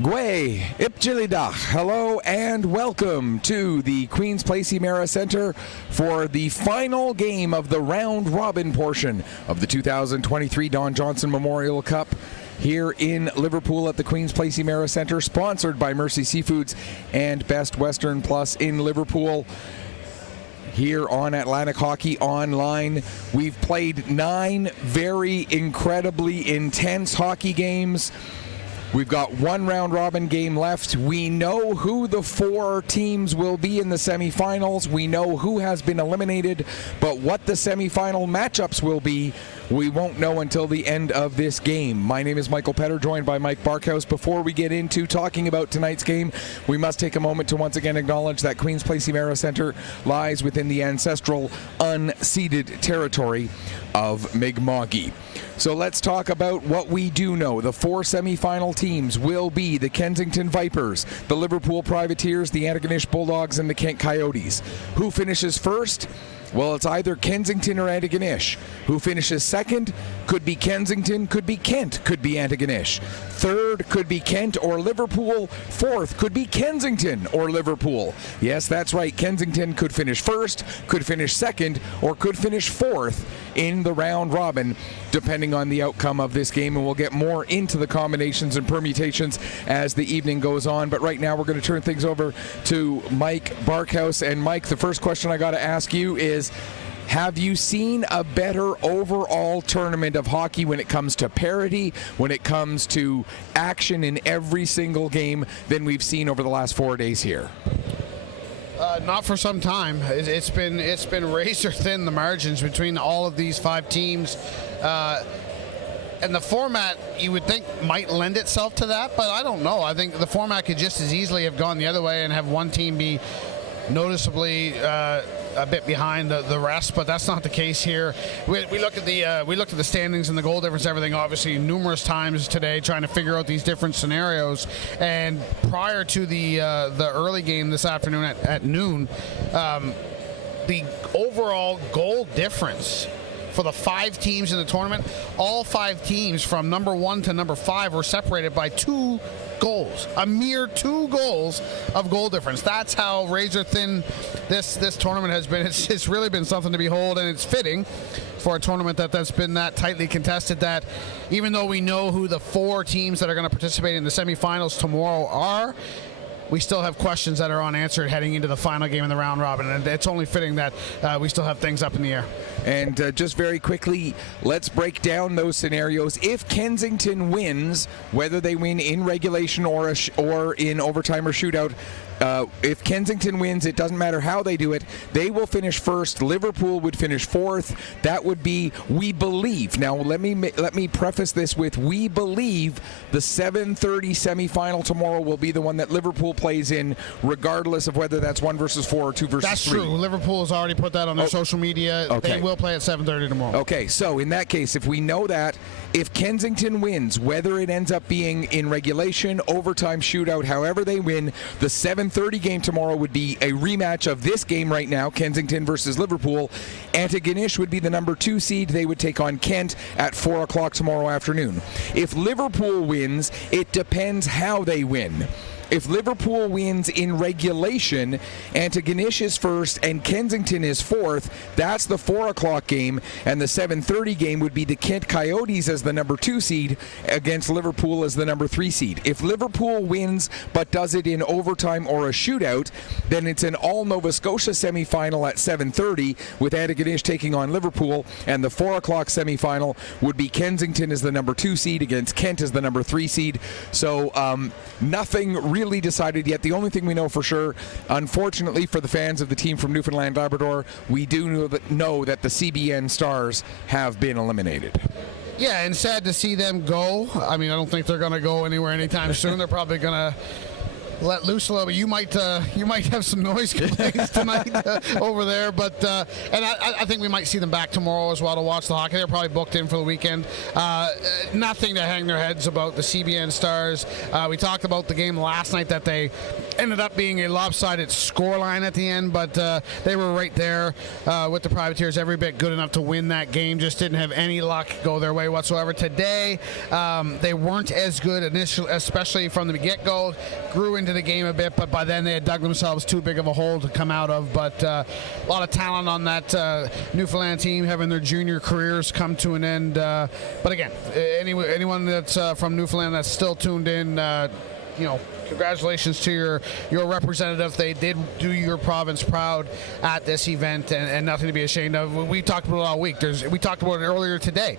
Gwe Ipchilidah, hello and welcome to the Queen's Place Emera Center for the final game of the round-robin portion of the 2023 Don Johnson Memorial Cup here in Liverpool at the Queen's Place Emera Center, sponsored by Mercy Seafoods and Best Western Plus in Liverpool. Here on Atlantic Hockey Online, we've played 9 very incredibly intense hockey games. We've got one round-robin game left. We know who the 4 teams will be in the semifinals. We know who has been eliminated, but what the semifinal matchups will be, we won't know until the end of this game. My name is Michael Petter, joined by Mike Barkhouse. Before we get into talking about tonight's game, we must take a moment to once again acknowledge that Queen's Place Emera Center lies within the ancestral unceded territory of Mi'kmaq. So let's talk about what we do know. The 4 semifinal teams will be the Kensington Vipers, the Liverpool Privateers, the Antigonish Bulldogs, and the Kent Coyotes. Who finishes first? Well, it's either Kensington or Antigonish. Who finishes second? Could be Kensington, could be Kent, could be Antigonish. Third could be Kent or Liverpool. Fourth could be Kensington or Liverpool. Yes, that's right. Kensington could finish first, could finish second, or could finish fourth in the round robin, depending on the outcome of this game. And we'll get more into the combinations and permutations as the evening goes on. But right now, we're going to turn things over to Mike Barkhouse. And Mike, the first question I got to ask you is, have you seen a better overall tournament of hockey when it comes to parity, when it comes to action in every single game than we've seen over the last 4 days here? Not for some time. It's been razor thin, the margins between all of these 5 teams. And the format, you would think, might lend itself to that, but I don't know. I think the format could just as easily have gone the other way and have one team be noticeably a bit behind the rest, but that's not the case here. We looked at the standings and the goal difference, everything, obviously numerous times today, trying to figure out these different scenarios. And prior to the early game this afternoon at noon, the overall goal difference for the 5 teams in the tournament, all 5 teams from number 1 to number 5 were separated by 2 goals, a mere 2 goals of goal difference. That's how razor thin this tournament has been. It's really been something to behold, and it's fitting for a tournament that's been that tightly contested, that even though we know who the 4 teams that are going to participate in the semifinals tomorrow are, we still have questions that are unanswered heading into the final game in the round robin, and it's only fitting that we still have things up in the air. And just very quickly, let's break down those scenarios. If Kensington wins, whether they win in regulation or in overtime or shootout, if Kensington wins, it doesn't matter how they do it, they will finish first. Liverpool would finish fourth. That would be, we believe. Now, let me preface this with, we believe the 7:30 semifinal tomorrow will be the one that Liverpool plays in, regardless of whether that's 1 versus 4 or 2 versus 3. That's true. Liverpool has already put that on their social media. Okay. They will play at 7:30 tomorrow. Okay, so in that case, if we know that, if Kensington wins, whether it ends up being in regulation, overtime, shootout, however they win, the 7:30 game tomorrow would be a rematch of this game right now, Kensington versus Liverpool. Antigonish would be the number 2 seed. They would take on Kent at 4 o'clock tomorrow afternoon. If Liverpool wins, it depends how they win. If Liverpool wins in regulation, Antigonish is first and Kensington is fourth. That's the 4 o'clock game, and the 7:30 game would be the Kent Coyotes as the number 2 seed against Liverpool as the number 3 seed. If Liverpool wins but does it in overtime or a shootout, then it's an all Nova Scotia semifinal at 7:30 with Antigonish taking on Liverpool, and the 4 o'clock semifinal would be Kensington as the number 2 seed against Kent as the number 3 seed. So nothing really decided yet. The only thing we know for sure, unfortunately for the fans of the team from Newfoundland Labrador, we do know that the CBN Stars have been eliminated. Yeah, and sad to see them go. I mean, I don't think they're going to go anywhere anytime soon. They're probably going to let loose a little bit. You might have some noise complaints tonight over there, but and I think we might see them back tomorrow as well to watch the hockey. They're probably booked in for the weekend. Nothing to hang their heads about the CBN Stars. We talked about the game last night that they ended up being a lopsided scoreline at the end, but they were right there with the Privateers, every bit good enough to win that game. Just didn't have any luck go their way whatsoever. Today, they weren't as good initially, especially from the get-go. Grew into the game a bit, but by then they had dug themselves too big of a hole to come out of. But a lot of talent on that Newfoundland team, having their junior careers come to an end. But again, anyone that's from Newfoundland that's still tuned in, congratulations to your representative. They did do your province proud at this event, and nothing to be ashamed of. We talked about it all week. We talked about it earlier today.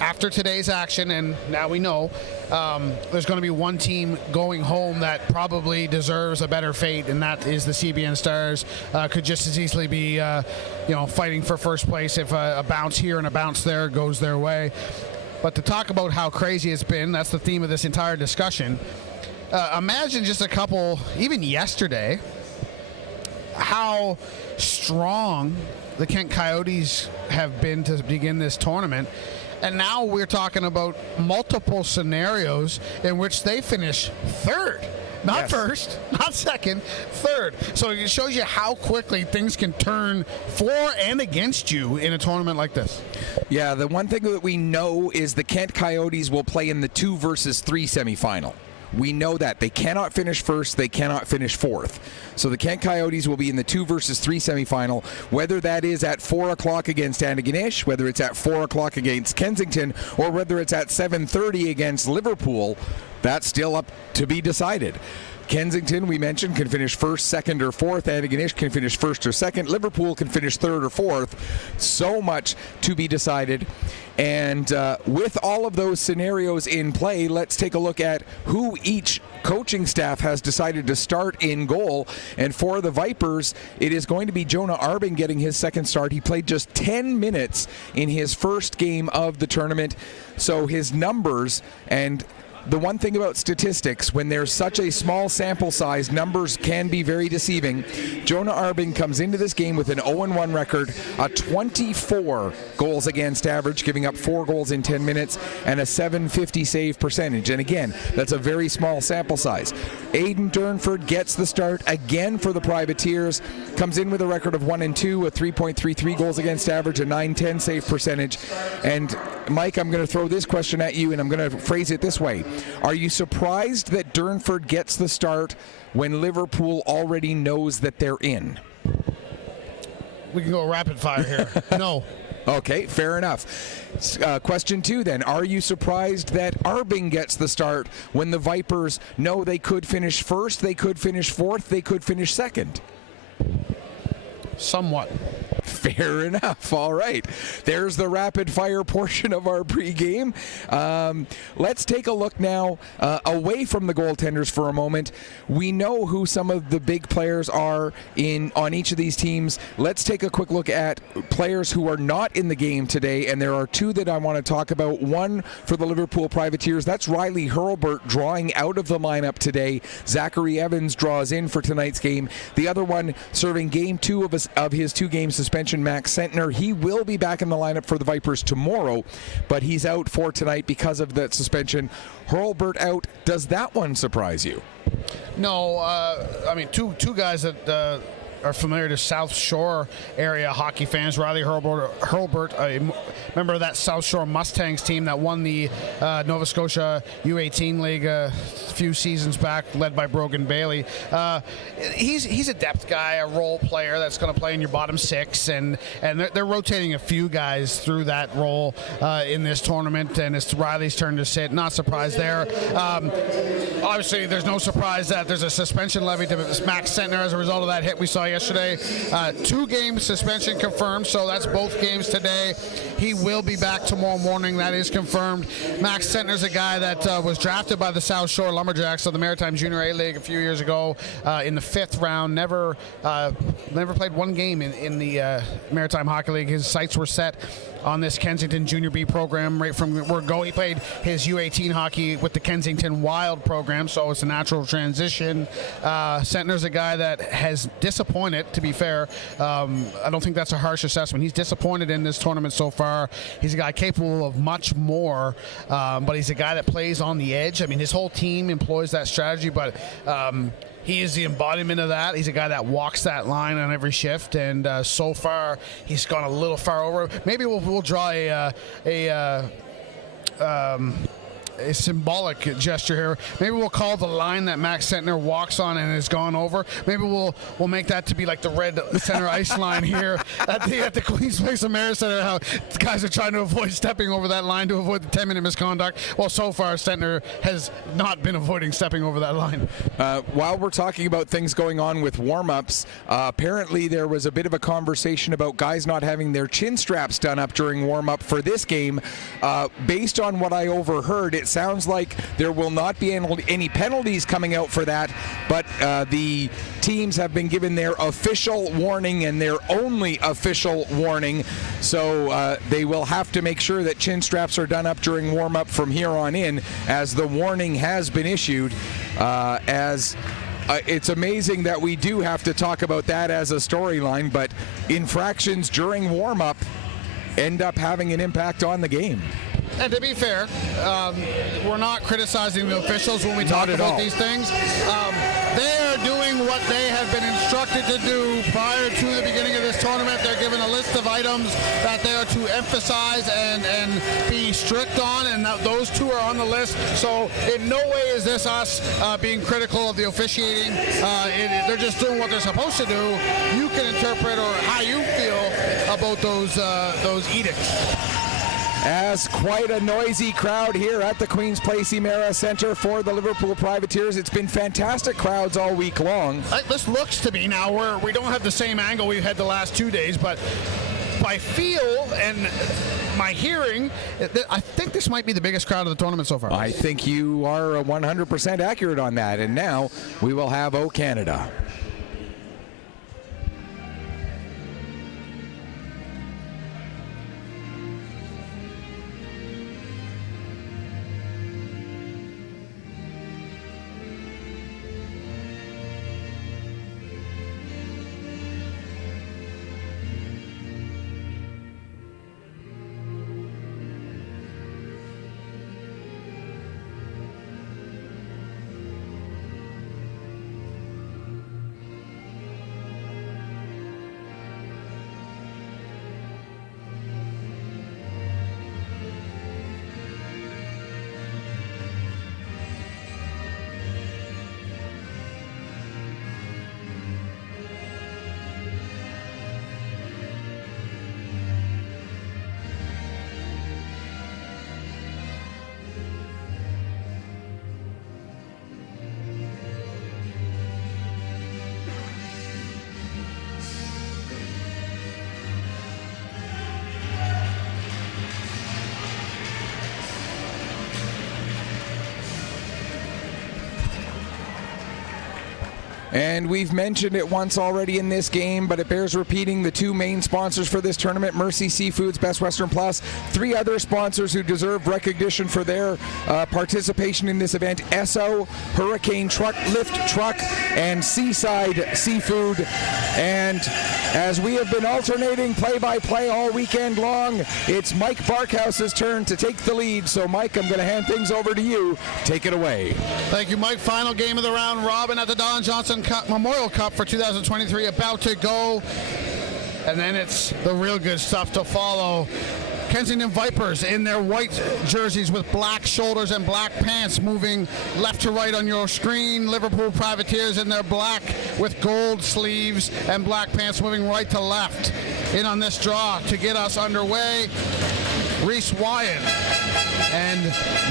After today's action, and now we know, there's going to be one team going home that probably deserves a better fate, and that is the CBN Stars. Could just as easily be, fighting for first place if a bounce here and a bounce there goes their way. But to talk about how crazy it's been, that's the theme of this entire discussion. Imagine just a couple, even yesterday, how strong the Kent Coyotes have been to begin this tournament. And now we're talking about multiple scenarios in which they finish third. Not first, not second, third. So it shows you how quickly things can turn for and against you in a tournament like this. Yeah, the one thing that we know is the Kent Coyotes will play in the 2 versus 3 semifinal. We know that. They cannot finish first. They cannot finish fourth. So the Kent Coyotes will be in the 2 versus 3 semifinal, whether that is at 4 o'clock against Antigonish, whether it's at 4 o'clock against Kensington, or whether it's at 7:30 against Liverpool. That's still up to be decided. Kensington, we mentioned, can finish first, second, or fourth. Antigonish can finish first or second. Liverpool can finish third or fourth. So much to be decided. And with all of those scenarios in play, let's take a look at who each coaching staff has decided to start in goal. And for the Vipers, it is going to be Jonah Arbin getting his second start. He played just 10 minutes in his first game of the tournament. So his numbers, and the one thing about statistics, when there's such a small sample size, numbers can be very deceiving. Jonah Arbin comes into this game with an 0-1 record, a 24 goals against average, giving up 4 goals in 10 minutes, and a .750 save percentage. And again, that's a very small sample size. Aiden Durnford gets the start again for the Privateers, comes in with a record of 1-2, a 3.33 goals against average, a .910 save percentage. And Mike, I'm going to throw this question at you, and I'm going to phrase it this way. Are you surprised that Durnford gets the start when Liverpool already knows that they're in? We can go rapid fire here. No. Okay, fair enough. Question 2 then. Are you surprised that Arbin gets the start when the Vipers know they could finish first, they could finish fourth, they could finish second? Somewhat. Fair enough. All right. There's the rapid fire portion of our pregame. Let's take a look now away from the goaltenders for a moment. We know who some of the big players are on each of these teams. Let's take a quick look at players who are not in the game today, and there are 2 that I want to talk about. One for the Liverpool Privateers, that's Riley Hurlburt drawing out of the lineup today. Zachary Evans draws in for tonight's game. The other one serving game 2 of his 2-game suspension, Max Sentner. He will be back in the lineup for the Vipers tomorrow, but he's out for tonight because of that suspension. Hurlburt out. Does that one surprise you? No, I mean, two guys that are familiar to South Shore area hockey fans. Riley Hurlburt, a member of that South Shore Mustangs team that won the Nova Scotia U18 League a few seasons back, led by Brogan Bailey. He's a depth guy, a role player that's going to play in your bottom 6, and they're rotating a few guys through that role in this tournament, and it's Riley's turn to sit. Not surprised there. Obviously, there's no surprise that there's a suspension levied to Max Sentner as a result of that hit we saw yesterday. 2-game suspension confirmed, so that's both games today. He will be back tomorrow morning. That is confirmed. Max Sentner's a guy that was drafted by the South Shore Lumberjacks of the Maritime Junior A League a few years ago in the 5th round. Never played one game in the Maritime Hockey League. His sights were set on this Kensington Junior B program right from word go. He played his U18 hockey with the Kensington Wild program, so it's a natural transition. Sentner's a guy that has disappointed, to be fair. I don't think that's a harsh assessment. He's disappointed in this tournament so far. He's a guy capable of much more, but he's a guy that plays on the edge. I mean, his whole team employs that strategy, but he is the embodiment of that. He's a guy that walks that line on every shift, and so far he's gone a little far over. Maybe we'll draw a symbolic gesture here. Maybe we'll call the line that Max Sentner walks on and has gone over. Maybe we'll make that to be like the red center ice line here at the Queen's Place America Center. How guys are trying to avoid stepping over that line to avoid the 10-minute misconduct. Well, so far Sentner has not been avoiding stepping over that line. While we're talking about things going on with warm-ups, apparently there was a bit of a conversation about guys not having their chin straps done up during warm-up for this game. Based on what I overheard, it sounds like there will not be any penalties coming out for that, but the teams have been given their official warning and their only official warning, so they will have to make sure that chin straps are done up during warm-up from here on in, as the warning has been issued. It's amazing that we do have to talk about that as a storyline, but infractions during warm-up end up having an impact on the game. And to be fair, we're not criticizing the officials when we talk about these things. They are doing what they have been instructed to do prior to the beginning of this tournament. They're given a list of items that they are to emphasize and be strict on, and those two are on the list. So in no way is this us being critical of the officiating. They're just doing what they're supposed to do. You can interpret or how you feel about those edicts. As quite a noisy crowd here at the Queen's Place Emera Centre for the Liverpool Privateers. It's been fantastic crowds all week long. This looks to be now we don't have the same angle we've had the last 2 days, but by feel and my hearing, I think this might be the biggest crowd of the tournament so far. I think you are 100% accurate on that. And now we will have O Canada. And we've mentioned it once already in this game, but it bears repeating. The two main sponsors for this tournament, Mercy Seafoods, Best Western Plus, 3 other sponsors who deserve recognition for their participation in this event, Esso, Hurricane Truck, Lift Truck, and Seaside Seafood. And as we have been alternating play-by-play all weekend long, it's Mike Barkhouse's turn to take the lead. So, Mike, I'm going to hand things over to you. Take it away. Thank you, Mike. Final game of the round robin at the Don Johnson Memorial Cup for 2023 about to go, and then it's the real good stuff to follow. Kensington Vipers in their white jerseys with black shoulders and black pants moving left to right on your screen. Liverpool Privateers in their black with gold sleeves and black pants moving right to left. In on this draw to get us underway, Reese Wyan, and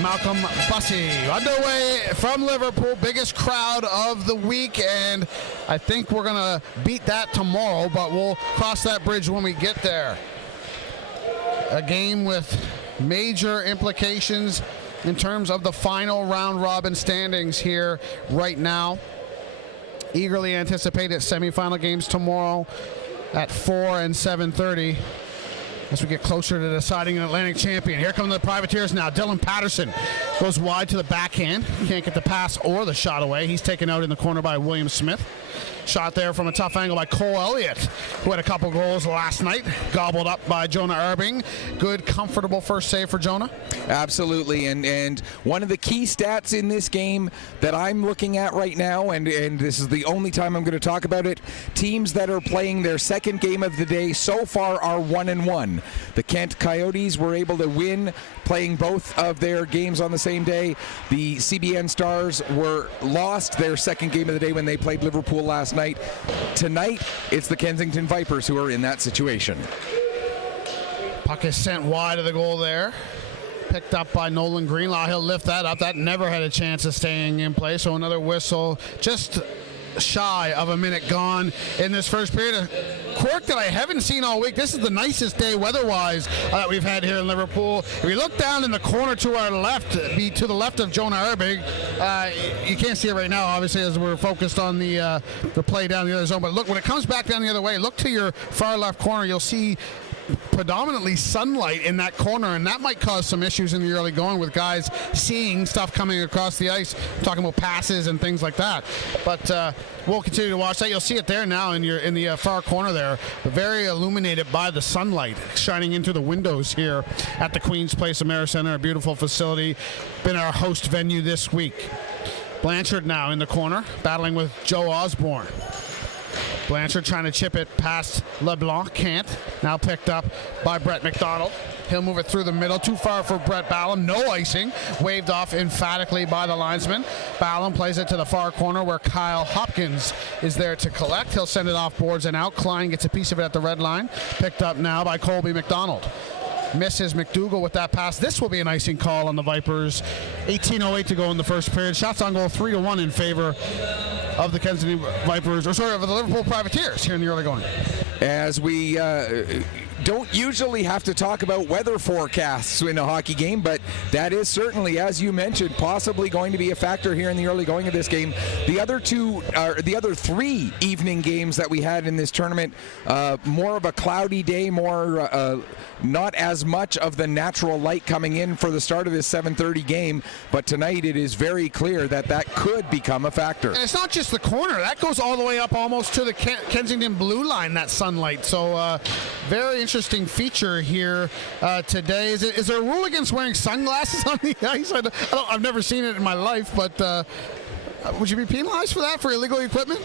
Malcolm Bussey. Underway from Liverpool, biggest crowd of the week, and I think we're going to beat that tomorrow, but we'll cross that bridge when we get there. A game with major implications in terms of the final round robin standings here right now. Eagerly anticipated semifinal games tomorrow at 4 and 7:30 as we get closer to deciding an Atlantic champion. Here come the Privateers now. Dylan Patterson goes wide to the backhand. Can't get the pass or the shot away. He's taken out in the corner by William Smith. Shot there from a tough angle by Cole Elliott, who had a couple goals last night. Gobbled up by Jonah Irving. Good, comfortable first save for Jonah. Absolutely, and one of the key stats in this game that I'm looking at right now, and this is the only time I'm going to talk about it, teams that are playing their second game of the day so far are 1-1. The Kent Coyotes were able to win playing both of their games on the same day. The CBN Stars were lost their second game of the day when they played Liverpool last night. Tonight, it's the Kensington Vipers who are in that situation. Puck is sent wide of the goal there. Picked up by Nolan Greenlaw. He'll lift that up. That never had a chance of staying in play. So another whistle. Just shy of a minute gone in this first period. A quirk that I haven't seen all week. This is the nicest day weather-wise that we've had here in Liverpool. If we look down in the corner to our left, to the left of Jonah Irving, you can't see it right now, obviously, as we're focused on the play down the other zone. But look, when it comes back down the other way, look to your far left corner. You'll see predominantly sunlight in that corner, and that might cause some issues in the early going with guys seeing stuff coming across the ice. I'm talking about passes and things like that. But we'll continue to watch that. You'll see it there now in the far corner there, very illuminated by the sunlight shining into the windows here at the Queen's Place America Center, a beautiful facility. Been our host venue this week. Blanchard now in the corner, battling with Joe Osborne. Blanchard trying to chip it past LeBlanc. Can't. Now picked up by Brett McDonald. He'll move it through the middle. Too far for Brett Ballum. No icing. Waved off emphatically by the linesman. Ballum plays it to the far corner where Kyle Hopkins is there to collect. He'll send it off boards and out. Klein gets a piece of it at the red line. Picked up now by Colby McDonald. Misses McDougall with that pass. This will be an icing call on the Vipers. 18:08 to go in the first period. Shots on goal 3-1 in favor of the Kensington Vipers, of the Liverpool Privateers here in the early going. As we don't usually have to talk about weather forecasts in a hockey game, but that is certainly, as you mentioned, possibly going to be a factor here in the early going of this game. The other three evening games that we had in this tournament, more of a cloudy day, not as much of the natural light coming in for the start of this 7:30 game, but tonight it is very clear that could become a factor. And it's not just the corner. That goes all the way up almost to the Kensington blue line, that sunlight. So very interesting feature here today. Is there a rule against wearing sunglasses on the ice? I've never seen it in my life, but would you be penalized for that, for illegal equipment?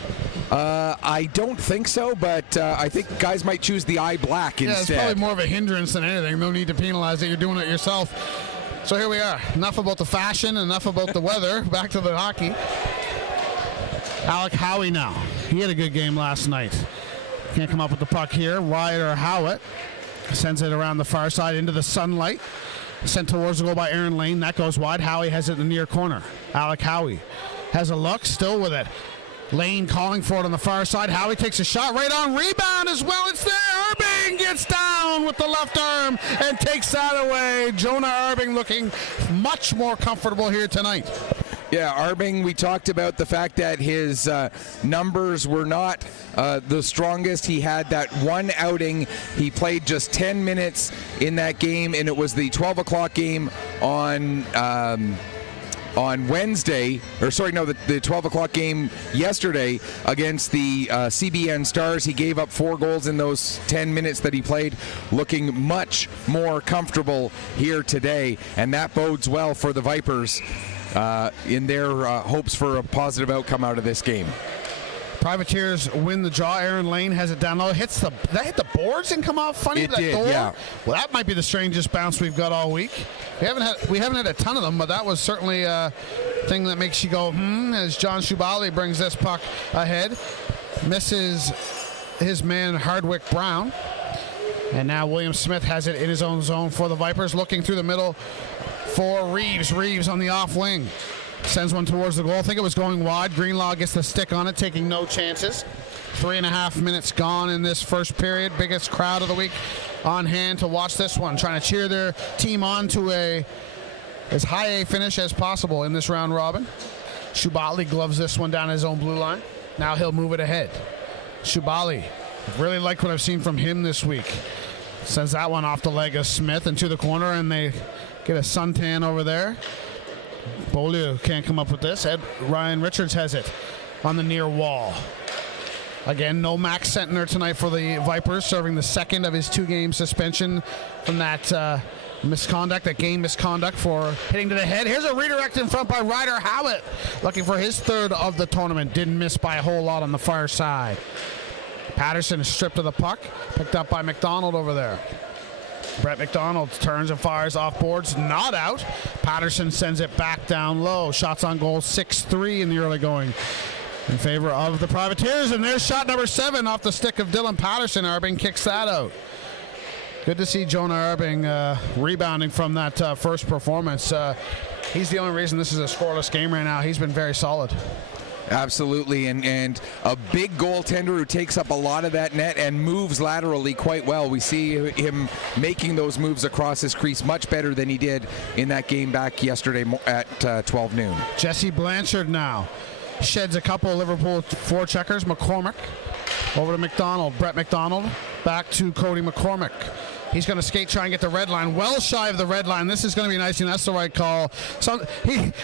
I don't think so, but I think guys might choose the eye black instead. Yeah, it's probably more of a hindrance than anything. No need to penalize it. You're doing it yourself. So here we are. Enough about the fashion, enough about the weather. Back to the hockey. Alec Howie now. He had a good game last night. Can't come up with the puck here. Ryder Howitt sends it around the far side into the sunlight. Sent towards the goal by Aaron Lane. That goes wide. Howie has it in the near corner. Alec Howie has a look, still with it. Lane calling for it on the far side. Howie takes a shot right on. Rebound as well. It's there. Irving gets down with the left arm and takes that away. Jonah Irving looking much more comfortable here tonight. Yeah, Arbing, we talked about the fact that his numbers were not the strongest. He had that one outing. He played just 10 minutes in that game, and it was the 12 o'clock game on Wednesday, the 12 o'clock game yesterday against the CBN Stars. He gave up 4 goals in those 10 minutes that he played, looking much more comfortable here today, and that bodes well for the Vipers in their hopes for a positive outcome out of this game. Privateers win the draw. Aaron Lane has it down low. That hit the boards and come off funny. It that did, door? yeah. Well, that might be the strangest bounce we've got all week. We haven't had a ton of them, but that was certainly a thing that makes you go, as John Shubali brings this puck ahead. Misses his man Hardwick Brown. And now William Smith has it in his own zone for the Vipers. Looking through the middle for Reeves. Reeves on the off wing. Sends one towards the goal. I think it was going wide. Greenlaw gets the stick on it, taking no chances. 3.5 minutes gone in this first period. Biggest crowd of the week on hand to watch this one. Trying to cheer their team on to as high a finish as possible in this round robin. Shubali gloves this one down his own blue line. Now he'll move it ahead. Shubali, really liked what I've seen from him this week. Sends that one off the leg of Smith into the corner, and they get a suntan over there. Beaulieu can't come up with this. Ryan Richards has it on the near wall. Again, no Max Sentner tonight for the Vipers, serving the second of his 2-game suspension from that misconduct, that game misconduct for hitting to the head. Here's a redirect in front by Ryder Howitt, looking for his third of the tournament. Didn't miss by a whole lot on the far side. Patterson is stripped of the puck, picked up by McDonald over there. Brett McDonald turns and fires off boards, not out. Patterson sends it back down low. Shots on goal 6-3 in the early going in favor of the Privateers. And there's shot number 7 off the stick of Dylan Patterson. Arbing kicks that out. Good to see Jonah Arbing rebounding from that first performance. He's the only reason this is a scoreless game right now. He's been very solid. Absolutely, and a big goaltender who takes up a lot of that net and moves laterally quite well. We see him making those moves across his crease much better than he did in that game back yesterday at 12 noon. Jesse Blanchard now sheds a couple of Liverpool forecheckers. McCormick over to McDonald. Brett McDonald back to Cody McCormick. He's going to skate, try and get the red line. Well shy of the red line. This is going to be nice, and that's the right call.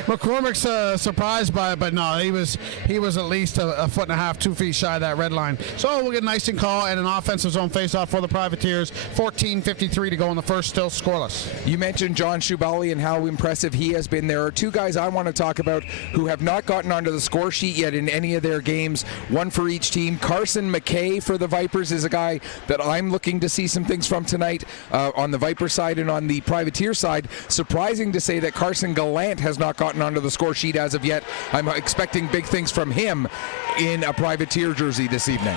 McCormick's surprised by it, but no, he was at least a foot and a half, 2 feet shy of that red line. So we'll get an icing call and an offensive zone faceoff for the Privateers. 14:53 to go in the first, still scoreless. You mentioned John Shubali and how impressive he has been. There are 2 guys I want to talk about who have not gotten onto the score sheet yet in any of their games, one for each team. Carson McKay for the Vipers is a guy that I'm looking to see some things from tonight. On the Viper side and on the Privateer side, surprising to say that Carson Gallant has not gotten onto the score sheet as of yet. I'm expecting big things from him in a Privateer jersey this evening.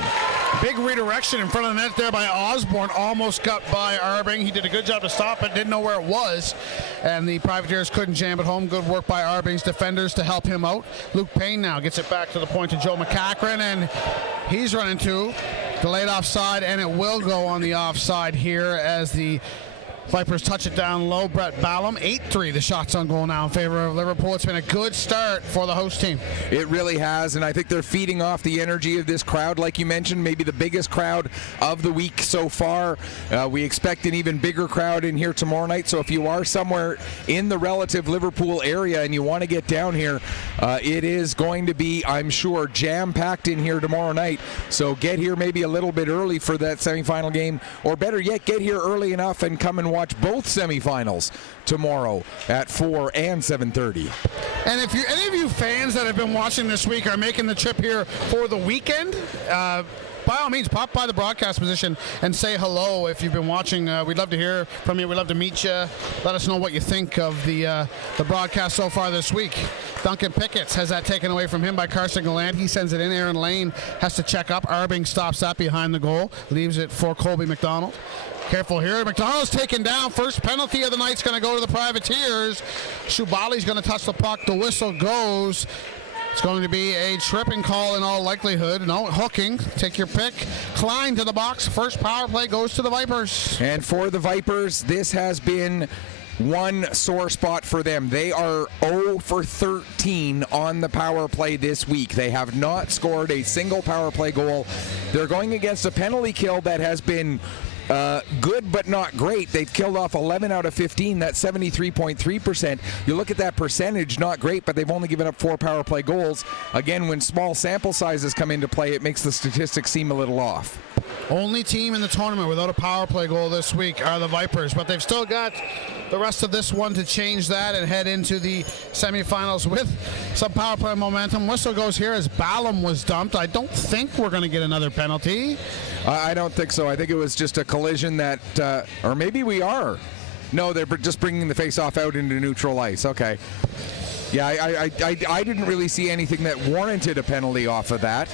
Big redirection in front of the net there by Osborne, almost got by Arbing. He did a good job to stop it, didn't know where it was, and the Privateers couldn't jam it home. Good work by Arbing's defenders to help him out. Luke Payne now gets it back to the point to Joe McCachran, and he's running to delayed offside, and it will go on the offside here as the Vipers touch it down low. Brett Ballum, 8-3. The shots on goal now in favor of Liverpool. It's been a good start for the host team. It really has, and I think they're feeding off the energy of this crowd. Like you mentioned, maybe the biggest crowd of the week so far. We expect an even bigger crowd in here tomorrow night, so if you are somewhere in the relative Liverpool area and you want to get down here, it is going to be, I'm sure, jam-packed in here tomorrow night. So get here maybe a little bit early for that semifinal game, or better yet, get here early enough and come and watch both semifinals tomorrow at 4 and 7:30. And if any of you fans that have been watching this week are making the trip here for the weekend, by all means, pop by the broadcast position and say hello if you've been watching. We'd love to hear from you. We'd love to meet you. Let us know what you think of the broadcast so far this week. Duncan Pickett has that taken away from him by Carson Gallant. He sends it in. Aaron Lane has to check up. Arbing stops that behind the goal. Leaves it for Colby McDonald. Careful here. McDonald's taken down. First penalty of the night's going to go to the Privateers. Shubali's going to touch the puck. The whistle goes. It's going to be a tripping call in all likelihood. No, hooking. Take your pick. Klein to the box. First power play goes to the Vipers. And for the Vipers, this has been one sore spot for them. They are 0 for 13 on the power play this week. They have not scored a single power play goal. They're going against a penalty kill that has been good but not great. They've killed off 11 out of 15. That's 73.3%. You look at that percentage, not great, but they've only given up 4 power play goals. Again, when small sample sizes come into play, it makes the statistics seem a little off. Only team in the tournament without a power play goal this week are the Vipers, but they've still got the rest of this one to change that and head into the semifinals with some power play momentum. Whistle goes here as Ballum was dumped. I don't think we're going to get another penalty. I don't think so. I think it was just a collision that, or maybe we are. No, they're just bringing the face-off out into neutral ice. Okay. Yeah, I didn't really see anything that warranted a penalty off of that.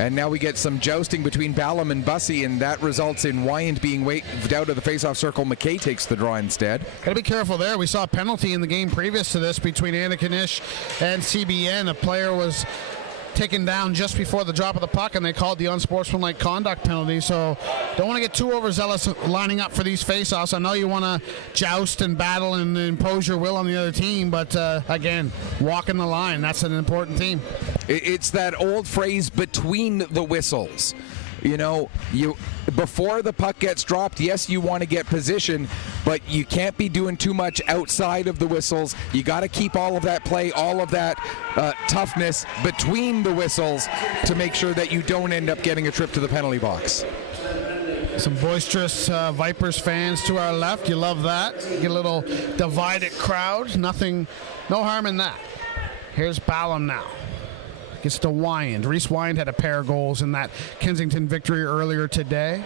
And now we get some jousting between Ballum and Bussey, and that results in Wyand being waved out of the face-off circle. McKay takes the draw instead. Got to be careful there. We saw a penalty in the game previous to this between Anakanish and CBN. A player was taken down just before the drop of the puck, and they called the unsportsmanlike conduct penalty. So don't want to get too overzealous lining up for these face-offs. I know you want to joust and battle and impose your will on the other team, but again, walking the line, that's an important theme. It's that old phrase, between the whistles. You know, before the puck gets dropped, yes, you want to get position, but you can't be doing too much outside of the whistles. You got to keep all of that play, all of that toughness between the whistles to make sure that you don't end up getting a trip to the penalty box. Some boisterous Vipers fans to our left. You love that. You get a little divided crowd. No harm in that. Here's Ballum now. Gets to Wyand. Reese Wyand had a pair of goals in that Kensington victory earlier today.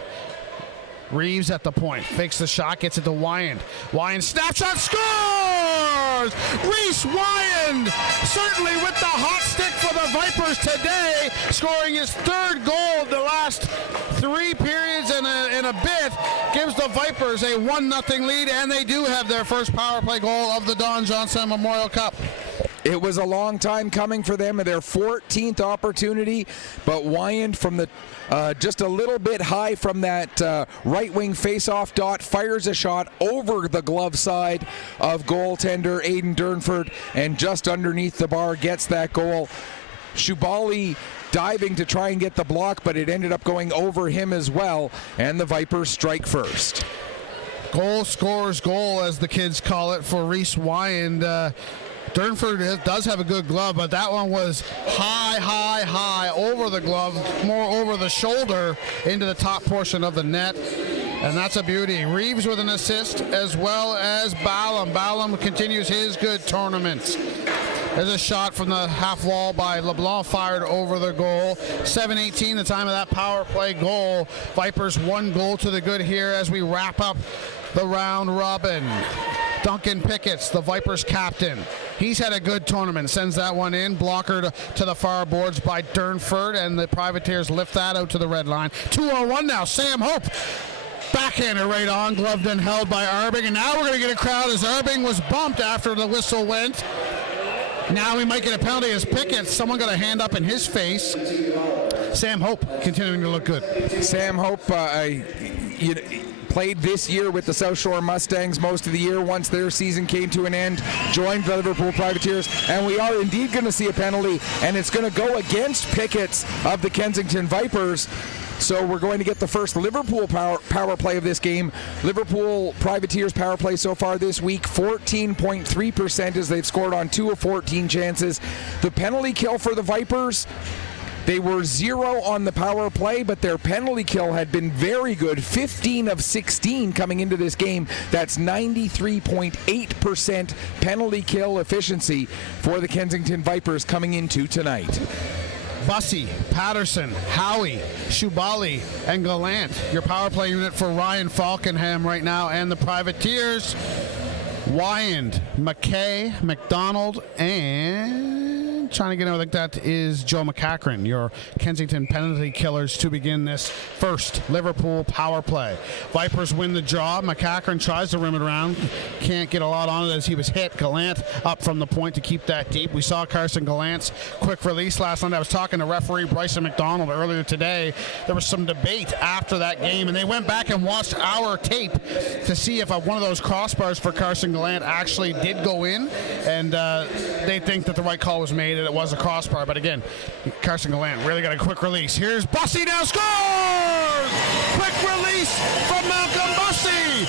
Reeves at the point. Fakes the shot. Gets it to Wyand. Wyand snapshot. Scores! Reese Wyand certainly with the hot stick for the Vipers today. Scoring his third goal of the last 3 periods and a bit. Gives the Vipers a 1-0 lead, and they do have their first power play goal of the Don Johnson Memorial Cup. It was a long time coming for them, their 14th opportunity, but Wyand from the just a little bit high from that right wing face-off dot fires a shot over the glove side of goaltender Aidan Durnford, and just underneath the bar gets that goal. Shubali diving to try and get the block, but it ended up going over him as well, and the Vipers strike first. Goal scores goal, as the kids call it, for Reese Wyand. Durnford does have a good glove, but that one was high over the glove, more over the shoulder into the top portion of the net, and that's a beauty. Reeves with an assist, as well as Ballum. Ballum continues his good tournament. There's a shot from the half wall by LeBlanc, fired over the goal. 7:18, the time of that power play goal. Vipers 1 goal to the good here as we wrap up the round robin. Duncan Pickett's the Vipers captain. He's had a good tournament. Sends that one in. Blocker to the far boards by Durnford, and the Privateers lift that out to the red line. 2-on-1 now. Sam Hope. Backhander right on. Gloved and held by Arbing. And now we're going to get a crowd as Arbing was bumped after the whistle went. Now we might get a penalty as Pickett. Someone got a hand up in his face. Sam Hope continuing to look good. Sam Hope, played this year with the South Shore Mustangs most of the year. Once their season came to an end, joined the Liverpool Privateers, and we are indeed going to see a penalty, and it's going to go against Pickett's of the Kensington Vipers. So we're going to get the first Liverpool power play of this game. Liverpool Privateers power play so far this week, 14.3% as they've scored on 2 of 14 chances. The penalty kill for the Vipers, they were 0 on the power play, but their penalty kill had been very good. 15 of 16 coming into this game. That's 93.8% penalty kill efficiency for the Kensington Vipers coming into tonight. Bussey, Patterson, Howie, Shubali, and Gallant. Your power play unit for Ryan Falkenham right now, and the Privateers. Wyand, McKay, McDonald, and trying to get out, I think that is Joe McCachran, your Kensington penalty killers, to begin this first Liverpool power play. Vipers win the draw. McCachran tries to rim it around. Can't get a lot on it as he was hit. Gallant up from the point to keep that deep. We saw Carson Gallant's quick release last night. I was talking to referee Bryson McDonald earlier today. There was some debate after that game, and they went back and watched our tape to see if one of those crossbars for Carson Gallant actually did go in, and they think that the right call was made and it was a crossbar. But again, Carson Gallant really got a quick release. Here's Bussey now, scores! Quick release from Malcolm Bussey.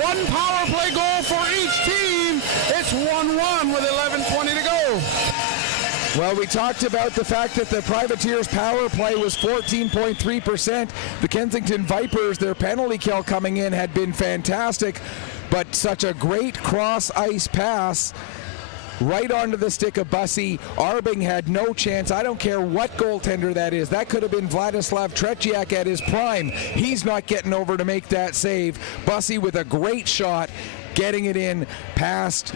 1 power play goal for each team. It's 1-1 with 11:20 to go. Well, we talked about the fact that the Privateers power play was 14.3%. The Kensington Vipers, their penalty kill coming in had been fantastic, but such a great cross-ice pass right onto the stick of Bussey. Arbing had no chance. I don't care what goaltender that is. That could have been Vladislav Tretiak at his prime. He's not getting over to make that save. Bussey with a great shot, getting it in past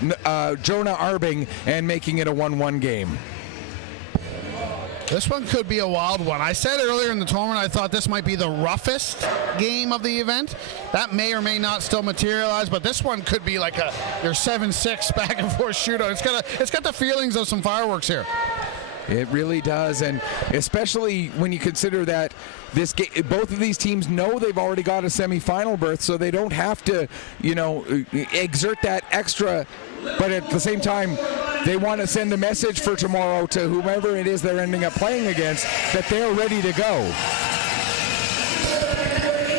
Jonah Arbing and making it a 1-1 game. This one could be a wild one. I said earlier in the tournament I thought this might be the roughest game of the event. That may or may not still materialize, but this one could be like your 7-6 back and forth shootout. It's got the feelings of some fireworks here. It really does, and especially when you consider that this game, both of these teams know they've already got a semifinal berth, so they don't have to, exert that extra. But at the same time, they want to send a message for tomorrow to whomever it is they're ending up playing against that they're ready to go.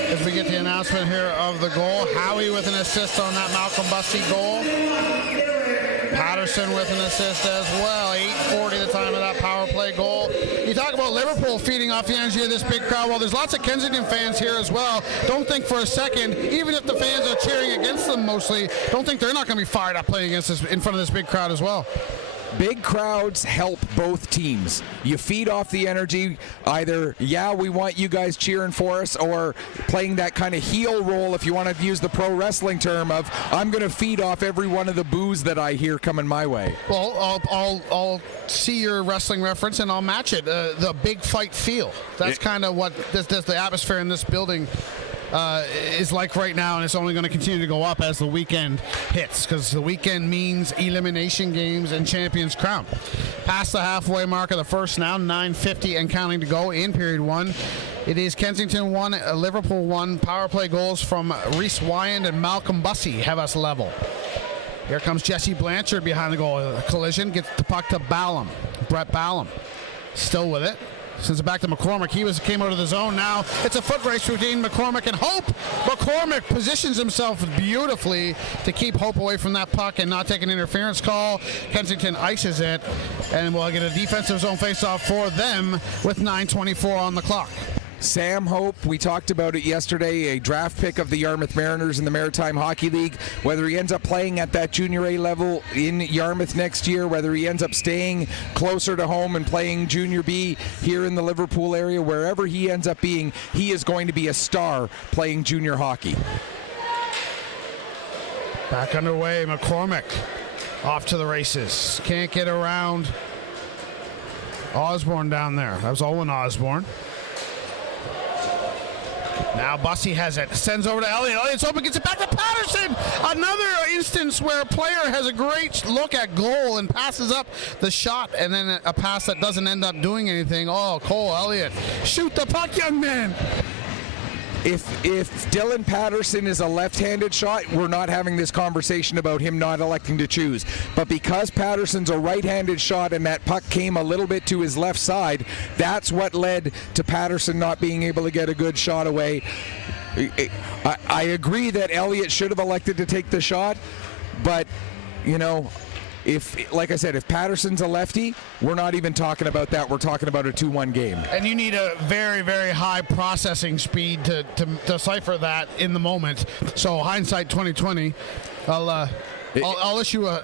As we get the announcement here of the goal, Howie with an assist on that Malcolm Bussey goal. Patterson with an assist as well. 8:40 the time of that power play goal. You talk about Liverpool feeding off the energy of this big crowd. Well, there's lots of Kensington fans here as well. Don't think for a second, even if the fans are cheering against them mostly, don't think they're not going to be fired up playing against this in front of this big crowd as well. Big crowds help both teams. You feed off the energy, either, we want you guys cheering for us, or playing that kind of heel role, if you want to use the pro wrestling term of, I'm going to feed off every one of the boos that I hear coming my way. Well, I'll see your wrestling reference and I'll match it. The big fight feel. That's kind of what the atmosphere in this building is like right now, and it's only going to continue to go up as the weekend hits, because the weekend means elimination games and champions crown. Past the halfway mark of the first now, 9:50 and counting to go in period one. It is Kensington 1, Liverpool 1. Power play goals from Reese Wyand and Malcolm Bussey have us level. Here comes Jesse Blanchard behind the goal. A collision gets the puck to Ballum. Brett Ballum still with it. Sends it back to McCormick. He came out of the zone. Now it's a foot race between McCormick and Hope. McCormick positions himself beautifully to keep Hope away from that puck and not take an interference call. Kensington ices it, and we'll get a defensive zone faceoff for them with 9:24 on the clock. Sam Hope, we talked about it yesterday, a draft pick of the Yarmouth Mariners in the Maritime Hockey League. Whether he ends up playing at that junior A level in Yarmouth next year, whether he ends up staying closer to home and playing junior B here in the Liverpool area, wherever he ends up being, he is going to be a star playing junior hockey. Back underway, McCormick off to the races. Can't get around Osborne down there. That was Owen Osborne. Now Bussey has it, sends over to Elliott. Elliott's open, gets it back to Patterson. Another instance where a player has a great look at goal and passes up the shot, and then a pass that doesn't end up doing anything. Oh, Cole Elliott, shoot the puck, young man. If Dylan Patterson is a left-handed shot, we're not having this conversation about him not electing to choose. But because Patterson's a right-handed shot and that puck came a little bit to his left side, that's what led to Patterson not being able to get a good shot away. I agree that Elliott should have elected to take the shot, but, if, like I said, if Patterson's a lefty, we're not even talking about that. We're talking about a 2-1 game. And you need a very, very high processing speed to decipher that in the moment. So hindsight 2020, I'll issue a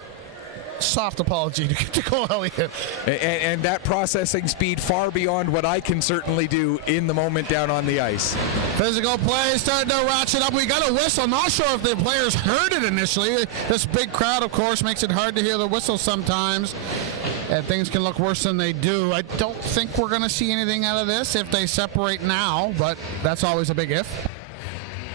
soft apology to Cole Elliott. And that processing speed far beyond what I can certainly do in the moment down on the ice. Physical play starting to ratchet up. We got a whistle. Not sure if the players heard it initially. This big crowd, of course, makes it hard to hear the whistle sometimes. And things can look worse than they do. I don't think we're going to see anything out of this if they separate now, but that's always a big if.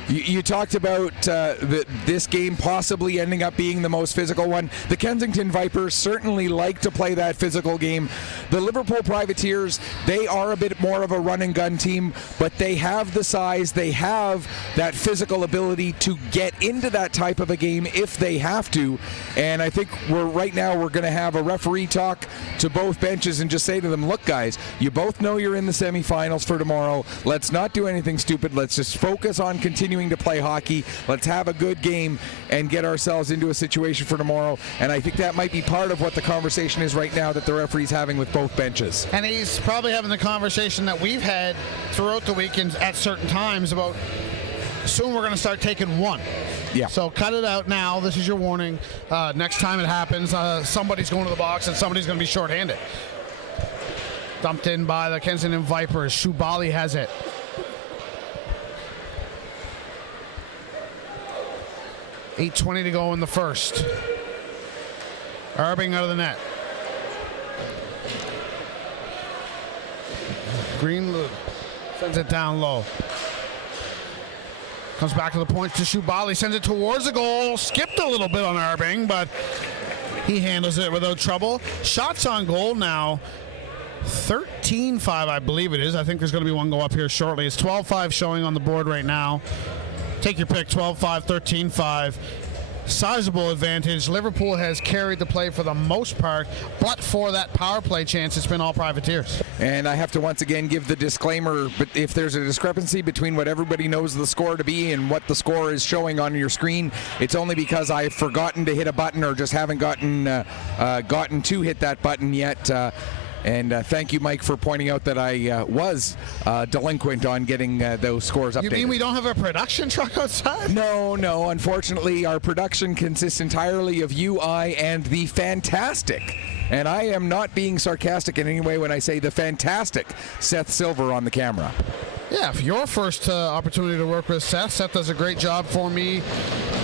You talked about this game possibly ending up being the most physical one. The Kensington Vipers certainly like to play that physical game. The Liverpool Privateers, they are a bit more of a run and gun team, but they have the size, they have that physical ability to get into that type of a game if they have to. And I think right now we're going to have a referee talk to both benches and just say to them, look guys, you both know you're in the semifinals for tomorrow. Let's not do anything stupid. Let's just focus on continuing to play hockey. Let's have a good game and get ourselves into a situation for tomorrow. And I think that might be part of what the conversation is right now that the referee's having with both benches. And he's probably having the conversation that we've had throughout the weekend at certain times about soon we're going to start taking one. Yeah. So cut it out now. This is your warning. Next time it happens, somebody's going to the box and somebody's going to be shorthanded. Dumped in by the Kensington Vipers. Shubali has it. 8:20 to go in the first. Irving out of the net. Greenwood sends it down low. Comes back to the point to Shubali, sends it towards the goal. Skipped a little bit on Arbing, but he handles it without trouble. Shots on goal now, 13-5, I believe it is. I think there's going to be one go up here shortly. It's 12-5 showing on the board right now. Take your pick, 12-5, 13-5. Sizable advantage. Liverpool has carried the play for the most part, but for that power play chance, it's been all Privateers. And I have to once again give the disclaimer, but if there's a discrepancy between what everybody knows the score to be and what the score is showing on your screen, it's only because I've forgotten to hit a button or just haven't gotten to hit that button yet. And thank you, Mike, for pointing out that I was delinquent on getting those scores updated. You mean we don't have a production truck outside? No. Unfortunately, our production consists entirely of you, I, and the fantastic, and I am not being sarcastic in any way when I say the fantastic, Seth Silver on the camera. Yeah, for your first opportunity to work with Seth. Seth does a great job for me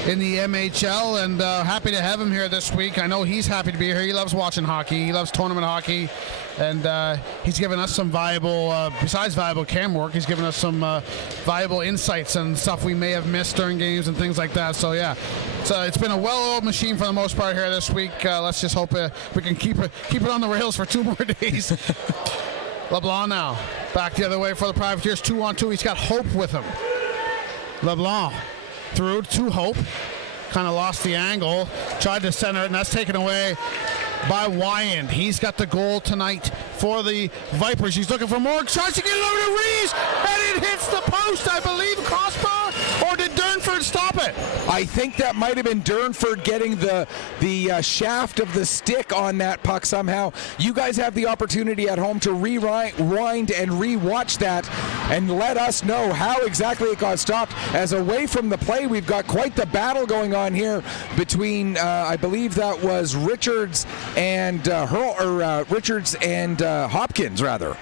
in the MHL, and happy to have him here this week. I know he's happy to be here. He loves watching hockey. He loves tournament hockey, and he's given us some valuable, besides valuable cam work, he's given us some valuable insights and stuff we may have missed during games and things like that. So yeah, it's been a well-oiled machine for the most part here this week. Let's just hope we can keep it on the rails for 2 more days. LeBlanc now, back the other way for the Privateers, 2-on-2. He's got Hope with him. LeBlanc through to Hope, kind of lost the angle, tried to center it, and that's taken away by Wyand. He's got the goal tonight for the Vipers. He's looking for more, tries to get it over to Rees, and it hits the post, I believe. Crossbar, or did Durnford stop it? I think that might have been Durnford getting the shaft of the stick on that puck somehow. You guys have the opportunity at home to rewind and re-watch that and let us know how exactly it got stopped. As away from the play, we've got quite the battle going on here between, I believe that was Richards and Hopkins, rather.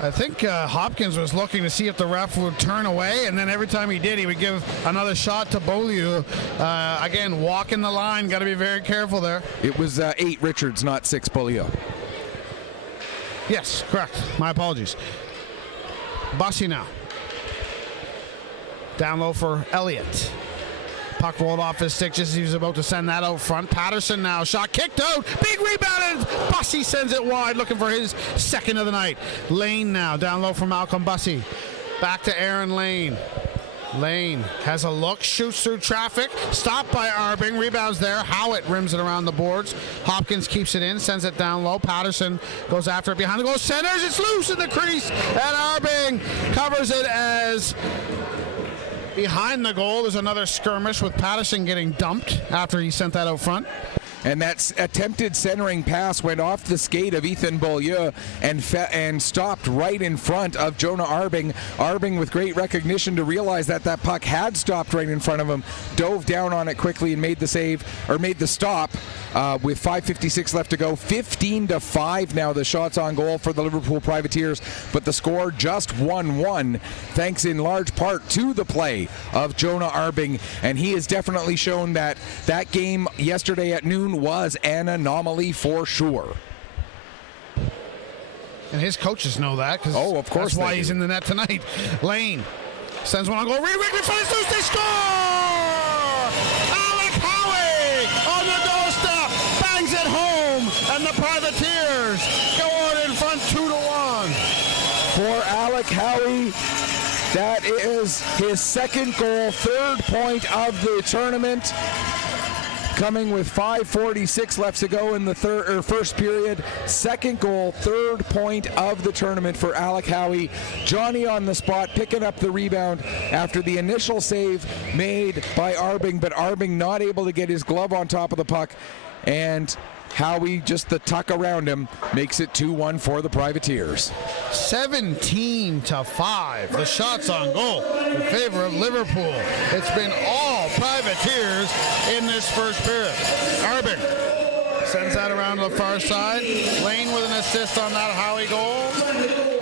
I think Hopkins was looking to see if the ref would turn away, and then every time he did, he would give another shot to Beaulieu. Again, walking the line, got to be very careful there. It was 8 Richards, not 6 Beaulieu. Yes, correct. My apologies. Bussy now. Down low for Elliott. Puck rolled off his stick just as he was about to send that out front. Patterson now, shot kicked out, big rebound, and Bussy sends it wide, looking for his second of the night. Lane now, down low for Malcolm Bussy. Back to Aaron Lane. Lane has a look, shoots through traffic, stopped by Arbing, rebounds there. Howitt rims it around the boards. Hopkins keeps it in, sends it down low. Patterson goes after it behind the goal, centers, it's loose in the crease, and Arbing covers it as behind the goal. There's another skirmish with Patterson getting dumped after he sent that out front. And that attempted centering pass went off the skate of Ethan Beaulieu and stopped right in front of Jonah Arbing. Arbing, with great recognition to realize that that puck had stopped right in front of him, dove down on it quickly and made the save, or made the stop. With 5:56 left to go, 15-5 now the shots on goal for the Liverpool Privateers, but the score just 1-1, thanks in large part to the play of Jonah Arbing, and he has definitely shown that that game yesterday at noon was an anomaly for sure. And his coaches know that, because of course that's why he's in the net tonight. Lane sends one on goal. Reed Wickman finds loose. They score! Alec Howie on the doorstep bangs it home, and the Privateers go on in front 2-1. For Alec Howie, that is his second goal, third point of the tournament. Coming with 5:46 left to go in the first period. Second goal, third point of the tournament for Alec Howie. Johnny on the spot, picking up the rebound after the initial save made by Arbing, but Arbing not able to get his glove on top of the puck. And Howie, just the tuck around him, makes it 2-1 for the Privateers. 17-5. The shots on goal in favor of Liverpool. It's been all Privateers in this first period. Arbing sends that around to the far side. Lane with an assist on that Howie goal.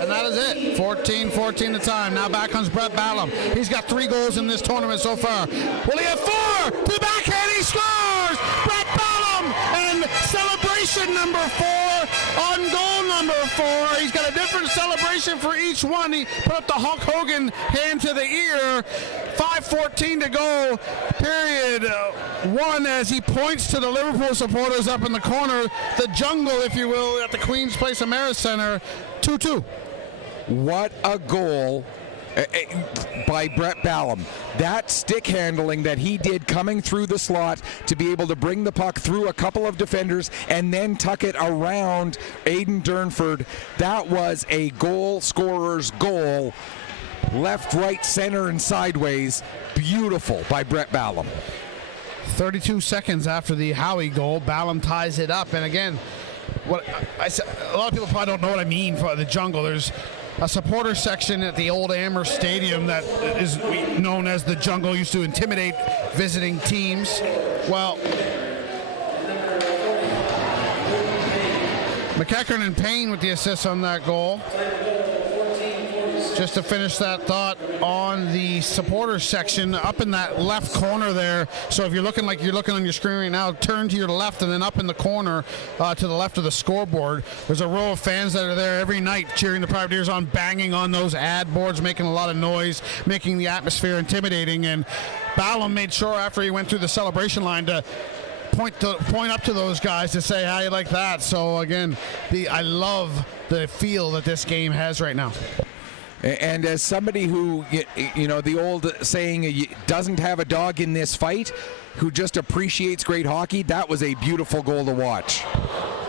And that is it. 14-14 the time. Now back comes Brett Ballum. He's got 3 goals in this tournament so far. Will he have 4? To the backhand, he scores! Brett Ballum! And celebration number 4 on goal number 4. He's got a different celebration for each one. He put up the Hulk Hogan hand to the ear. 5:14 to go, period 1, as he points to the Liverpool supporters up in the corner, the jungle, if you will, at the Queen's Place Ameris Center. 2-2. What a goal by Brett Ballum. That stick handling that he did coming through the slot to be able to bring the puck through a couple of defenders and then tuck it around Aiden Durnford, that was a goal scorer's goal. Left, right, center, and sideways. Beautiful by Brett Ballum. 32 seconds after the Howie goal, Ballum ties it up. And again, what a lot of people probably don't know what I mean by the jungle. There's a supporter section at the old Amherst Stadium that is known as the jungle, used to intimidate visiting teams. Well, McEachern and Payne with the assist on that goal. Just to finish that thought, on the supporters section up in that left corner there, so if you're looking like you're looking on your screen right now, turn to your left and then up in the corner to the left of the scoreboard, there's a row of fans that are there every night cheering the Privateers on, banging on those ad boards, making a lot of noise, making the atmosphere intimidating. And Ballum made sure after he went through the celebration line to point up to those guys to say how you like that. So again, I love the feel that this game has right now. And as somebody who, you know, the old saying, doesn't have a dog in this fight, who just appreciates great hockey, that was a beautiful goal to watch.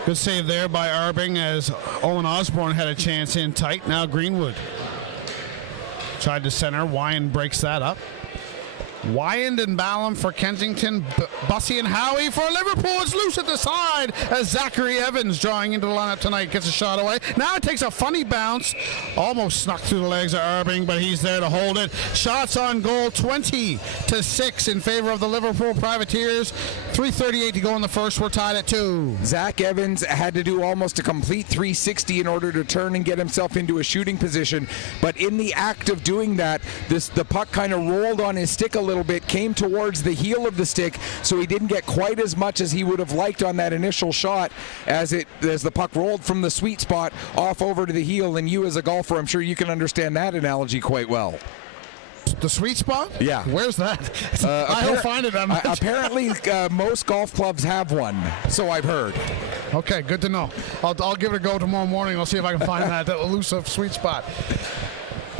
Good save there by Arbing as Owen Osborne had a chance in tight. Now Greenwood tried to center. Wyand breaks that up. Wyand and Ballum for Kensington. Bussey and Howie for Liverpool. It's loose at the side as Zachary Evans, drawing into the lineup tonight, gets a shot away. Now it takes a funny bounce. Almost snuck through the legs of Arbing, but he's there to hold it. Shots on goal, 20-6 in favor of the Liverpool Privateers. 3:38 to go in the first. We're tied at 2. Zach Evans had to do almost a complete 360 in order to turn and get himself into a shooting position. But in the act of doing that, the puck kind of rolled on his stick a little bit, came towards the heel of the stick, so he didn't get quite as much as he would have liked on that initial shot as the puck rolled from the sweet spot off over to the heel. And you as a golfer, I'm sure you can understand that analogy quite well. The sweet spot? Yeah. Where's that? I don't find it that much. Apparently, most golf clubs have one, so I've heard. Okay, good to know. I'll give it a go tomorrow morning. I'll see if I can find that elusive sweet spot.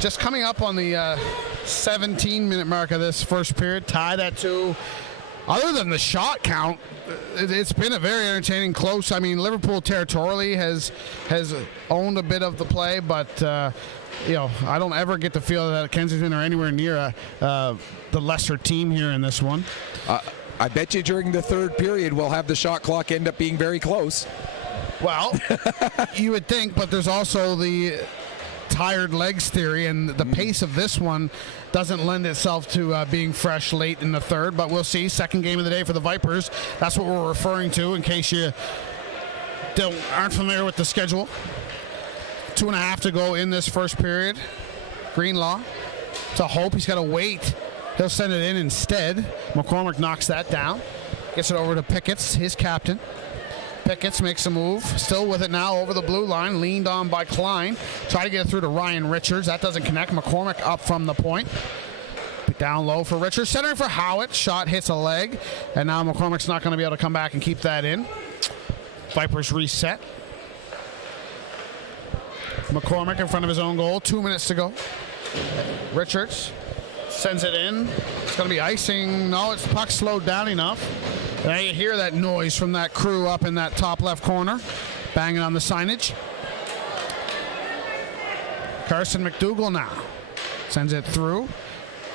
Just coming up on the 17-minute mark of this first period, tied at 2. Other than the shot count, it's been a very entertaining, close. I mean, Liverpool territorially has owned a bit of the play, but you know, I don't ever get the feel that Kensington are anywhere near the lesser team here in this one. I bet you during the third period we'll have the shot clock end up being very close. Well, you would think, but there's also the tired legs theory, and the pace of this one doesn't lend itself to being fresh late in the third, but we'll see. Second game of the day for the Vipers. That's what we're referring to in case you aren't familiar with the schedule. 2.5 to go in this first period. Greenlaw to Hope. He's got to wait. He'll send it in instead. McCormick knocks that down. Gets it over to Pickett's, his captain. Pickett's makes a move, still with it now over the blue line, leaned on by Klein. Try to get it through to Ryan Richards. That doesn't connect. McCormick up from the point. Down low for Richards. Centering for Howitt. Shot hits a leg. And now McCormick's not going to be able to come back and keep that in. Vipers reset. McCormick in front of his own goal. 2 minutes to go. Richards sends it in. It's going to be icing. No, it's puck slowed down enough. Now you hear that noise from that crew up in that top left corner, banging on the signage. Carson McDougall now sends it through.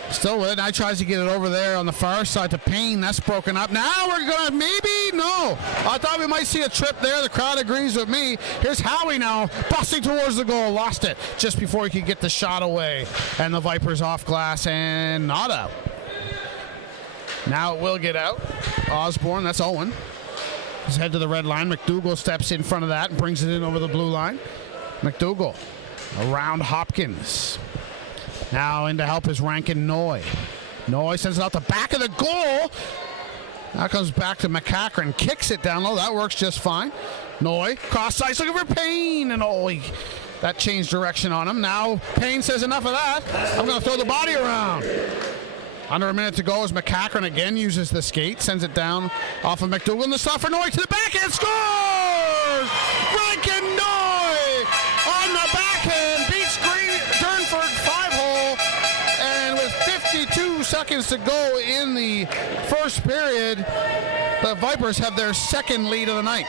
Still with it. Now tries to get it over there on the far side to Payne. That's broken up. Now we're going to no. I thought we might see a trip there. The crowd agrees with me. Here's Howie now busting towards the goal. Lost it just before he could get the shot away. And the Vipers off glass and not out. Now it will get out. Osborne, that's Owen. He's head to the red line. McDougall steps in front of that and brings it in over the blue line. McDougall around Hopkins. Now in to help is Rankin Noy. Noy sends it out the back of the goal. Now comes back to McCachran, kicks it down low. That works just fine. Noy, cross ice, looking for Payne, and that changed direction on him. Now Payne says enough of that. I'm going to throw the body around. Under a minute to go as McCachran again uses the skate, sends it down off of McDougall, and the stop for Noy to the backhand, scores! Rankin Noy on the backhand beats Durnford 5-hole, and with 52 seconds to go in the first period, the Vipers have their second lead of the night.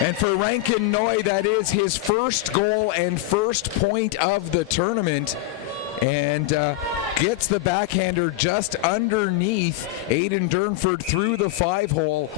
And for Rankin Noy, that is his first goal and first point of the tournament. And gets the backhander just underneath Aidan Durnford through the 5-hole.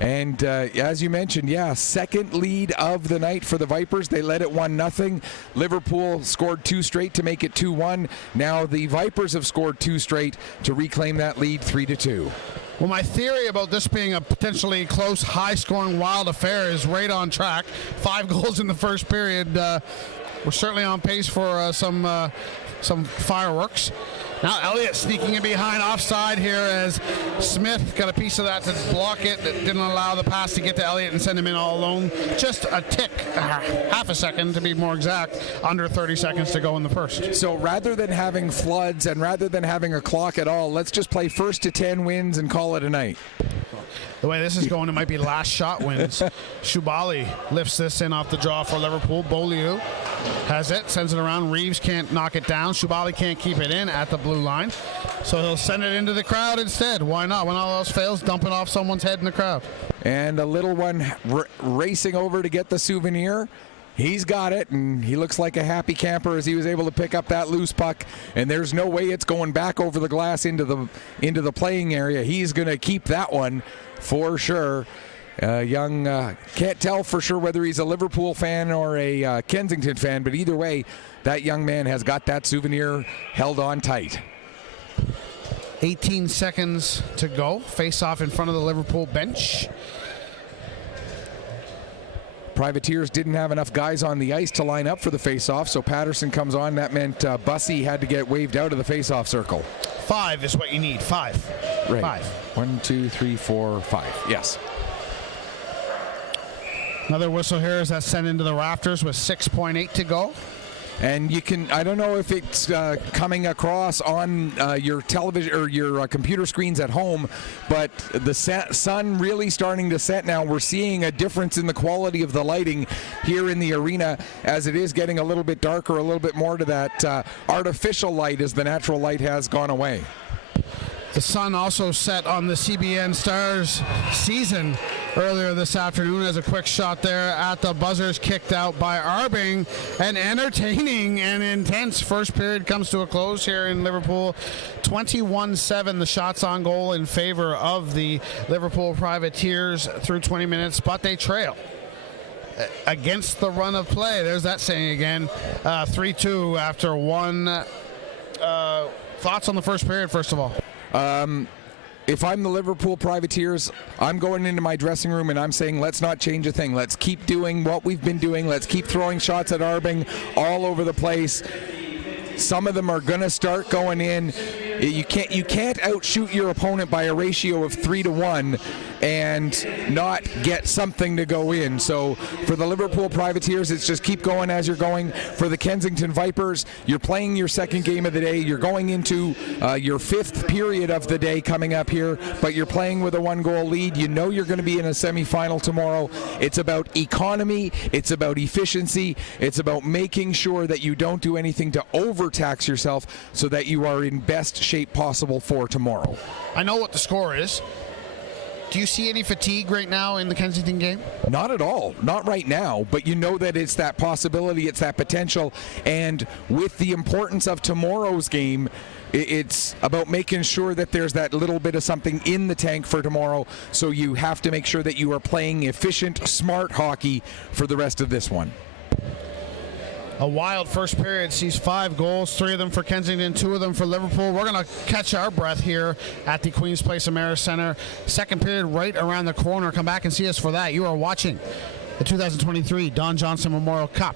And as you mentioned, second lead of the night for the Vipers. They led it 1-0. Liverpool scored 2 straight to make it 2-1. Now the Vipers have scored 2 straight to reclaim that lead 3-2. Well, my theory about this being a potentially close, high-scoring, wild affair is right on track. 5 goals in the first period. We're certainly on pace for some fireworks. Now Elliott sneaking in behind offside here as Smith got a piece of that to block it. That didn't allow the pass to get to Elliott and send him in all alone. Just a tick, half a second to be more exact, under 30 seconds to go in the first. So rather than having floods and rather than having a clock at all, let's just play first to 10 wins and call it a night. The way this is going, it might be last shot wins. Shubali lifts this in off the draw for Liverpool. Beaulieu has it, sends it around. Reeves can't knock it down. Shubali can't keep it in at the blue line. So he'll send it into the crowd instead. Why not? When all else fails, dump it off someone's head in the crowd. And a little one racing over to get the souvenir. He's got it, and he looks like a happy camper as he was able to pick up that loose puck. And there's no way it's going back over the glass into the playing area. He's going to keep that one for sure. Can't tell for sure whether he's a Liverpool fan or a Kensington fan, but either way, that young man has got that souvenir held on tight. 18 seconds to go. Face off in front of the Liverpool bench. Privateers didn't have enough guys on the ice to line up for the face-off, so Patterson comes on. That meant Bussey had to get waved out of the face-off circle. 5 is what you need. 5. Right. 5. 1, 2, 3, 4, 5. Yes. Another whistle here is that sent into the rafters with 6.8 to go. And you can, I don't know if it's coming across on your television or your computer screens at home, but the sun really starting to set now. We're seeing a difference in the quality of the lighting here in the arena as it is getting a little bit darker, a little bit more to that artificial light as the natural light has gone away. The sun also set on the CBN Stars season earlier this afternoon as a quick shot there at the buzzers, kicked out by Arbing. An entertaining and intense first period comes to a close here in Liverpool. 21-7 the shots on goal in favor of the Liverpool Privateers through 20 minutes, but they trail against the run of play. There's that saying again. 3-2 after one. Thoughts on the first period, first of all? If I'm the Liverpool Privateers, I'm going into my dressing room and I'm saying, let's not change a thing. Let's keep doing what we've been doing. Let's keep throwing shots at Arbing all over the place. Some of them are going to start going in. You can't outshoot your opponent by a ratio of 3-1 and not get something to go in. So for the Liverpool Privateers, it's just keep going as you're going. For the Kensington Vipers, you're playing your second game of the day. You're going into your fifth period of the day coming up here, but you're playing with a 1-goal lead. You know you're going to be in a semifinal tomorrow. It's about economy. It's about efficiency. It's about making sure that you don't do anything to overtax yourself so that you are in best shape possible for tomorrow. I know what the score is. Do you see any fatigue right now in the Kensington game? Not at all. Not right now. But you know that it's that possibility, it's that potential. And with the importance of tomorrow's game, it's about making sure that there's that little bit of something in the tank for tomorrow. So you have to make sure that you are playing efficient, smart hockey for the rest of this one. A wild first period sees 5 goals, 3 of them for Kensington, 2 of them for Liverpool. We're going to catch our breath here at the Queen's Place Ameris Center. Second period right around the corner. Come back and see us for that. You are watching the 2023 Don Johnson Memorial Cup.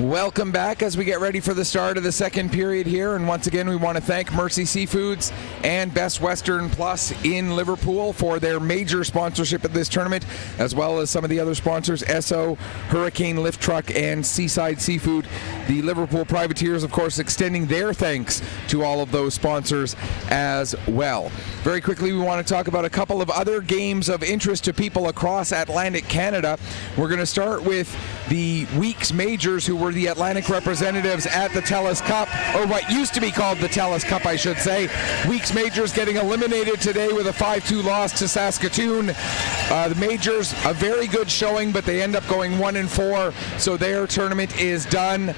Welcome back as we get ready for the start of the second period here. And once again, we want to thank Mercy Seafoods and Best Western Plus in Liverpool for their major sponsorship of this tournament, as well as some of the other sponsors, Esso, Hurricane Lift Truck, and Seaside Seafood. The Liverpool Privateers, of course, extending their thanks to all of those sponsors as well. Very quickly, we want to talk about a couple of other games of interest to people across Atlantic Canada. We're going to start with the week's majors, who were the Atlantic representatives at the TELUS Cup, or what used to be called the TELUS Cup, I should say. Week's majors getting eliminated today with a 5-2 loss to Saskatoon. The majors, a very good showing, but they end up going 1-4, so their tournament is done.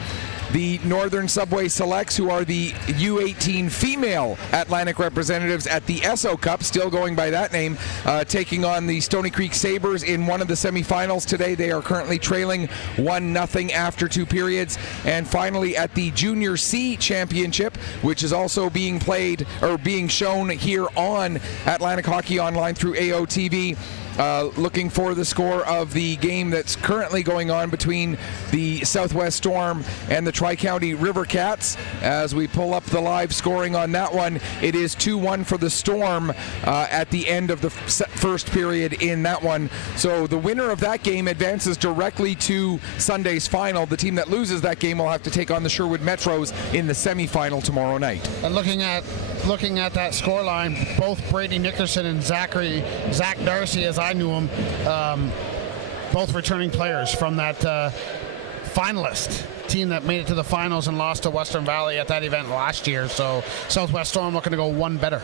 The Northern Subway Selects, who are the U18 female Atlantic representatives at the Esso Cup, still going by that name, taking on the Stony Creek Sabres in one of the semifinals today. They are currently trailing 1-0 after 2 periods. And finally, at the Junior C Championship, which is also being played or being shown here on Atlantic Hockey Online through AOTV. Looking for the score of the game that's currently going on between the Southwest Storm and the Tri-County River Cats. As we pull up the live scoring on that one, it is 2-1 for the Storm at the end of the first period in that one. So the winner of that game advances directly to Sunday's final. The team that loses that game will have to take on the Sherwood Metros in the semifinal tomorrow night. And looking at that scoreline, both Brady Nickerson and Zach Darcy, as I knew him, both returning players from that finalist team that made it to the finals and lost to Western Valley at that event last year. So Southwest Storm looking to go one better.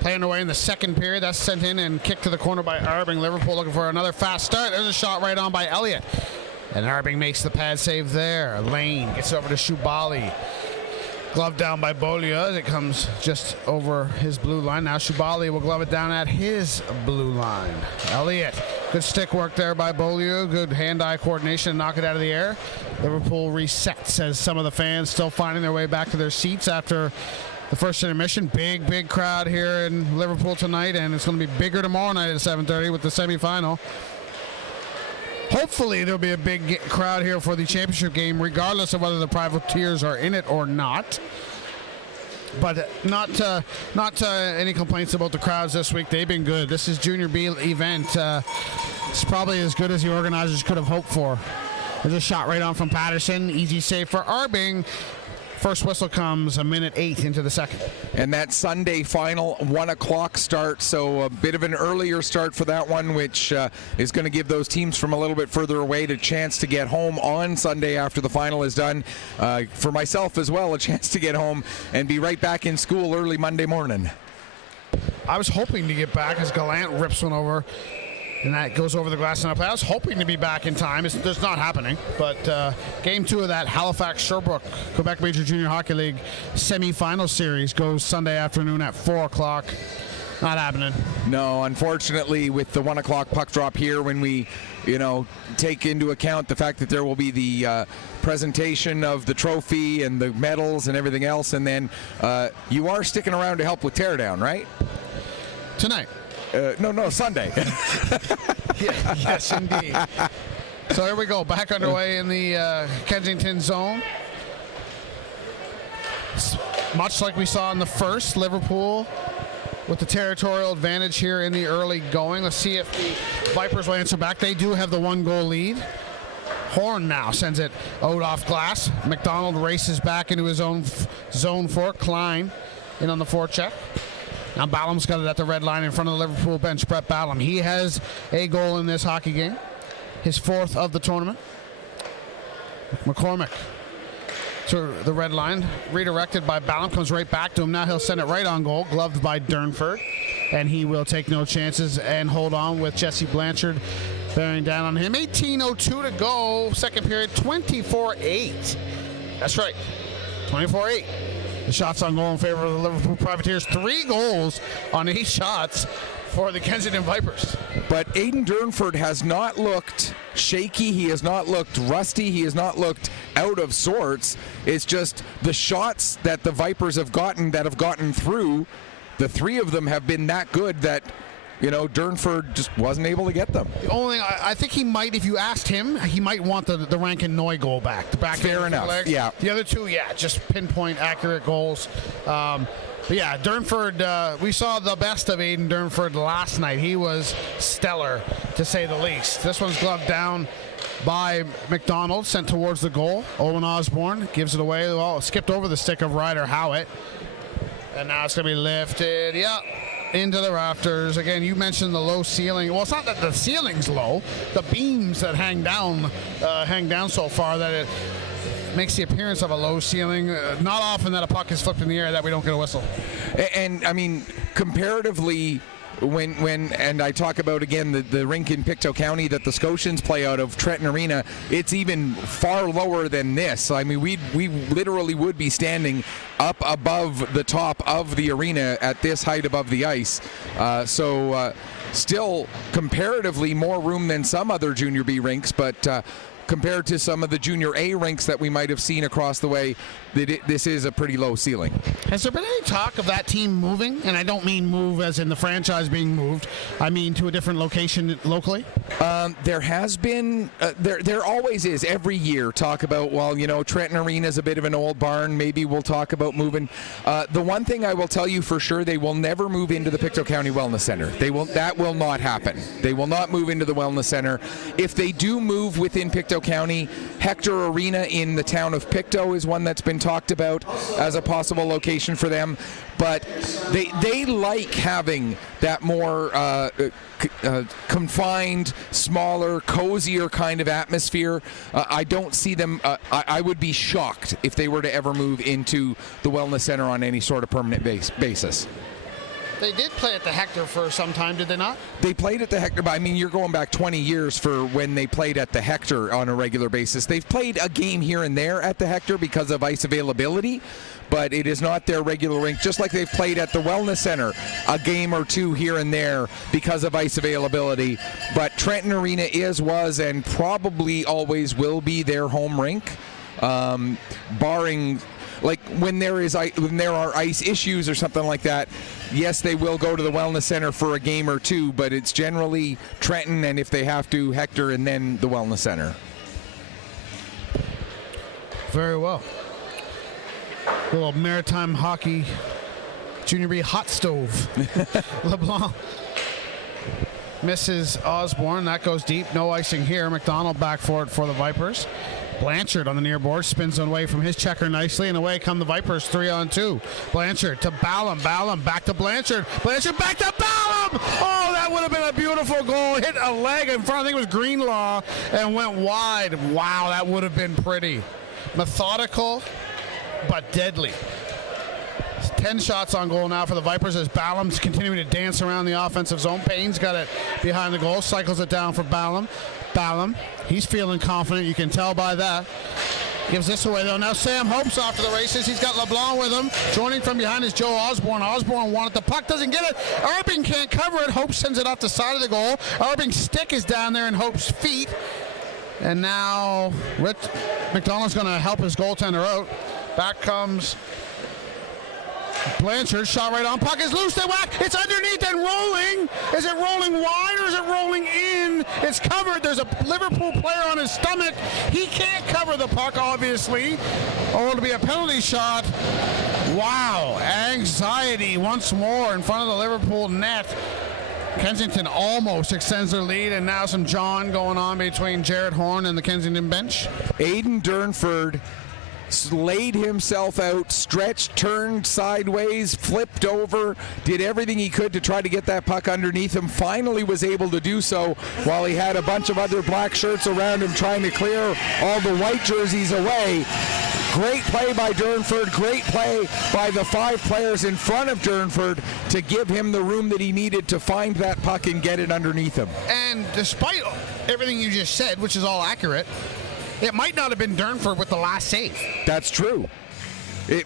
Playing away in the second period. That's sent in and kicked to the corner by Arbing. Liverpool looking for another fast start. There's a shot right on by Elliott. And Arbing makes the pad save there. Lane gets over to Shubali. Glove down by Beaulieu as it comes just over his blue line. Now Shubali will glove it down at his blue line. Elliott, good stick work there by Beaulieu. Good hand-eye coordination to knock it out of the air. Liverpool resets as some of the fans still finding their way back to their seats after the first intermission. Big crowd here in Liverpool tonight, and it's going to be bigger tomorrow night at 7:30 with the semifinal. Hopefully there'll be a big crowd here for the championship game, regardless of whether the Privateers are in it or not. But not any complaints about the crowds this week. They've been good. This is Junior B event. It's probably as good as the organizers could have hoped for. There's a shot right on from Patterson. Easy save for Arbing. First whistle comes a minute 8 into the second. And that Sunday final 1 o'clock start, so a bit of an earlier start for that one, which is going to give those teams from a little bit further away a chance to get home on Sunday after the final is done. For myself as well, a chance to get home and be right back in school early Monday morning. I was hoping to get back as Gallant rips one over. And that goes over the glass and I was hoping to be back in time. It's not happening. But game 2 of that Halifax-Sherbrooke Quebec Major Junior Hockey League semi-final series goes Sunday afternoon at 4 o'clock. Not happening. No, unfortunately, with the 1 o'clock puck drop here, when we, take into account the fact that there will be the presentation of the trophy and the medals and everything else, and then you are sticking around to help with teardown, right? Tonight. No, Sunday. Yes, indeed. So here we go, back underway in the Kensington zone. Much like we saw in the first, Liverpool with the territorial advantage here in the early going. Let's see if the Vipers will answer back. They do have the 1-goal lead. Horn now sends it out off glass. McDonald races back into his own zone for Klein in on the forecheck. Now Ballum's got it at the red line in front of the Liverpool bench. Brett Ballum. He has a goal in this hockey game. His 4th of the tournament. McCormick to the red line. Redirected by Ballum. Comes right back to him. Now he'll send it right on goal. Gloved by Durnford. And he will take no chances and hold on with Jesse Blanchard bearing down on him. 18:02 to go. Second period. 24-8. That's right. 24-8. The shots on goal in favor of the Liverpool Privateers. 3 goals on 8 shots for the Kensington Vipers. But Aiden Durnford has not looked shaky. He has not looked rusty. He has not looked out of sorts. It's just the shots that the Vipers have gotten through, the 3 of them have been that good that Durnford just wasn't able to get them. The only thing, I think he might, if you asked him, he might want the Rankin Noy goal back. The back Fair enough, legs. yeah. The other two, just pinpoint accurate goals. But yeah, Durnford, we saw the best of Aiden Durnford last night. He was stellar, to say the least. This one's gloved down by McDonald, sent towards the goal. Owen Osborne gives it away. Well, skipped over the stick of Ryder Howitt. And now it's going to be lifted, into the rafters. Again, you mentioned the low ceiling. Well, it's not that the ceiling's low. The beams that hang down so far that it makes the appearance of a low ceiling. Not often that a puck is flipped in the air that we don't get a whistle. And I mean, comparatively, when I talk about, again, the rink in Pictou County that the Scotians play out of, Trenton Arena, it's even far lower than this. I mean, we literally would be standing up above the top of the arena at this height above the ice. Still comparatively more room than some other Junior B rinks, but compared to some of the Junior A rinks that we might have seen across the way, this is a pretty low ceiling. Has there been any talk of that team moving? And I don't mean move as in the franchise being moved. I mean to a different location locally? There has been, there always is every year talk about, Trenton Arena is a bit of an old barn. Maybe we'll talk about moving. The one thing I will tell you for sure, they will never move into the Pictou County Wellness Center. That will not happen. They will not move into the Wellness Center. If they do move within Pictou County, Hector Arena in the town of Pictou is one that's been talked about as a possible location for them, but they like having that more confined, smaller, cozier kind of atmosphere. I don't see them, I would be shocked if they were to ever move into the Wellness Center on any sort of permanent basis. They did play at the Hector for some time, did they not? They played at the Hector, but I mean, you're going back 20 years for when they played at the Hector on a regular basis. They've played a game here and there at the Hector because of ice availability, but it is not their regular rink, just like they've played at the Wellness Center a game or two here and there because of ice availability. But Trenton Arena was, and probably always will be their home rink, barring... Like when there are ice issues or something like that, yes, they will go to the Wellness Center for a game or two, but it's generally Trenton, and if they have to, Hector, and then the Wellness Center. Very well. A little maritime hockey, Junior B hot stove. LeBlanc misses Osborne. That goes deep. No icing here. McDonald back for it for the Vipers. Blanchard on the near board spins away from his checker nicely, and away come the Vipers 3-on-2. Blanchard to Ballum. Ballum back to Blanchard. Blanchard back to Ballum. Oh, that would have been a beautiful goal. Hit a leg in front. I think it was Greenlaw and went wide. Wow, that would have been pretty. Methodical, but deadly. 10 shots on goal now for the Vipers as Ballum's continuing to dance around the offensive zone. Payne's got it behind the goal, cycles it down for Ballum. Ballum, he's feeling confident, you can tell by that. Gives this away though. Now Sam Hope's off to the races. He's got LeBlanc with him. Joining from behind is Joe Osborne. Osborne wanted the puck, doesn't get it. Arping can't cover it. Hope sends it off the side of the goal. Arping's stick is down there in Hope's feet. And now Rich McDonald's going to help his goaltender out. Back comes Blanchard, shot right on. Puck is loose. They whack. It's underneath and rolling. Is it rolling wide or is it rolling in? It's covered. There's a Liverpool player on his stomach. He can't cover the puck, obviously. Oh, it'll be a penalty shot. Wow. Anxiety once more in front of the Liverpool net. Kensington almost extends their lead, and now some jawing going on between Jared Horn and the Kensington bench. Aiden Durnford laid himself out, stretched, turned sideways, flipped over, did everything he could to try to get that puck underneath him, finally was able to do so while he had a bunch of other black shirts around him trying to clear all the white jerseys away. Great play by Durnford, great play by the 5 players in front of Durnford to give him the room that he needed to find that puck and get it underneath him. And despite everything you just said, which is all accurate, it might not have been Durnford with the last save. That's true.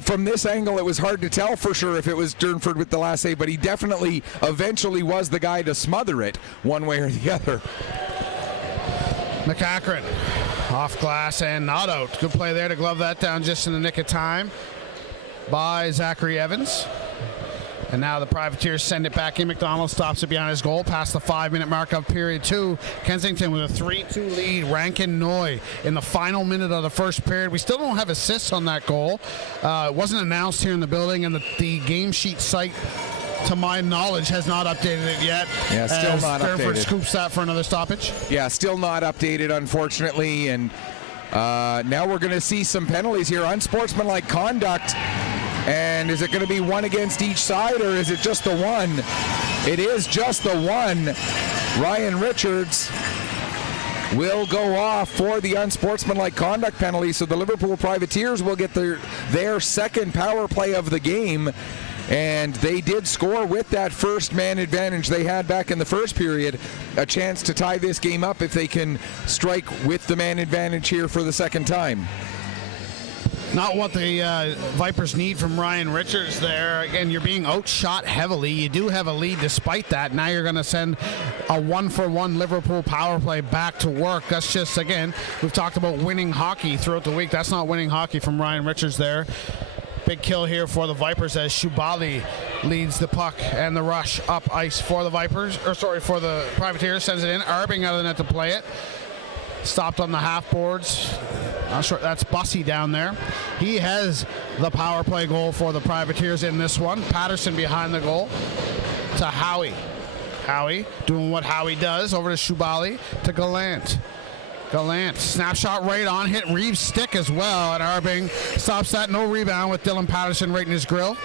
From this angle, it was hard to tell for sure if it was Durnford with the last save, but he definitely eventually was the guy to smother it one way or the other. McCachran off glass and not out. Good play there to glove that down just in the nick of time by Zachary Evans. And now the Privateers send it back in. McDonald stops it behind his goal past the 5-minute mark of period 2. Kensington with a 3-2 lead. Rankin Noy in the final minute of the first period. We still don't have assists on that goal. It wasn't announced here in the building, and the game sheet site, to my knowledge, has not updated it yet. Yeah, still not Durford updated. scoops that for another stoppage. Yeah, still not updated, unfortunately. And now we're going to see some penalties here. Unsportsmanlike conduct. And is it going to be one against each side, or is it just the one? It is just the one. Ryan Richards will go off for the unsportsmanlike conduct penalty, so the Liverpool Privateers will get their second power play of the game. And they did score with that first man advantage they had back in the first period. A chance to tie this game up if they can strike with the man advantage here for the second time. Not what the Vipers need from Ryan Richards there. Again, you're being outshot heavily. You do have a lead despite that. Now you're going to send a 1-for-1 Liverpool power play back to work. That's just, again, we've talked about winning hockey throughout the week. That's not winning hockey from Ryan Richards there. Big kill here for the Vipers as Shubali leads the puck and the rush up ice for the for the Privateers. Sends it in. Arbing out of the net to play it. Stopped on the half boards. Not sure, that's Bussy down there. He has the power play goal for the Privateers in this one. Patterson behind the goal to Howie. Howie doing what Howie does, over to Shubali to Gallant. Gallant, snapshot right on, hit Reeves' stick as well, and Arbing stops that. No rebound with Dylan Patterson right in his grill.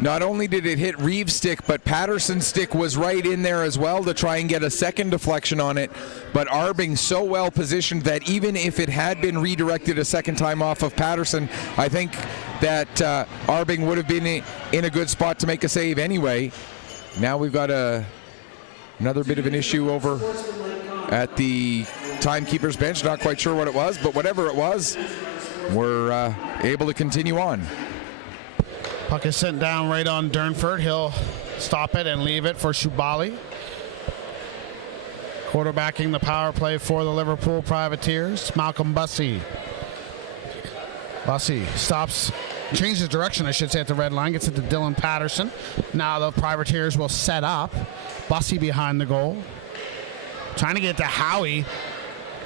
Not only did it hit Reeves' stick, but Patterson's stick was right in there as well to try and get a second deflection on it. But Arbing so well positioned that even if it had been redirected a second time off of Patterson, I think that Arbing would have been in a good spot to make a save anyway. Now we've got another bit of an issue over at the timekeeper's bench. Not quite sure what it was, but whatever it was, we're able to continue on. Puck is sent down right on Durnford. He'll stop it and leave it for Shubali. Quarterbacking the power play for the Liverpool Privateers, Malcolm Bussy. Bussy stops, changes direction, I should say, at the red line. Gets it to Dylan Patterson. Now the Privateers will set up. Bussy behind the goal. Trying to get to Howie.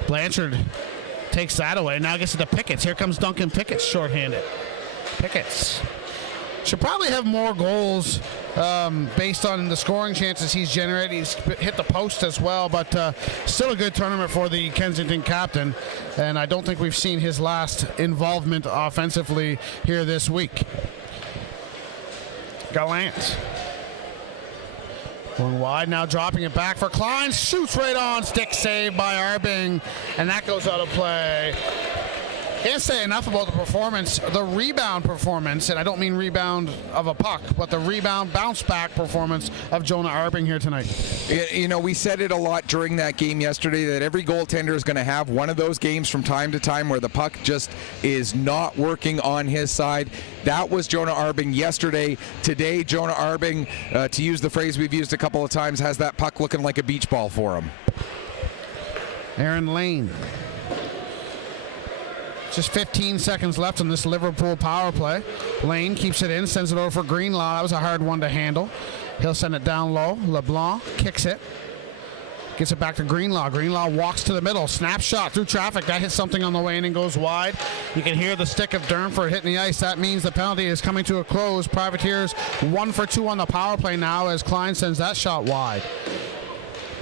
Blanchard takes that away. Now gets it to Picketts. Here comes Duncan Picketts, shorthanded. Picketts should probably have more goals based on the scoring chances he's generated. He's hit the post as well, but still a good tournament for the Kensington captain, and I don't think we've seen his last involvement offensively here this week. Gallant. Going wide, now dropping it back for Klein. Shoots right on, stick save by Arbing, and that goes out of play. Can't say enough about the performance, the rebound performance, and I don't mean rebound of a puck, but the rebound bounce back performance of Jonah Arbing here tonight. You know, we said it a lot during that game yesterday that every goaltender is going to have one of those games from time to time where the puck just is not working on his side. That was Jonah Arbing yesterday. Today, Jonah Arbing, to use the phrase we've used a couple of times, has that puck looking like a beach ball for him. Aaron Lane. Just 15 seconds left on this Liverpool power play. Lane keeps it in, sends it over for Greenlaw. That was a hard one to handle. He'll send it down low. LeBlanc kicks it. Gets it back to Greenlaw. Greenlaw walks to the middle. Snapshot through traffic. That hits something on the way in and goes wide. You can hear the stick of Durnford hitting the ice. That means the penalty is coming to a close. Privateers 1 for 2 on the power play now as Klein sends that shot wide.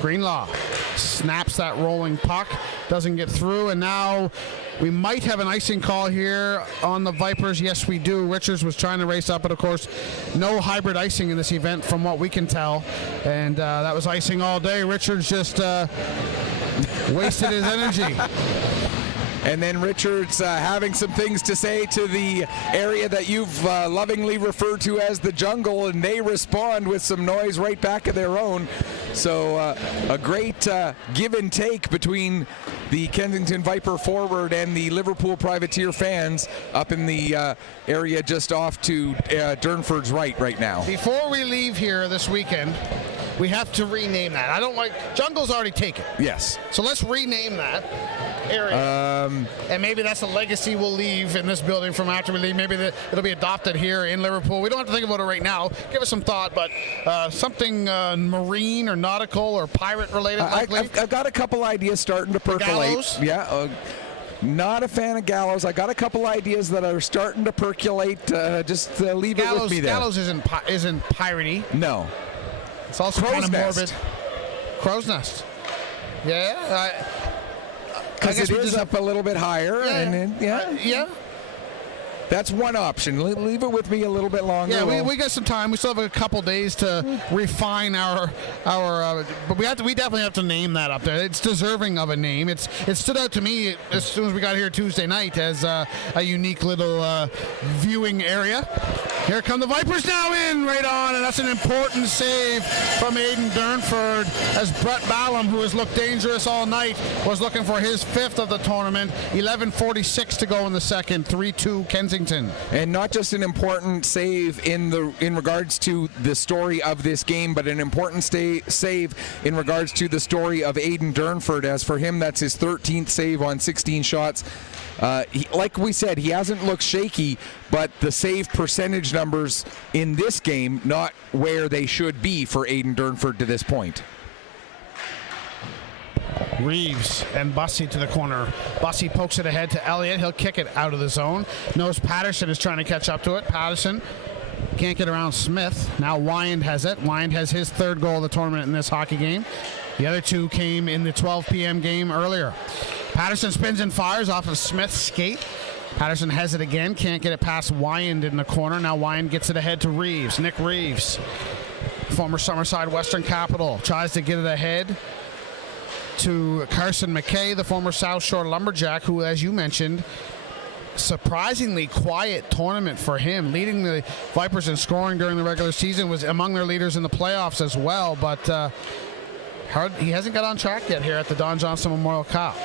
Greenlaw snaps that rolling puck. Doesn't get through, and now we might have an icing call here on the Vipers. Yes, we do. Richards was trying to race up, but of course, no hybrid icing in this event from what we can tell. And that was icing all day. Richards just wasted his energy. And then Richards having some things to say to the area that you've lovingly referred to as the jungle, and they respond with some noise right back of their own. So a great give and take between the Kensington Viper forward and the Liverpool Privateer fans up in the area just off to Durnford's right now. Before we leave here this weekend, we have to rename that. I don't like Jungle's already taken. Yes. So let's rename that area. And maybe that's a legacy we'll leave in this building from after we leave. Maybe it'll be adopted here in Liverpool. We don't have to think about it right now. Give us some thought, but something marine or nautical or pirate related. I've got a couple ideas starting to percolate. Gallows? Yeah. Not a fan of Gallows. I got a couple ideas that are starting to percolate. Just leave it with me there. Gallows isn't piratey. No. It's also kind of morbid. Crow's Nest. Yeah. Because it is up a little bit higher. Yeah. That's one option. Leave it with me a little bit longer. Yeah, we got some time. We still have a couple days to refine our but we definitely have to name that up there. It's deserving of a name. It stood out to me as soon as we got here Tuesday night as a unique little viewing area. Here come the Vipers now in right on, and that's an important save from Aidan Durnford as Brett Ballum, who has looked dangerous all night, was looking for his 5th of the tournament. 11:46 to go in the second. 3-2 Kensington. And not just an important save in regards to the story of this game, but an important save in regards to the story of Aidan Durnford. As for him, that's his 13th save on 16 shots. Like we said, he hasn't looked shaky, but the save percentage numbers in this game not where they should be for Aidan Durnford to this point. Reeves and Bussey to the corner. Bussey pokes it ahead to Elliott. He'll kick it out of the zone. Knows Patterson is trying to catch up to it. Patterson can't get around Smith. Now Wyand has it. Wyand has his 3rd goal of the tournament in this hockey game. The other 2 came in the 12 p.m. game earlier. Patterson spins and fires off of Smith's skate. Patterson has it again. Can't get it past Wyand in the corner. Now Wyand gets it ahead to Reeves. Nick Reeves, former Summerside Western Capital, tries to get it ahead to Carson McKay, the former South Shore Lumberjack, who, as you mentioned, surprisingly quiet tournament for him, leading the Vipers in scoring during the regular season, was among their leaders in the playoffs as well, but he hasn't got on track yet here at the Don Johnson Memorial Cup.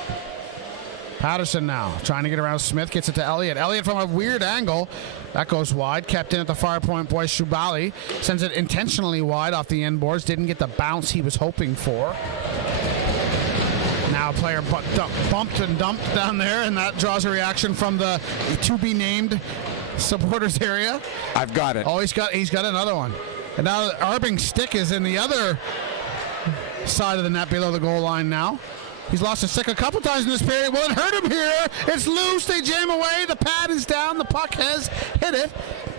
Patterson now trying to get around Smith, gets it to Elliott. Elliott from a weird angle. That goes wide. Kept in at the far point. Boyce Shubali sends it intentionally wide off the end boards. Didn't get the bounce he was hoping for. Now a player bumped and dumped down there, and that draws a reaction from the to-be-named supporters area. I've got it. Oh, he's got another one. And now Arbing's stick is in the other side of the net below the goal line now. He's lost his stick a couple times in this period. Will it hurt him here? It's loose. They jam away. The pad is down. The puck has hit it.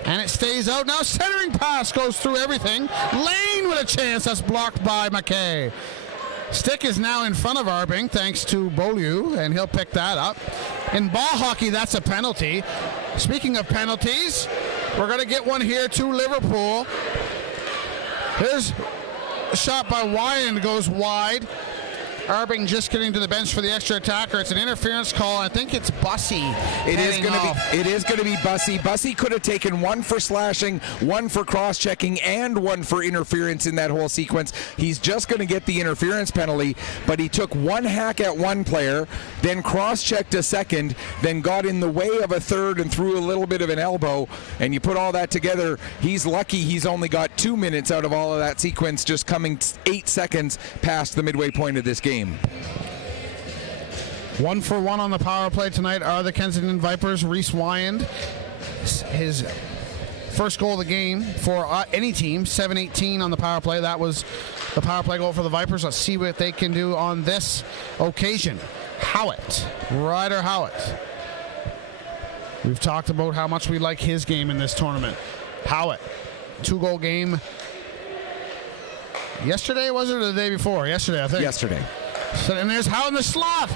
And it stays out. Now centering pass goes through everything. Lane with a chance. That's blocked by McKay. Stick is now in front of Arbing thanks to Beaulieu, and he'll pick that up. In ball hockey, that's a penalty. Speaking of penalties, we're going to get one here to Liverpool. Here's a shot by Wyand, goes wide. Arbing just getting to the bench for the extra attacker. It's an interference call. I think it's Bussey. It is going to be Bussey. Bussey could have taken one for slashing, one for cross-checking, and one for interference in that whole sequence. He's just going to get the interference penalty, but he took one hack at one player, then cross-checked a second, then got in the way of a third and threw a little bit of an elbow, and you put all that together, he's lucky he's only got 2 minutes out of all of that sequence, just coming 8 seconds past the midway point of this game. 1 for 1 on the power play tonight are the Kensington Vipers. Reese Wyand, his first goal of the game for any team, 7-18 on the power play. That was the power play goal for the Vipers. Let's see what they can do on this occasion. Howitt, Ryder Howitt. We've talked about how much we like his game in this tournament. Howitt, 2-goal game. Yesterday, was it, or the day before? Yesterday, I think. Yesterday. So, and there's Howe in the slot.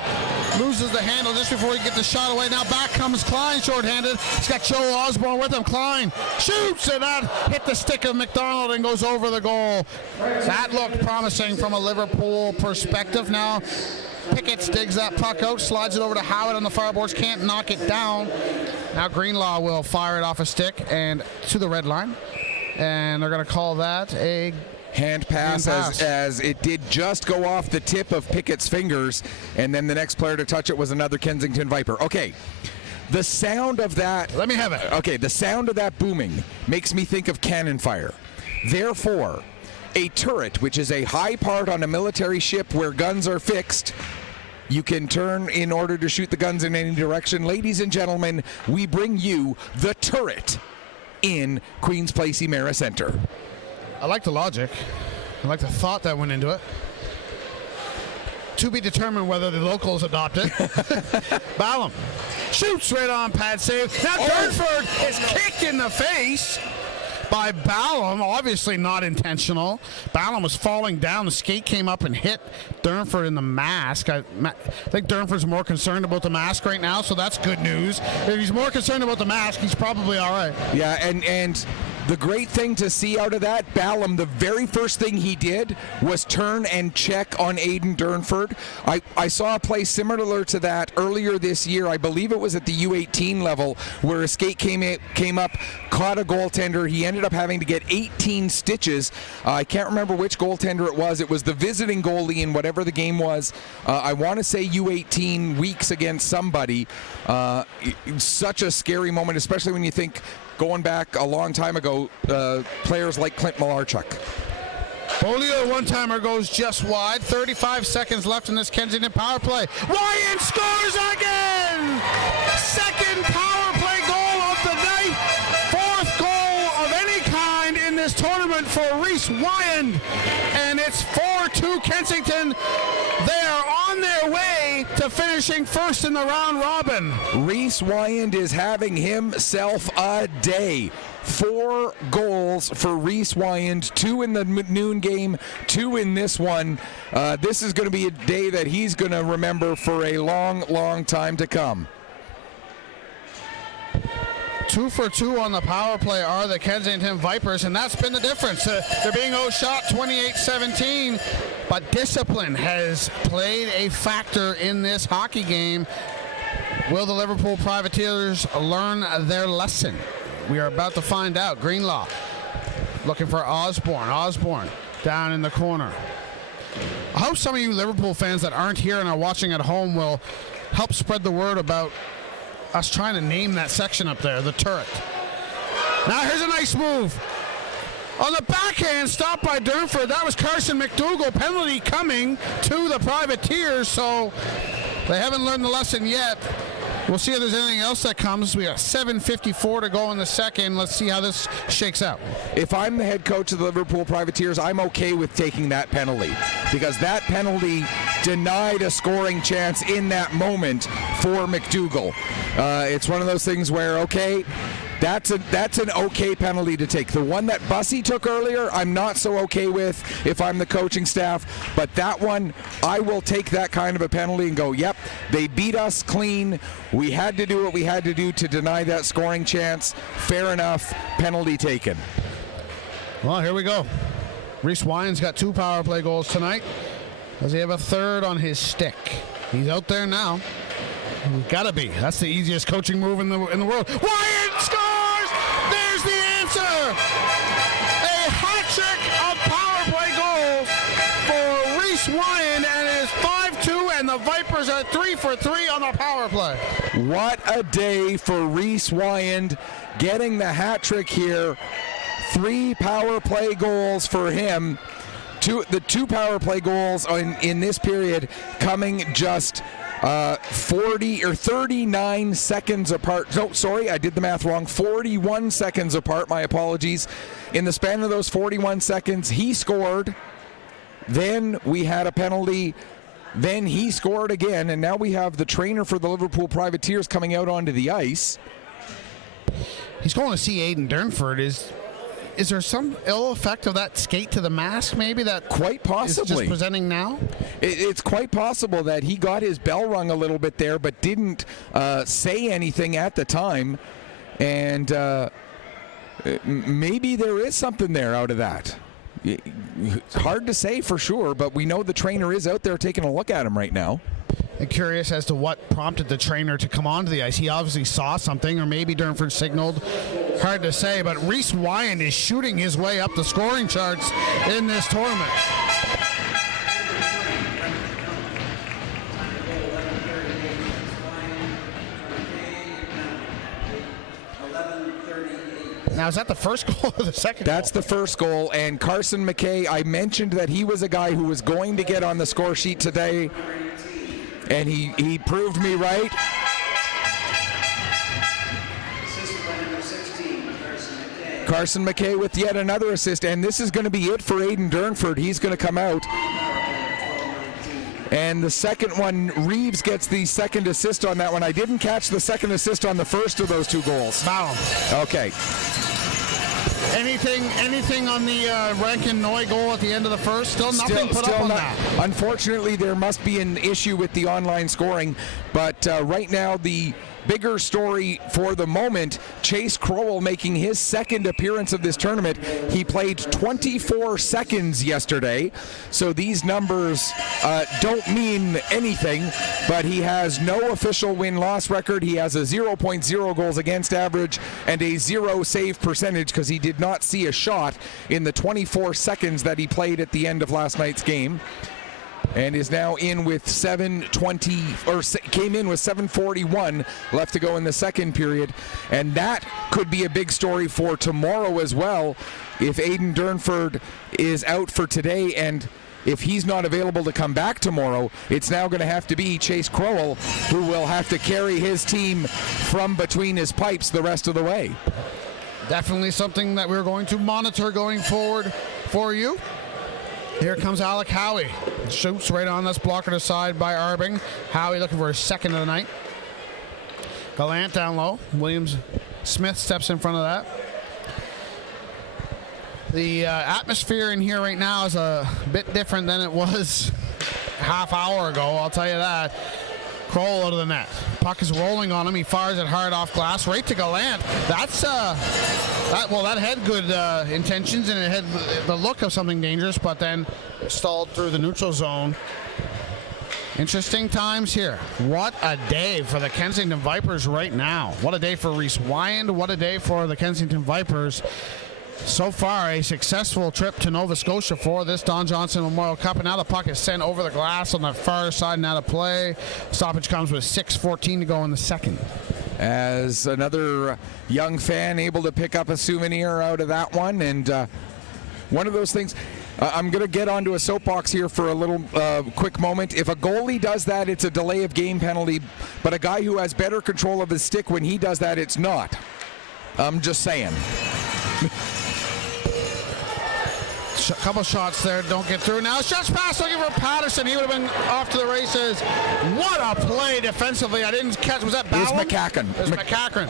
Loses the handle just before he gets the shot away. Now back comes Klein, shorthanded. He's got Joe Osborne with him. Klein shoots, and that hit the stick of McDonald and goes over the goal. That looked promising from a Liverpool perspective. Now Pickett digs that puck out, slides it over to Howard on the far boards, can't knock it down. Now Greenlaw will fire it off a stick and to the red line. And they're going to call that a hand pass, as it did just go off the tip of Pickett's fingers, and then the next player to touch it was another Kensington Viper. Okay, the sound of that... Let me have it. Okay, the sound of that booming makes me think of cannon fire. Therefore, a turret, which is a high part on a military ship where guns are fixed. You can turn in order to shoot the guns in any direction. Ladies and gentlemen, we bring you the turret in Queen's Place Emera Center. I like the logic. I like the thought that went into it. To be determined whether the locals adopt it. Ballum shoots right on pad save. Now Durnford is kicked in the face by Ballum, obviously not intentional. Ballum was falling down. The skate came up and hit Durnford in the mask. I think Durnford's more concerned about the mask right now, so that's good news. If he's more concerned about the mask, he's probably all right. Yeah, and the great thing to see out of that, Ballum, the very first thing he did was turn and check on Aiden Durnford. I saw a play similar to that earlier this year. I believe it was at the U18 level where a skate came up, caught a goaltender. He ended up having to get 18 stitches. I can't remember which goaltender it was. It was the visiting goalie in whatever the game was. I want to say U18 weeks against somebody. Such a scary moment, especially when you think going back a long time ago, players like Clint Malarchuk. Bolio one-timer goes just wide. 35 seconds left in this Kensington power play. Wyatt scores again! Second power play goal of the night. Fourth goal of any kind in this tournament for Reese Wyand. And it's 4-2 Kensington. They are on their way to finishing first in the round robin. Reese Wyand is having himself a day. 4 goals for Reese Wyand, 2 in the noon game, 2 in this one. This is going to be a day that he's going to remember for a long, long time to come. 2 for 2 on the power play are the Kensington Vipers, and that's been the difference. They're being outshot 28-17, but discipline has played a factor in this hockey game. Will the Liverpool Privateers learn their lesson? We are about to find out. Greenlaw looking for Osborne. Osborne down in the corner. I hope some of you Liverpool fans that aren't here and are watching at home will help spread the word about us trying to name that section up there, the turret. Now here's a nice move. On the backhand, stopped by Durnford. That was Carson McDougall. Penalty coming to the Privateers, so they haven't learned the lesson yet. We'll see if there's anything else that comes. We got 7:54 to go in the second. Let's see how this shakes out. If I'm the head coach of the Liverpool Privateers, I'm okay with taking that penalty because that penalty denied a scoring chance in that moment for McDougall. It's one of those things where, okay, that's an okay penalty to take. The one that Bussey took earlier, I'm not so okay with if I'm the coaching staff. But that one, I will take that kind of a penalty and go, yep, they beat us clean. We had to do what we had to do to deny that scoring chance. Fair enough, penalty taken. Well, here we go. Reese Wyand's got 2 power play goals tonight. Does he have a third on his stick? He's out there now. Gotta be. That's the easiest coaching move in the world. Wyand scores! There's the answer! A hat trick of power play goals for Reese Wyand, and it is 5-2, and the Vipers are 3 for 3 on the power play. What a day for Reese Wyand, getting the hat trick here. 3 power play goals for him. The 2 power play goals in this period coming just 40 or 39 seconds apart. No, sorry, I did the math wrong. 41 seconds apart. My apologies. In the span of those 41 seconds, he scored. Then we had a penalty. Then he scored again. And now we have the trainer for the Liverpool Privateers coming out onto the ice. He's going to see Aiden Durnford. Is there some ill effect of that skate to the mask, maybe, that quite possibly is just presenting now? It's quite possible that he got his bell rung a little bit there, but didn't say anything at the time. And maybe there is something there out of that. It's hard to say for sure, but we know the trainer is out there taking a look at him right now. I'm curious as to what prompted the trainer to come onto the ice. He obviously saw something, or maybe Durnford signaled. Hard to say, but Reese Wyand is shooting his way up the scoring charts in this tournament. Now, is that the first goal or the second That's goal? the first goal, and Carson McKay, I mentioned that he was a guy who was going to get on the score sheet today, and he proved me right. Carson McKay with yet another assist, and this is going to be it for Aiden Durnford. He's going to come out. And the second one, Reeves gets the second assist on that one. I didn't catch the second assist on the first of those 2 goals. Bow. Okay. Anything on the Rankin Noy goal at the end of the first? Still nothing put up on that. Unfortunately, there must be an issue with the online scoring, but right now the bigger story for the moment, Chase Crowell making his second appearance of this tournament. He played 24 seconds yesterday, so these numbers don't mean anything, but he has no official win-loss record. He has a 0.0 goals against average and a 0 save percentage because he did not see a shot in the 24 seconds that he played at the end of last night's game. And is now in with 7:20, or came in with 7:41 left to go in the second period. And that could be a big story for tomorrow as well. If Aiden Durnford is out for today, and if he's not available to come back tomorrow, it's now going to have to be Chase Crowell who will have to carry his team from between his pipes the rest of the way. Definitely something that we're going to monitor going forward for you. Here comes Alec Howie. Shoots right on this blocker to side by Arbing. Howie looking for his second of the night. Gallant down low. Williams Smith steps in front of that. The atmosphere in here right now is a bit different than it was half hour ago, I'll tell you that. Crowell out of the net. Puck is rolling on him. He fires it hard off glass right to Gallant. That's that had good intentions, and it had the look of something dangerous, but then stalled through the neutral zone. Interesting times here. What a day for the Kensington Vipers right now. What a day for Reese Wyand. What a day for the Kensington Vipers. So far, a successful trip to Nova Scotia for this Don Johnson Memorial Cup, and now the puck is sent over the glass on the far side and out of play. Stoppage comes with 6:14 to go in the second. As another young fan able to pick up a souvenir out of that one, and one of those things, I'm going to get onto a soapbox here for a little quick moment. If a goalie does that, it's a delay of game penalty, but a guy who has better control of his stick, when he does that, it's not. I'm just saying. Couple shots there, don't get through. Now shots pass looking for Patterson. He would have been off to the races. What a play defensively. I didn't catch. Was that Ballum? It was McCacken. It was McCacken.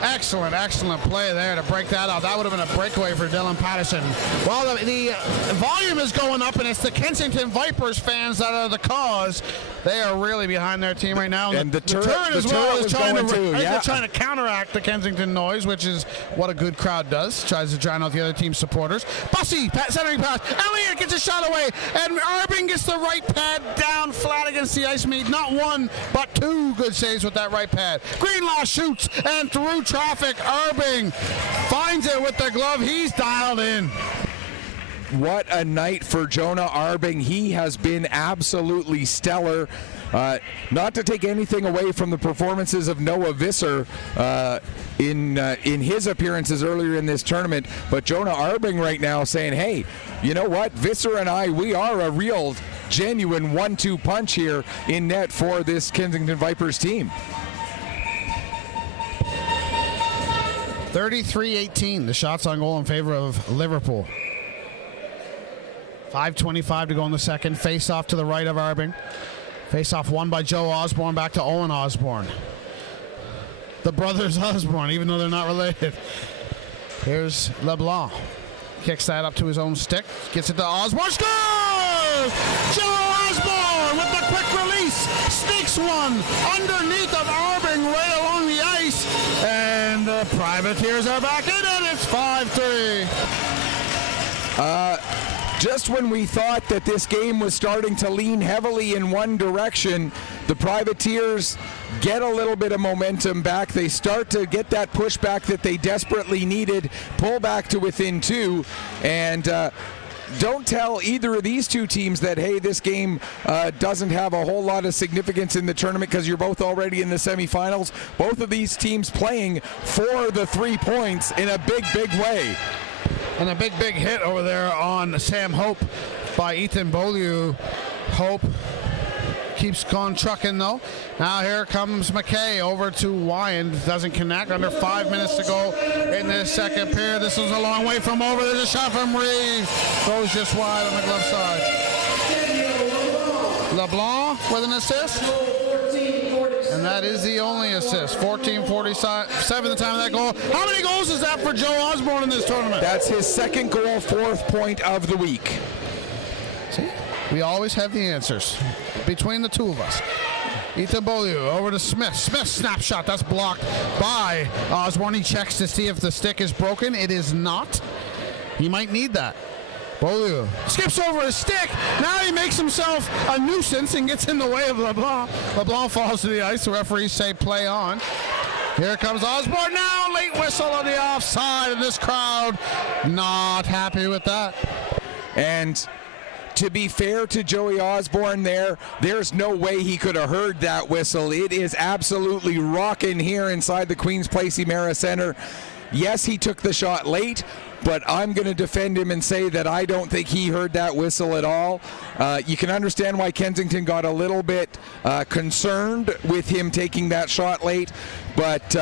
Excellent play there to break that out. That would have been a breakaway for Dylan Patterson. Well, the volume is going up, and it's the Kensington Vipers fans that are the cause. They are really behind their team right now. And the turret as well is trying to, they're trying to counteract the Kensington noise, which is what a good crowd does. Tries to drown out the other team's supporters. Bussy, centering pass. Elliott gets a shot away, and Arbing gets the right pad down flat against the ice. Made not one, but 2 good saves with that right pad. Greenlaw shoots, and through traffic, Arbing finds it with the glove. He's dialed in. What a night for Jonah Arbing. He has been absolutely stellar. Not to take anything away from the performances of Noah Visser in his appearances earlier in this tournament, but Jonah Arbing right now saying, hey, you know what, Visser and we are a real, genuine 1-2 punch here in net for this Kensington Vipers team. 33-18, the shots on goal in favor of Liverpool. 5:25 to go in the second. Face off to the right of Arbing. Face off won by Joe Osborne, back to Owen Osborne. The brothers Osborne, even though they're not related. Here's LeBlanc. Kicks that up to his own stick. Gets it to Osborne. Scores! Joe Osborne with the quick release. Sneaks one underneath of Arbing right along the ice. And the Privateers are back in it. It's 5-3. Just when we thought that this game was starting to lean heavily in one direction, the Privateers get a little bit of momentum back. They start to get that pushback that they desperately needed, pull back to within 2, and don't tell either of these two teams that, hey, this game doesn't have a whole lot of significance in the tournament because you're both already in the semifinals. Both of these teams playing for the 3 points in a big, big way. And a big hit over there on Sam Hope by Ethan Beaulieu. Hope keeps going trucking though. Now here comes McKay over to Wyand. Doesn't connect. Under 5 minutes to go in this second period. This was a long way from over. There's a shot from Reeves. Goes just wide on the glove side. LeBlanc with an assist. And that is the only assist. 14:47 the time of that goal. How many goals is that for Joe Osborne in this tournament? That's his second goal, 4th point of the week. See? We always have the answers between the two of us. Ethan Beaulieu over to Smith. Smith snapshot. That's blocked by Osborne. He checks to see if the stick is broken. It is not. He might need that. Beaulieu skips over his stick. Now he makes himself a nuisance and gets in the way of LeBlanc. LeBlanc falls to the ice. The referees say play on. Here comes Osborne now. Late whistle on the offside. And this crowd not happy with that. And to be fair to Joey Osborne there's no way he could have heard that whistle. It is absolutely rocking here inside the Queens Place Emera Center. Yes, he took the shot late, but I'm going to defend him and say that I don't think he heard that whistle at all. You can understand why Kensington got a little bit concerned with him taking that shot late, but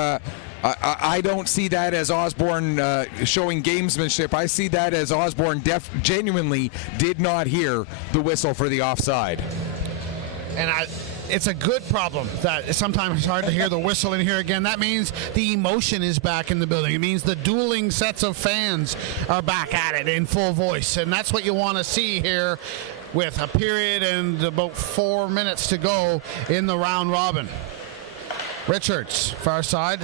I don't see that as Osborne showing gamesmanship. I see that as Osborne genuinely did not hear the whistle for the offside. And it's a good problem that sometimes it's hard to hear the whistle in here again. That means the emotion is back in the building. It means the dueling sets of fans are back at it in full voice. And that's what you want to see here with a period and about 4 minutes to go in the round robin. Richards, far side.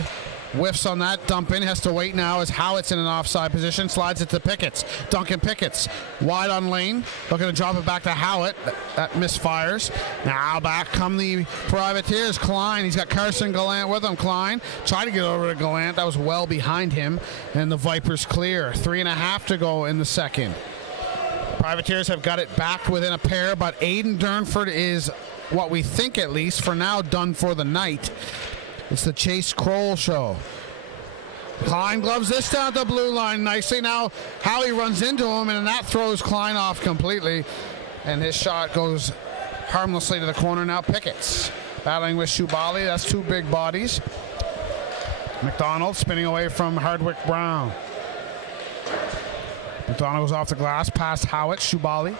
Whiffs on that, dump in, has to wait now as Howitt's in an offside position, slides it to Pickett's. Duncan Pickett's wide on lane, looking to drop it back to Howitt. That misfires. Now back come the Privateers. Klein, he's got Carson Gallant with him. Klein tried to get over to Gallant, that was well behind him, and the Vipers clear. 3.5 to go in the second. Privateers have got it back within a pair, but Aiden Durnford is, what we think at least, for now done for the night. It's the Chase Kroll show. Klein gloves this down the blue line nicely. Now Howie runs into him, and that throws Klein off completely. And his shot goes harmlessly to the corner. Now Pickett's battling with Shubali. That's two big bodies. McDonald spinning away from Hardwick Brown. McDonald goes off the glass, past Howitt. Shubali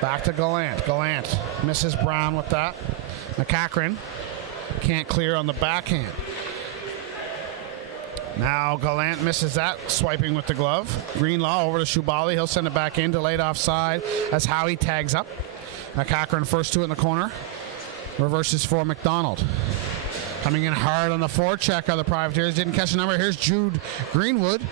back to Gallant. Gallant misses Brown with that. McCachran can't clear on the backhand. Now Gallant misses that, swiping with the glove. Greenlaw over to Shubali. He'll send it back in, delayed offside as Howie tags up. McCachran first two in the corner. Reverses for McDonald. Coming in hard on the forecheck of the Privateers. Didn't catch the number. Here's Jude Greenwood.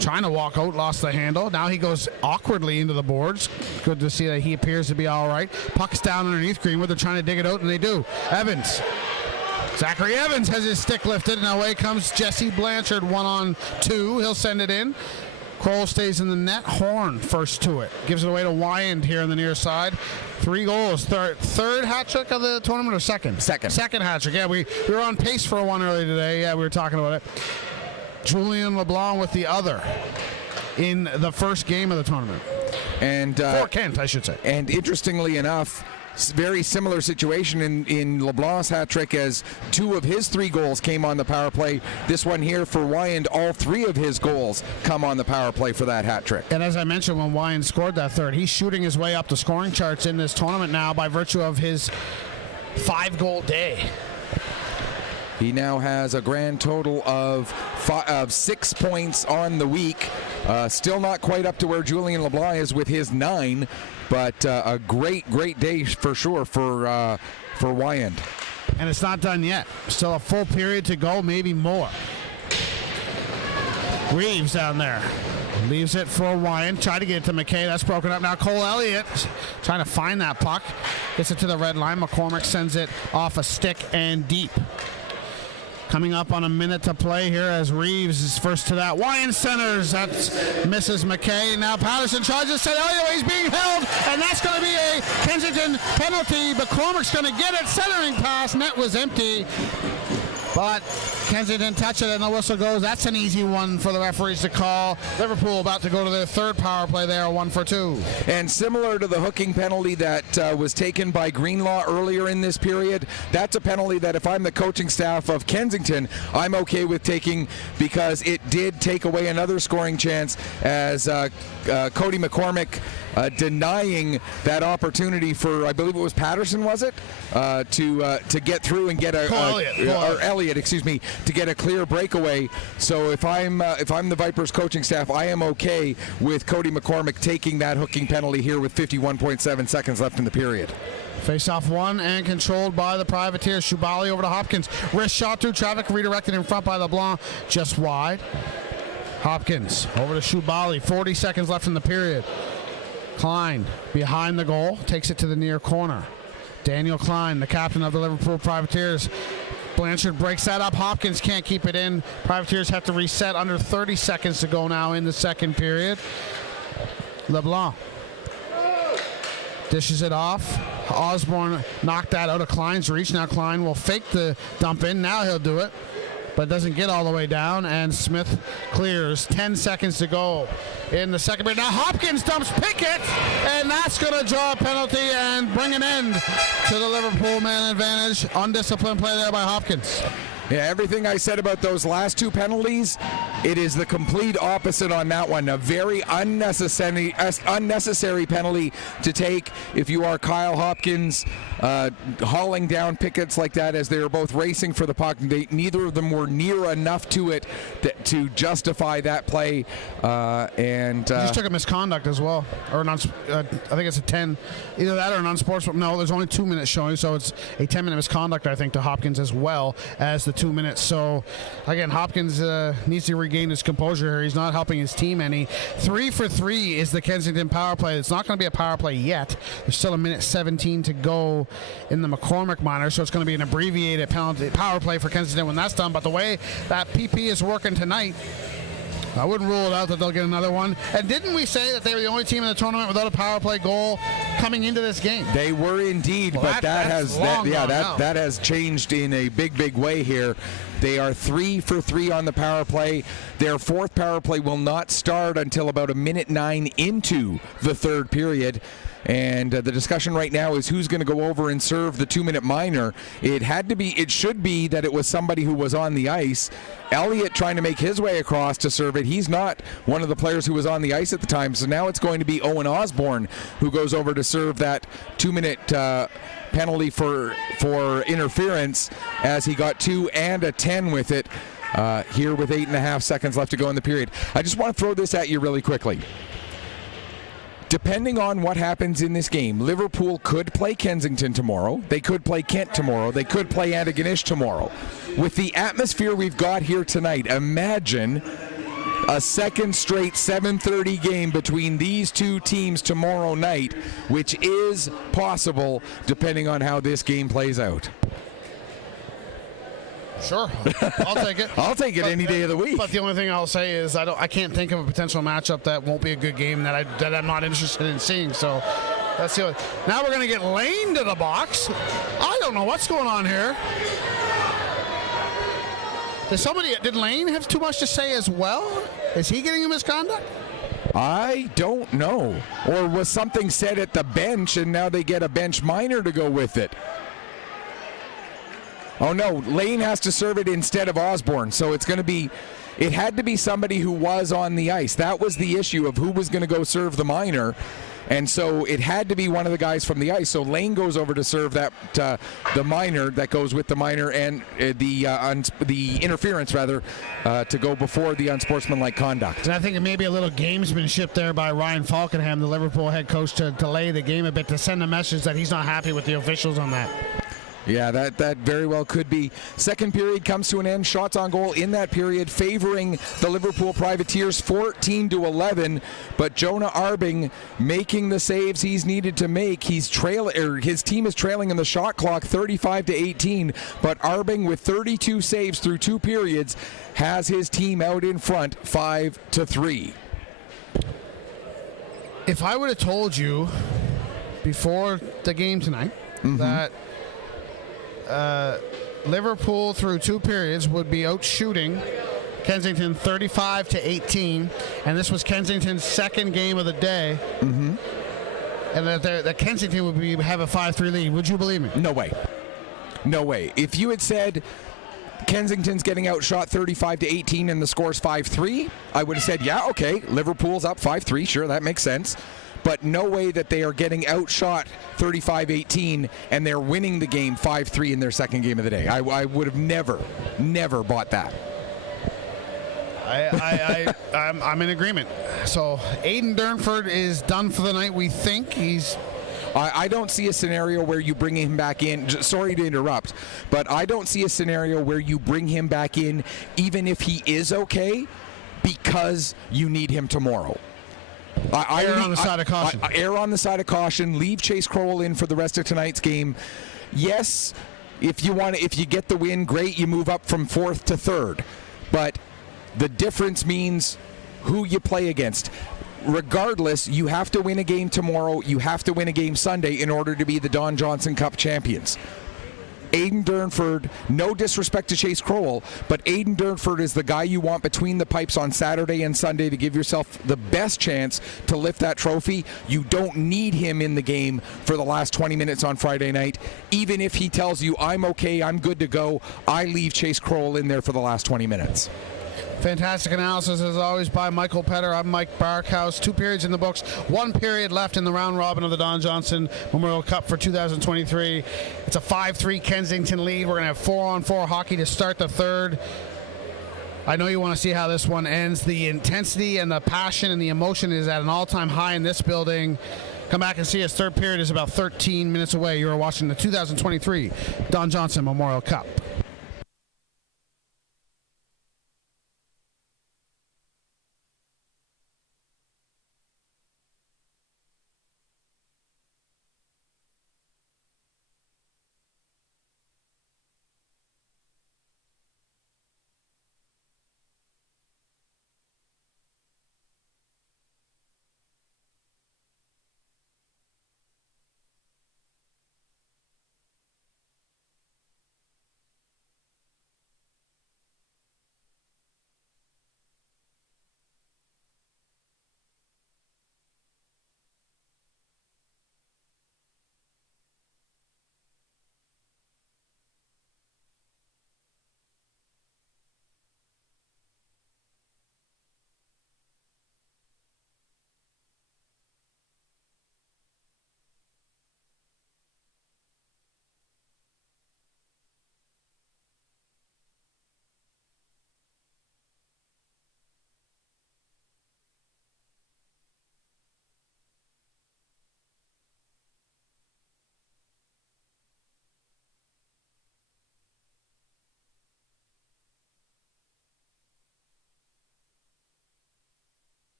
Trying to walk out, lost the handle. Now he goes awkwardly into the boards. Good to see that he appears to be all right. Puck's down underneath Greenwood. They're trying to dig it out, and they do. Evans. Zachary Evans has his stick lifted, and away comes Jesse Blanchard, 1-on-2. He'll send it in. Kroll stays in the net. Horn first to it. Gives it away to Wyand here on the near side. 3 goals. Third hat trick of the tournament, or second? Second hat trick. Yeah, we were on pace for one earlier today. Yeah, we were talking about it. Julian LeBlanc with the other in the first game of the tournament. And for Kent, I should say. And interestingly enough, very similar situation in LeBlanc's hat trick, as 2 of his 3 goals came on the power play. This one here for Wyand, all 3 of his goals come on the power play for that hat trick. And as I mentioned, when Wyand scored that third, he's shooting his way up the scoring charts in this tournament now by virtue of his 5-goal day. He now has a grand total of 6 points on the week. Still not quite up to where Julian LeBlanc is with his 9, but a great day for sure for Wyand. And it's not done yet. Still a full period to go, maybe more. Reeves down there. Leaves it for Wyand. Try to get it to McKay. That's broken up. Now Cole Elliott trying to find that puck. Gets it to the red line. McCormick sends it off a stick and deep. Coming up on a minute to play here as Reeves is first to that. Wyan centers. That's Mrs. McKay. Now Patterson tries to set. Oh, he's being held, and that's going to be a Kensington penalty. But Cormack's going to get it. Centering pass. Net was empty. But Kensington touch it and the whistle goes. That's an easy one for the referees to call. Liverpool about to go to their third power play there, 1 for 2. And similar to the hooking penalty that was taken by Greenlaw earlier in this period, that's a penalty that if I'm the coaching staff of Kensington, I'm okay with taking, because it did take away another scoring chance as Cody McCormick denying that opportunity for, I believe it was Patterson, was it? To get through and get Elliott, excuse me, to get a clear breakaway. So if I'm the Vipers coaching staff, I am okay with Cody McCormick taking that hooking penalty here with 51.7 seconds left in the period. Face-off won and controlled by the Privateers. Shubali over to Hopkins. Wrist shot through traffic, redirected in front by LeBlanc, just wide. Hopkins over to Shubali. 40 seconds left in the period. Klein behind the goal, takes it to the near corner. Daniel Klein, the captain of the Liverpool Privateers. Blanchard breaks that up. Hopkins can't keep it in. Privateers have to reset. Under 30 seconds to go now in the second period. LeBlanc dishes it off. Osborne knocked that out of Klein's reach. Now Klein will fake the dump in. Now he'll do it, but doesn't get all the way down, and Smith clears. 10 seconds to go in the second period. Now Hopkins dumps Pickett, and that's going to draw a penalty and bring an end to the Liverpool man advantage. Undisciplined play there by Hopkins. Yeah, everything I said about those last two penalties, it is the complete opposite on that one. A very unnecessary penalty to take if you are Kyle Hopkins, hauling down Pickett's like that as they were both racing for the puck. Neither of them were near enough to it to justify that play. He just took a misconduct as well, or I think it's a 10, either that or an unsportsmanlike. No, there's only 2 minutes showing, so it's a 10-minute misconduct, I think, to Hopkins as well as the 2 minutes. So again, Hopkins needs to regain his composure here. He's not helping his team any. 3 for 3 is the Kensington power play. It's not going to be a power play yet. There's still a minute 17 to go in the McCormick minor, so it's going to be an abbreviated penalty power play for Kensington when that's done. But the way that PP is working tonight, I wouldn't rule it out that they'll get another one. And didn't we say that they were the only team in the tournament without a power play goal coming into this game? They were indeed, well, but that has changed in a big way here. They are 3 for 3 on the power play. Their fourth power play will not start until about a minute 9 into the third period. And the discussion right now is who's going to go over and serve the 2-minute minor. It should be that it was somebody who was on the ice. Elliott trying to make his way across to serve it. He's not one of the players who was on the ice at the time. So now it's going to be Owen Osborne who goes over to serve that 2-minute penalty for interference, as he got 2 and a 10 with it here with 8.5 seconds left to go in the period. I just want to throw this at you really quickly. Depending on what happens in this game, Liverpool could play Kensington tomorrow. They could play Kent tomorrow. They could play Antigonish tomorrow. With the atmosphere we've got here tonight, imagine a second straight 7:30 game between these two teams tomorrow night, which is possible depending on how this game plays out. Sure, I'll take it. I'll take it any day of the week. But the only thing I'll say is I can't think of a potential matchup that won't be a good game that I'm not interested in seeing. So let's see. Now we're going to get Lane to the box. I don't know what's going on here. Did Lane have too much to say as well? Is he getting a misconduct? I don't know. Or was something said at the bench and now they get a bench minor to go with it? Oh no, Lane has to serve it instead of Osborne, so it had to be somebody who was on the ice. That was the issue of who was going to go serve the minor, and so it had to be one of the guys from the ice. So Lane goes over to serve that the minor that goes with the minor and the interference rather to go before the unsportsmanlike conduct. And I think it may be a little gamesmanship there by Ryan Falkenham, the Liverpool head coach, to delay the game a bit, to send a message that he's not happy with the officials on that. Yeah, that very well could be. Second period comes to an end. Shots on goal in that period favoring the Liverpool Privateers 14-11. But Jonah Arbing making the saves he's needed to make. His team is trailing in the shot clock 35-18. But Arbing with 32 saves through 2 periods has his team out in front 5-3. If I would have told you before the game tonight that Liverpool through 2 periods would be out shooting Kensington 35-18, and this was Kensington's second game of the day, and that Kensington would have a 5-3 lead, would you believe me? No way. No way. If you had said Kensington's getting outshot 35-18 and the score's 5-3, I would have said, yeah, okay, Liverpool's up 5-3, sure, that makes sense. But no way that they are getting outshot 35-18 and they're winning the game 5-3 in their second game of the day. I would have never bought that. I'm in agreement. So Aidan Durnford is done for the night. We think I don't see a scenario where you bring him back in. Sorry to interrupt, but I don't see a scenario where you bring him back in even if he is okay because you need him tomorrow. Err on the side of caution. Err on the side of caution. Leave Chase Crowell in for the rest of tonight's game. Yes, if you get the win, great. You move up from 4th to 3rd. But the difference means who you play against. Regardless, you have to win a game tomorrow. You have to win a game Sunday in order to be the Don Johnson Cup champions. Aidan Durnford, no disrespect to Chase Crowell, but Aidan Durnford is the guy you want between the pipes on Saturday and Sunday to give yourself the best chance to lift that trophy. You don't need him in the game for the last 20 minutes on Friday night. Even if he tells you, I'm okay, I'm good to go, I leave Chase Crowell in there for the last 20 minutes. Fantastic analysis, as always, by Michael Petter. I'm Mike Barkhouse. 2 periods in the books. 1 period left in the round robin of the Don Johnson Memorial Cup for 2023. It's a 5-3 Kensington lead. We're going to have 4-on-4 hockey to start the third. I know you want to see how this one ends. The intensity and the passion and the emotion is at an all-time high in this building. Come back and see us. Third period is about 13 minutes away. You are watching the 2023 Don Johnson Memorial Cup.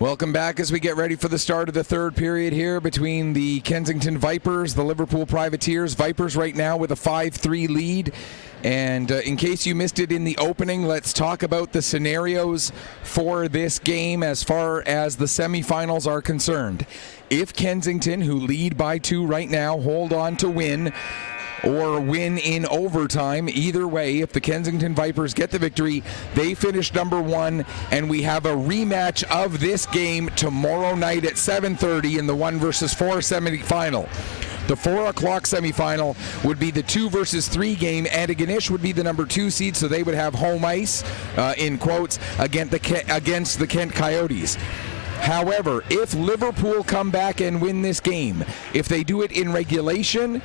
Welcome back as we get ready for the start of the third period here between the Kensington Vipers, the Liverpool Privateers. Vipers right now with a 5-3 lead. And in case you missed it in the opening, let's talk about the scenarios for this game as far as the semifinals are concerned. If Kensington, who lead by 2 right now, hold on to win, or win in overtime. Either way, if the Kensington Vipers get the victory, they finish number 1, and we have a rematch of this game tomorrow night at 7:30 in the 1 versus 4 semifinal. The 4 o'clock semifinal would be the 2 versus 3 game. Antigonish would be the number 2 seed, so they would have home ice, in quotes, against the Kent Coyotes. However, if Liverpool come back and win this game, if they do it in regulation,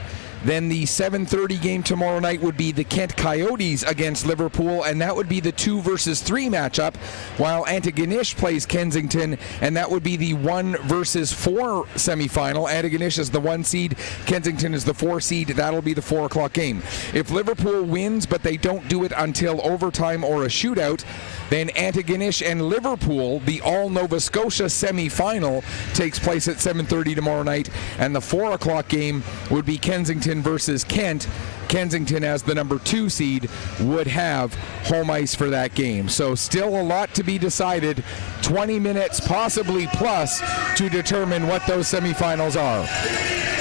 then the 7:30 game tomorrow night would be the Kent Coyotes against Liverpool, and that would be the 2 versus 3 matchup, while Antigonish plays Kensington, and that would be the 1 versus 4 semifinal. Antigonish is the 1 seed, Kensington is the 4 seed. That'll be the 4 o'clock game. If Liverpool wins, but they don't do it until overtime or a shootout, then Antigonish and Liverpool, the all Nova Scotia semifinal, takes place at 7:30 tomorrow night, and the 4 o'clock game would be Kensington versus Kent. Kensington, as the number 2 seed, would have home ice for that game. So still a lot to be decided. 20 minutes, possibly plus, to determine what those semifinals are.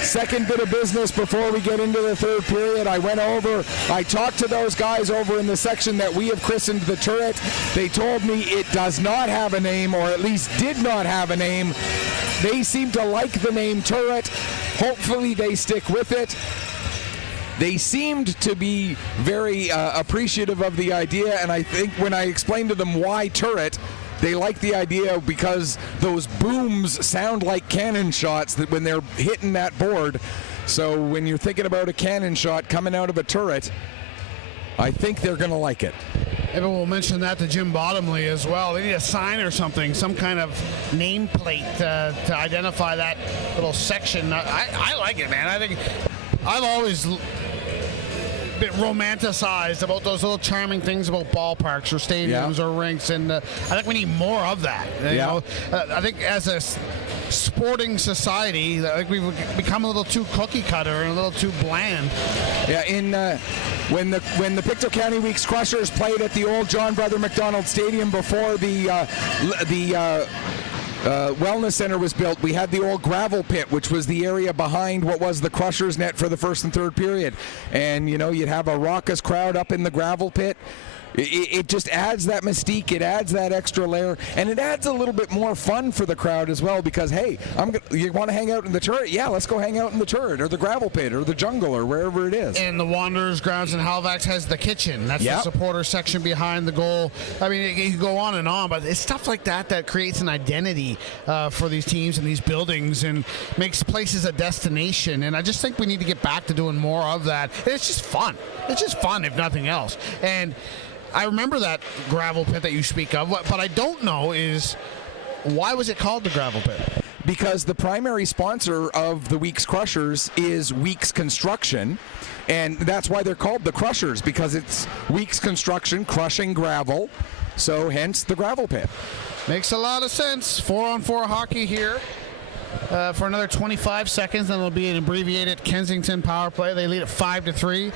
Second bit of business before we get into the third period. I talked to those guys over in the section that we have christened the Turret. They told me it does not have a name, or at least did not have a name. They seem to like the name Turret. Hopefully they stick with it. They seemed to be very appreciative of the idea, and I think when I explained to them why Turret, they like the idea because those booms sound like cannon shots that when they're hitting that board. So when you're thinking about a cannon shot coming out of a turret, I think they're going to like it. Maybe we'll mention that to Jim Bottomley as well. They need a sign or something, some kind of nameplate to identify that little section. I like it, man. I think I've always been romanticized about those little charming things about ballparks or stadiums or rinks, and I think we need more of that. You know, I think as a sporting society, I think we've become a little too cookie cutter and a little too bland. Yeah, when the Pictou County Weeks Crushers played at the old John Brother McDonald Stadium before the Wellness Center was built, we had the old gravel pit, which was the area behind what was the Crushers net for the first and third period. And, you know, you'd have a raucous crowd up in the gravel pit. It just adds that mystique, it adds that extra layer, and it adds a little bit more fun for the crowd as well, because, hey, you want to hang out in the turret? Yeah, let's go hang out in the turret, or the gravel pit, or the jungle, or wherever it is. And the Wanderers grounds in Halifax has the kitchen. That's the supporter section behind the goal. I mean, you can go on and on, but it's stuff like that that creates an identity for these teams and these buildings and makes places a destination. And I just think we need to get back to doing more of that. And it's just fun. It's just fun, if nothing else. And I remember that gravel pit that you speak of. What I don't know is, why was it called the gravel pit? Because the primary sponsor of the Weeks Crushers is Weeks Construction, and that's why they're called the Crushers, because it's Weeks Construction crushing gravel, so hence the gravel pit. Makes a lot of sense. 4-on-4 hockey here for another 25 seconds, then it'll be an abbreviated Kensington power play. They lead at 5-3.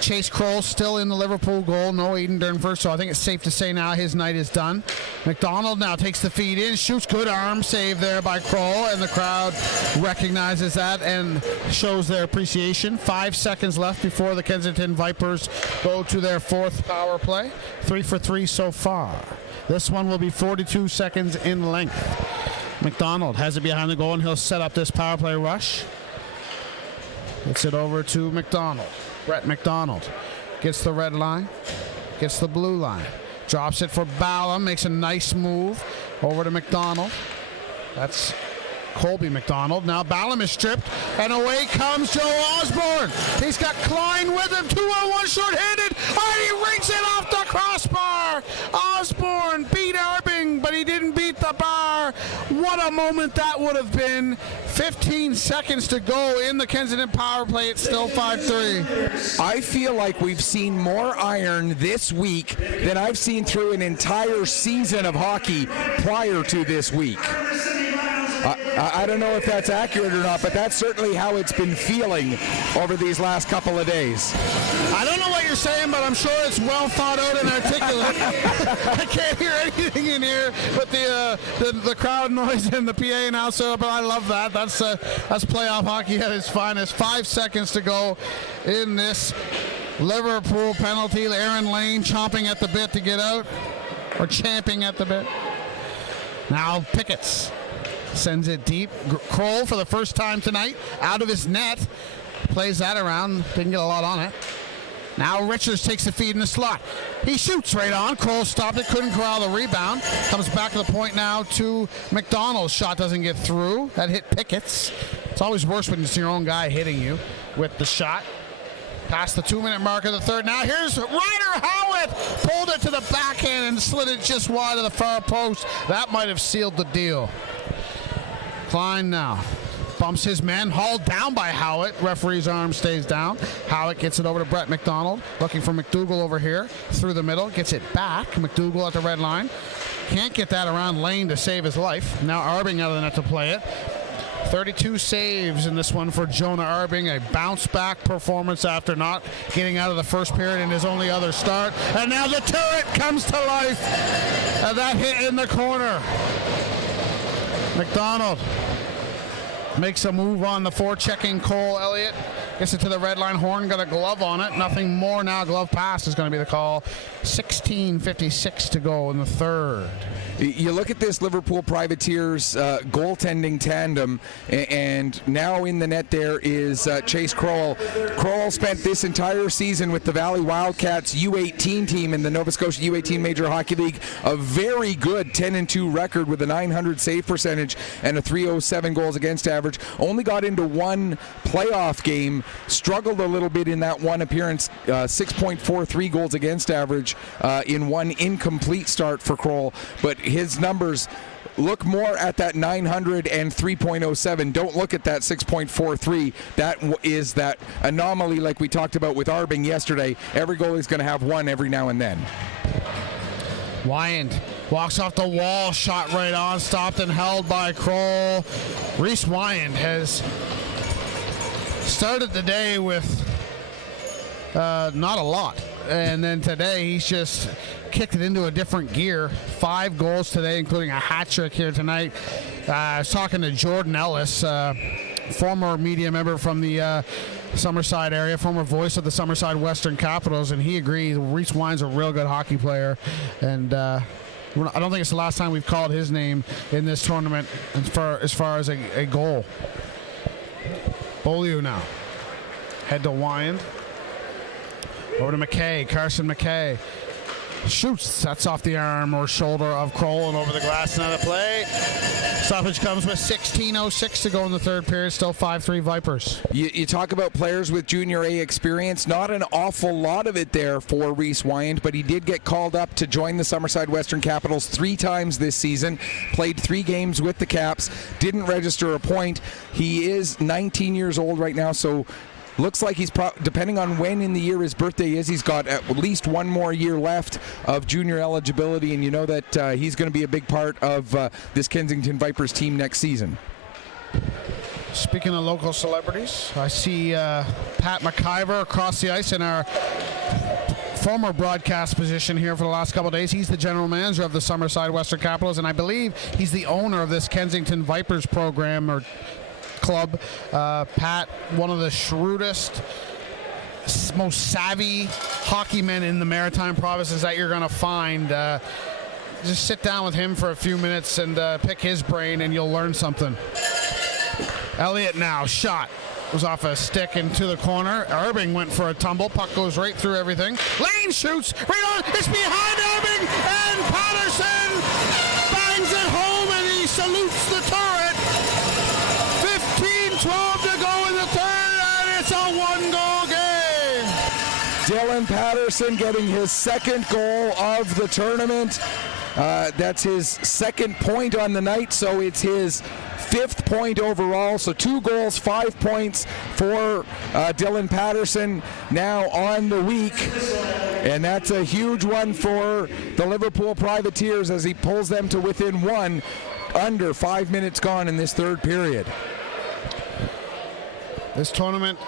Chase Kroll still in the Liverpool goal. No Aiden Durnford, so I think it's safe to say now his night is done. McDonald now takes the feed in, shoots, good arm save there by Kroll, and the crowd recognizes that and shows their appreciation. 5 seconds left before the Kensington Vipers go to their 4th power play. 3 for 3 so far. This one will be 42 seconds in length. McDonald has it behind the goal, and he'll set up this power play rush. Gets it over to McDonald. Brett McDonald gets the red line, gets the blue line, drops it for Ballum, makes a nice move over to McDonald. That's Colby McDonald. Now Ballum is stripped, and away comes Joe Osborne. He's got Klein with him, 2-on-1 short-handed, and he rings it off the crossbar. Osborne beat Arbing, but he didn't beat the bar. What what a moment that would have been. 15 seconds to go in the Kensington power play. It's still 5-3. I feel like we've seen more iron this week than I've seen through an entire season of hockey prior to this week. I don't know if that's accurate or not, but that's certainly how it's been feeling over these last couple of days. I don't know what you're saying, but I'm sure it's well thought out and articulate. I can't hear anything in here but the crowd noise and the PA announcer, but I love that. That's playoff hockey at its finest. 5 seconds to go in this Liverpool penalty. Aaron Lane chomping at the bit to get out, or champing at the bit. Now Pickett's sends it deep. Kroll for the first time tonight out of his net. Plays that around. Didn't get a lot on it. Now Richards takes the feed in the slot. He shoots right on. Kroll stopped it. Couldn't corral the rebound. Comes back to the point now to McDonald. Shot doesn't get through. That hit Pickett's. It's always worse when it's your own guy hitting you with the shot. Past the 2-minute mark of the third. Now here's Ryder Howitt. Pulled it to the backhand and slid it just wide of the far post. That might have sealed the deal. Klein now bumps his man, hauled down by Howitt. Referee's arm stays down. Howitt gets it over to Brett McDonald, looking for McDougall over here through the middle, gets it back. McDougall at the red line, can't get that around Lane to save his life. Now Arbing out of the net to play it. 32 saves in this one for Jonah Arbing, a bounce back performance after not getting out of the first period in his only other start. And now the turret comes to life. That hit in the corner. McDonald makes a move on the forechecking Cole Elliott. Gets it to the red line. Horn got a glove on it. Nothing more now. Glove pass is going to be the call. 16:56 to go in the third. You look at this Liverpool Privateers goaltending tandem, and now in the net there is Chase Kroll. Kroll spent this entire season with the Valley Wildcats U18 team in the Nova Scotia U18 Major Hockey League. A very good 10-2 record with a .900 save percentage and a .307 goals against average. Only got into one playoff game, struggled a little bit in that one appearance. 6.43 goals against average in one incomplete start for Kroll, but his numbers look more at that .900 and 3.07. Don't look at that 6.43. That is that anomaly like we talked about with Arbing yesterday. Every goalie's going to have one every now and then. Wyand walks off the wall, shot right on, stopped and held by Kroll. Reese Wyand has started the day with not a lot, and then today he's just kicked it into a different gear. 5 goals today, including a hat trick here tonight. I was talking to Jordan Ellis, former media member from the Summerside area, former voice of the Summerside Western Capitals, and he agrees Reese Wyand's a real good hockey player, and I don't think it's the last time we've called his name in this tournament as far as a goal. Beaulieu now. Head to Wyand. Over to McKay, Carson McKay. Shoots, that's off the arm or shoulder of Kroll and over the glass. Another play. Stoppage comes with 16:06 to go in the third period. Still 5-3 Vipers. You talk about players with Junior A experience. Not an awful lot of it there for Reese Wyand, but he did get called up to join the Summerside Western Capitals 3 times this season. Played 3 games with the Caps. Didn't register a point. He is 19 years old right now, so looks like he's, depending on when in the year his birthday is, he's got at least 1 more year left of junior eligibility, and you know that he's going to be a big part of this Kensington Vipers team next season. Speaking of local celebrities, I see Pat McIver across the ice in our former broadcast position here for the last couple of days. He's the general manager of the Summerside Western Capitals, and I believe he's the owner of this Kensington Vipers program or club. Pat, one of the shrewdest, most savvy hockey men in the Maritime provinces that you're going to find. Just sit down with him for a few minutes and pick his brain, and you'll learn something. Elliott now, shot. Was off a stick into the corner. Arbing went for a tumble. Puck goes right through everything. Lane shoots right on. It's behind Arbing, and Patterson bangs it home, and he salutes the turret. 15-12 to go in the third, and it's a 1-goal game. Dylan Patterson getting his 2nd goal of the tournament. That's his second point on the night, so it's his 5th point overall. So 2 goals, 5 points for Dylan Patterson now on the week. And that's a huge one for the Liverpool Privateers as he pulls them to within 1, under 5 minutes gone in this third period. This tournament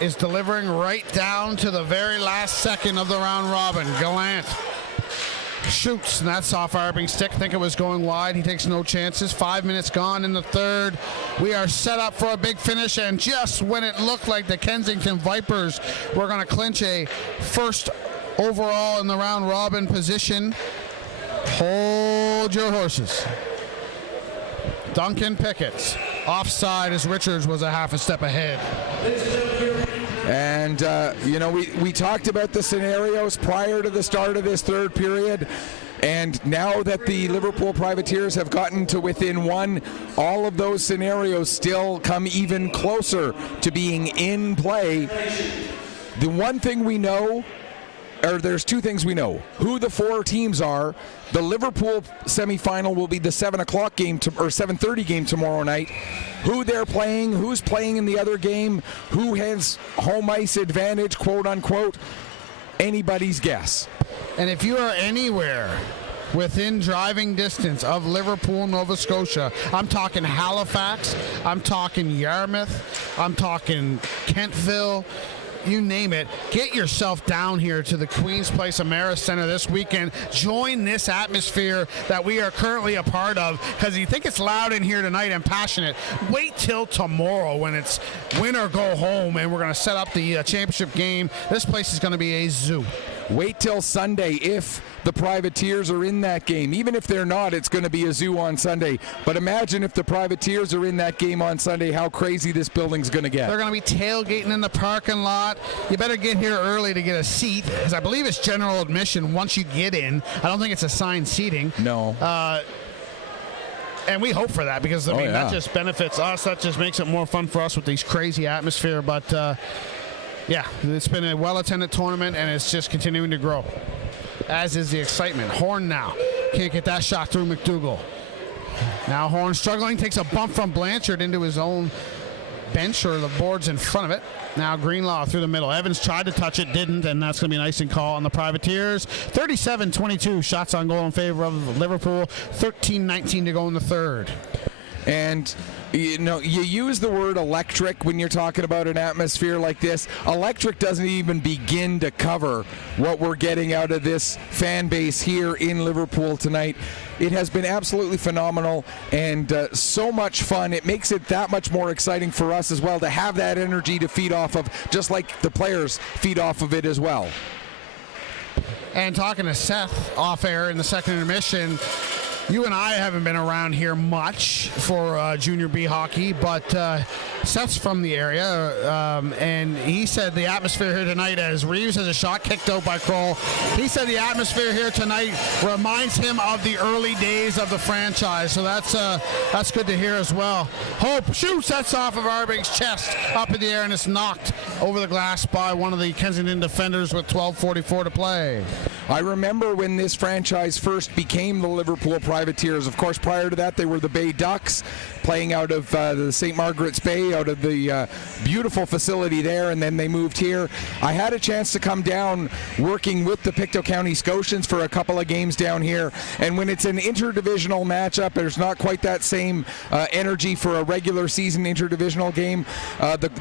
is delivering right down to the very last second of the round robin. Gallant shoots, and that's off Arbing's stick. I think it was going wide. He takes no chances. 5 minutes gone in the third. We are set up for a big finish, and just when it looked like the Kensington Vipers were going to clinch a first overall in the round robin position, hold your horses. Duncan Pickett's offside as Richards was a half a step ahead. And, we talked about the scenarios prior to the start of this third period. And now that the Liverpool Privateers have gotten to within 1, all of those scenarios still come even closer to being in play. The one thing we know, or there's 2 things we know: who the 4 teams are. The Liverpool semifinal will be the 7 o'clock game or 7:30 game tomorrow night. Who they're playing, who's playing in the other game, who has home ice advantage, quote unquote, anybody's guess. And if you are anywhere within driving distance of Liverpool, Nova Scotia, I'm talking Halifax, I'm talking Yarmouth, I'm talking Kentville, you name it, get yourself down here to the Queen's Place Amera Center this weekend. Join this atmosphere that we are currently a part of, because you think it's loud in here tonight and passionate. Wait till tomorrow when it's win or go home, and we're going to set up the championship game. This place is going to be a zoo. Wait till Sunday if the Privateers are in that game. Even if they're not, it's going to be a zoo on Sunday. But imagine if the Privateers are in that game on Sunday, how crazy this building's going to get. They're going to be tailgating in the parking lot. You better get here early to get a seat, because I believe it's general admission once you get in. I don't think it's assigned seating. No. And we hope for that, because that just benefits us. That just makes it more fun for us with these crazy atmosphere. But yeah, it's been a well-attended tournament, and it's just continuing to grow, as is the excitement. Horn now can't get that shot through McDougall. Now Horn struggling, takes a bump from Blanchard into his own bench, or the boards in front of it. Now Greenlaw through the middle. Evans tried to touch it, didn't, and that's going to be an icing call on the Privateers. 37-22 shots on goal in favor of Liverpool. 13-19 to go in the third. And you use the word electric when you're talking about an atmosphere like this. Electric doesn't even begin to cover what we're getting out of this fan base here in Liverpool tonight. It has been absolutely phenomenal and so much fun. It makes it that much more exciting for us as well to have that energy to feed off of, just like the players feed off of it as well. And talking to Seth off air in the second intermission, you and I haven't been around here much for Junior B hockey, but Seth's from the area, and he said the atmosphere here tonight, as Reeves has a shot kicked out by Kroll, he said the atmosphere here tonight reminds him of the early days of the franchise, so that's good to hear as well. Hope shoots, that's off of Arbing's chest, up in the air, and it's knocked over the glass by one of the Kensington defenders with 12:44 to play. I remember when this franchise first became the Liverpool Privateers. Of course, prior to that, they were the Bay Ducks, playing out of the St. Margaret's Bay, out of the beautiful facility there, and then they moved here. I had a chance to come down working with the Pictou County Scotians for a couple of games down here, and when it's an interdivisional matchup, there's not quite that same energy for a regular season interdivisional game.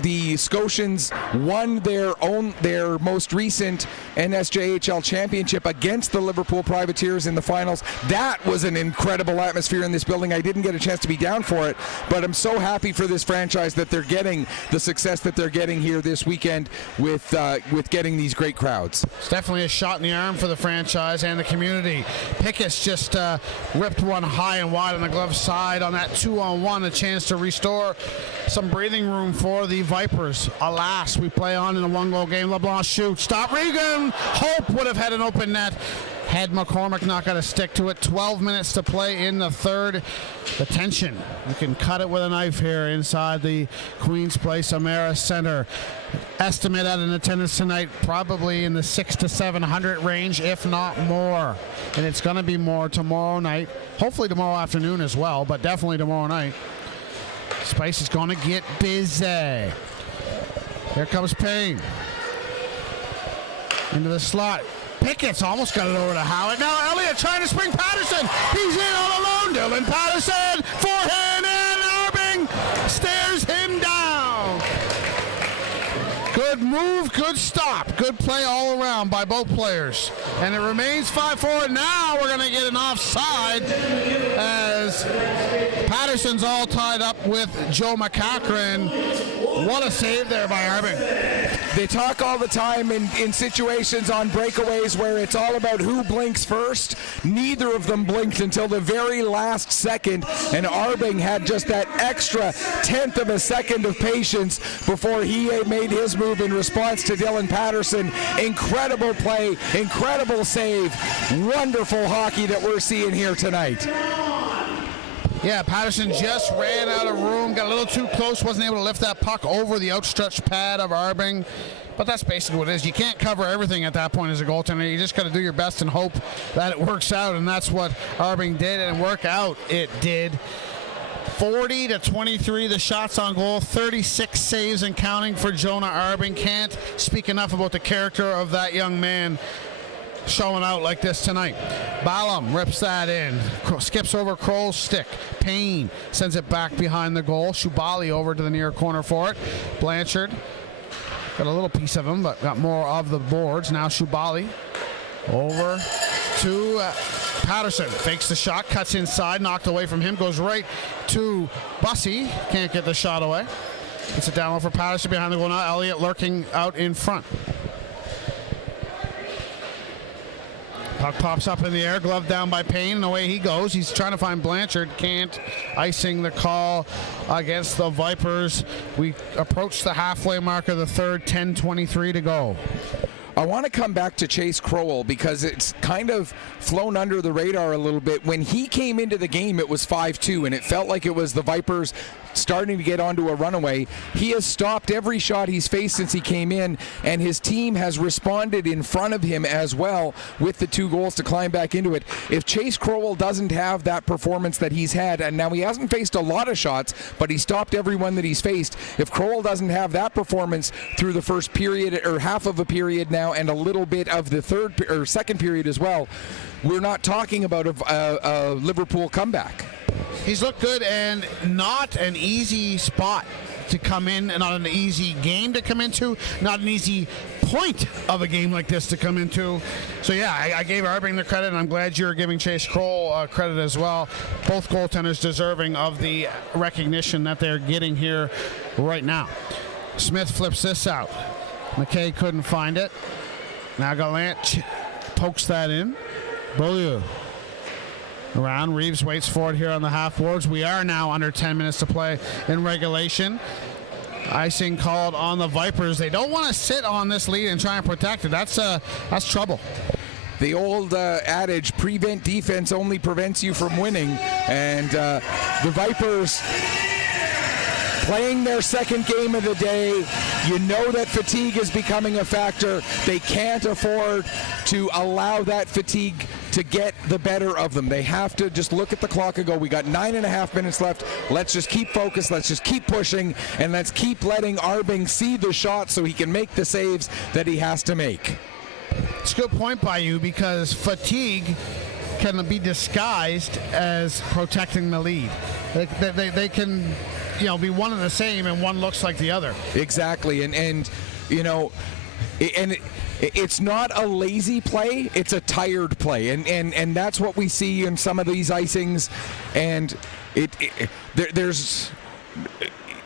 The Scotians won their most recent NSJHL championship against the Liverpool Privateers in the finals. That was an incredible atmosphere in this building. I didn't get a chance to be down for it, but I'm so happy for this franchise that they're getting the success that they're getting here this weekend with getting these great crowds. It's definitely a shot in the arm for the franchise and the community. Pickett's just ripped one high and wide on the glove side on that 2-on-1, a chance to restore some breathing room for the Vipers. Alas, we play on in a one-goal game. LeBlanc shoots. Stop Regan! Hope would have had an open open net. Head McCormick not going to stick to it. 12 minutes to play in the third. The tension. You can cut it with a knife here inside the Queen's Place Amera Center. Estimate at an attendance tonight probably in the 600 to 700 range, if not more. And it's going to be more tomorrow night. Hopefully tomorrow afternoon as well, but definitely tomorrow night. This place is going to get busy. Here comes Payne. Into the slot. Pickett's almost got it over to Howard. Now Elliott trying to spring Patterson. He's in all alone. Dylan Patterson. Forehand and Arbing stares him down. Good move, good stop. Good play all around by both players. And it remains 5-4. Now we're going to get an offside as Patterson's all tied up with Joe McCachran. What a save there by Arbing. They talk all the time in situations on breakaways where it's all about who blinks first. Neither of them blinked until the very last second, and Arbing had just that extra tenth of a second of patience before he made his move in response to Dylan Patterson. Incredible play, incredible save, wonderful hockey that we're seeing here tonight. Yeah, Patterson just ran out of room, got a little too close, wasn't able to lift that puck over the outstretched pad of Arbing. But that's basically what it is. You can't cover everything at that point as a goaltender. You just got to do your best and hope that it works out, and that's what Arbing did, and work out it did. 40-23, the shots on goal, 36 saves and counting for Jonah Arbing. Can't speak enough about the character of that young man showing out like this tonight. Ballum rips that in, skips over Kroll's stick. Payne sends it back behind the goal. Shubali over to the near corner for it. Blanchard got a little piece of him, but got more of the boards. Now Shubali over to Patterson. Fakes the shot, cuts inside, knocked away from him, goes right to Bussey. Can't get the shot away. Gets it down low for Patterson behind the goal now. Elliott lurking out in front. Puck pops up in the air, glove down by Payne, and away he goes. He's trying to find Blanchard, can't. Icing the call against the Vipers. We approach the halfway mark of the third, 10:23 to go. I want to come back to Chase Crowell because it's kind of flown under the radar a little bit. When he came into the game, it was 5-2, and it felt like it was the Vipers starting to get onto a runaway. He has stopped every shot he's faced since he came in, and his team has responded in front of him as well with the 2 goals to climb back into it. If Chase Crowell doesn't have that performance that he's had, and now he hasn't faced a lot of shots, but he stopped every one that he's faced. If Crowell doesn't have that performance through the first period or half of a period now and a little bit of the third or second period as well, we're not talking about a Liverpool comeback. He's looked good, and not an easy spot to come in, and not an easy game to come into, not an easy point of a game like this to come into. So yeah, I gave Arbing the credit, and I'm glad you're giving Chase Kroll credit as well. Both goaltenders deserving of the recognition that they're getting here right now. Smith flips this out. McKay couldn't find it. Now Gallant pokes that in. Beaulieu around. Reeves waits for it here on the half boards. We are now under 10 minutes to play in regulation. Icing called on the Vipers. They don't want to sit on this lead and try and protect it. That's trouble. The old adage, prevent defense only prevents you from winning. And the Vipers playing their second game of the day. You know that fatigue is becoming a factor. They can't afford to allow that fatigue to get the better of them. They have to just look at the clock and go, we got 9.5 minutes left. Let's just keep focused. Let's just keep pushing, and let's keep letting Arbing see the shot so he can make the saves that he has to make. It's a good point by you, because fatigue can be disguised as protecting the lead. They can, be one and the same, and one looks like the other. Exactly, and it's not a lazy play, it's a tired play, and that's what we see in some of these icings, and there's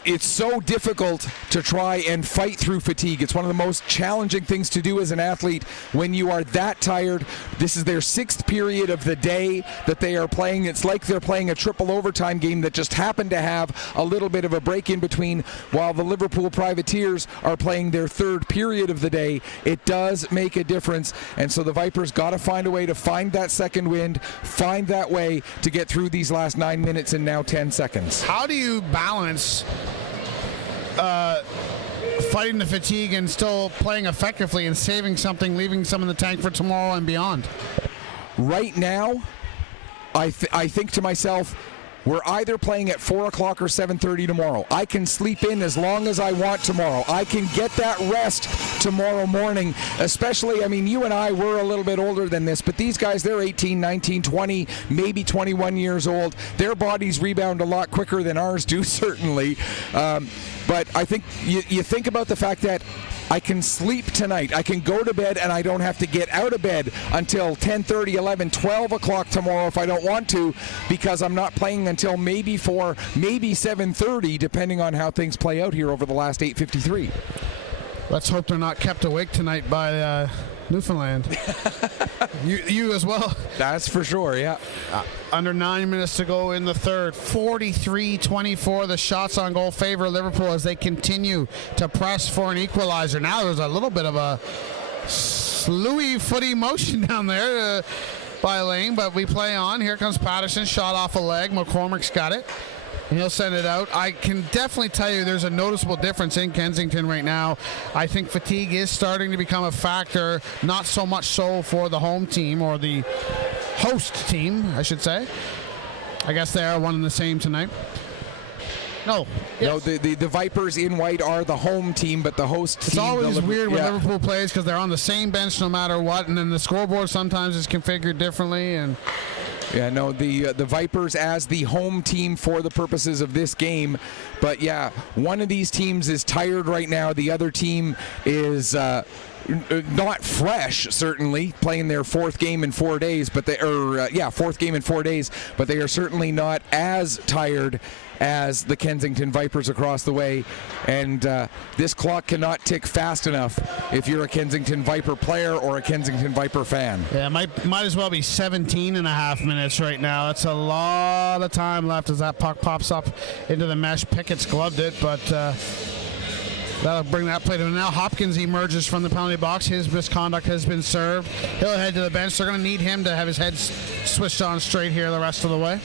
it's so difficult to try and fight through fatigue. It's one of the most challenging things to do as an athlete when you are that tired. This is their 6th period of the day that they are playing. It's like they're playing a triple overtime game that just happened to have a little bit of a break in between, while the Liverpool Privateers are playing their 3rd period of the day. It does make a difference, and so the Vipers got to find a way to find that second wind, find that way to get through these last 9 minutes and now 10 seconds. How do you balance fighting the fatigue and still playing effectively and saving something, leaving some in the tank for tomorrow and beyond? Right now, I think to myself, we're either playing at 4 o'clock or 7:30 tomorrow. I can sleep in as long as I want tomorrow. I can get that rest tomorrow morning, especially, I mean, you and I were a little bit older than this, but these guys, they're 18, 19, 20, maybe 21 years old. Their bodies rebound a lot quicker than ours do, certainly. But I think you think about the fact that I can sleep tonight. I can go to bed and I don't have to get out of bed until 10:30, 11, 12 o'clock tomorrow if I don't want to, because I'm not playing until maybe 4, maybe 7:30, depending on how things play out here over the last 8:53. Let's hope they're not kept awake tonight by Newfoundland. you as well. That's for sure, yeah. Under 9 minutes to go in the third. 43-24. The shots on goal favor Liverpool as they continue to press for an equalizer. Now there's a little bit of a slewy footy motion down there by Lane, but we play on. Here comes Patterson. Shot off a leg. McCormick's got it. And he'll send it out. I can definitely tell you there's a noticeable difference in Kensington right now. I think fatigue is starting to become a factor, not so much so for the home team, or the host team, I should say. I guess they are one and the same tonight. No. Yes. No, the Vipers in white are the home team, but the host team... It's always weird when Liverpool plays because they're on the same bench no matter what, and then the scoreboard sometimes is configured differently, and... Yeah, no, the Vipers as the home team for the purposes of this game. But, yeah, one of these teams is tired right now. The other team is not fresh, certainly, playing their 4th game in 4 days. But they are, 4th game in 4 days. But they are certainly not as tired as the Kensington Vipers across the way. And this clock cannot tick fast enough if you're a Kensington Viper player or a Kensington Viper fan. Yeah, might as well be 17 and a half minutes right now. That's a lot of time left as that puck pops up into the mesh. Pickett's gloved it, but that'll bring that play to now. Hopkins emerges from the penalty box. His misconduct has been served. He'll head to the bench. They're going to need him to have his head switched on straight here the rest of the way.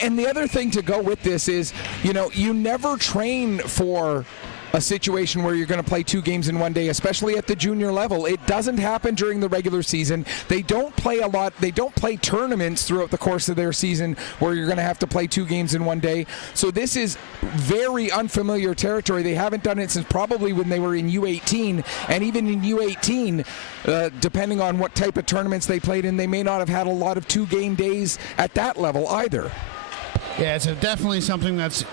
And the other thing to go with this is, you never train for a situation where you're going to play 2 games in 1 day, especially at the junior level. It doesn't happen during the regular season. They don't play a lot. They don't play tournaments throughout the course of their season where you're going to have to play 2 games in 1 day. So this is very unfamiliar territory. They haven't done it since probably when they were in U18. And even in U18, depending on what type of tournaments they played in, they may not have had a lot of 2 game days at that level either. Yeah, it's definitely something that's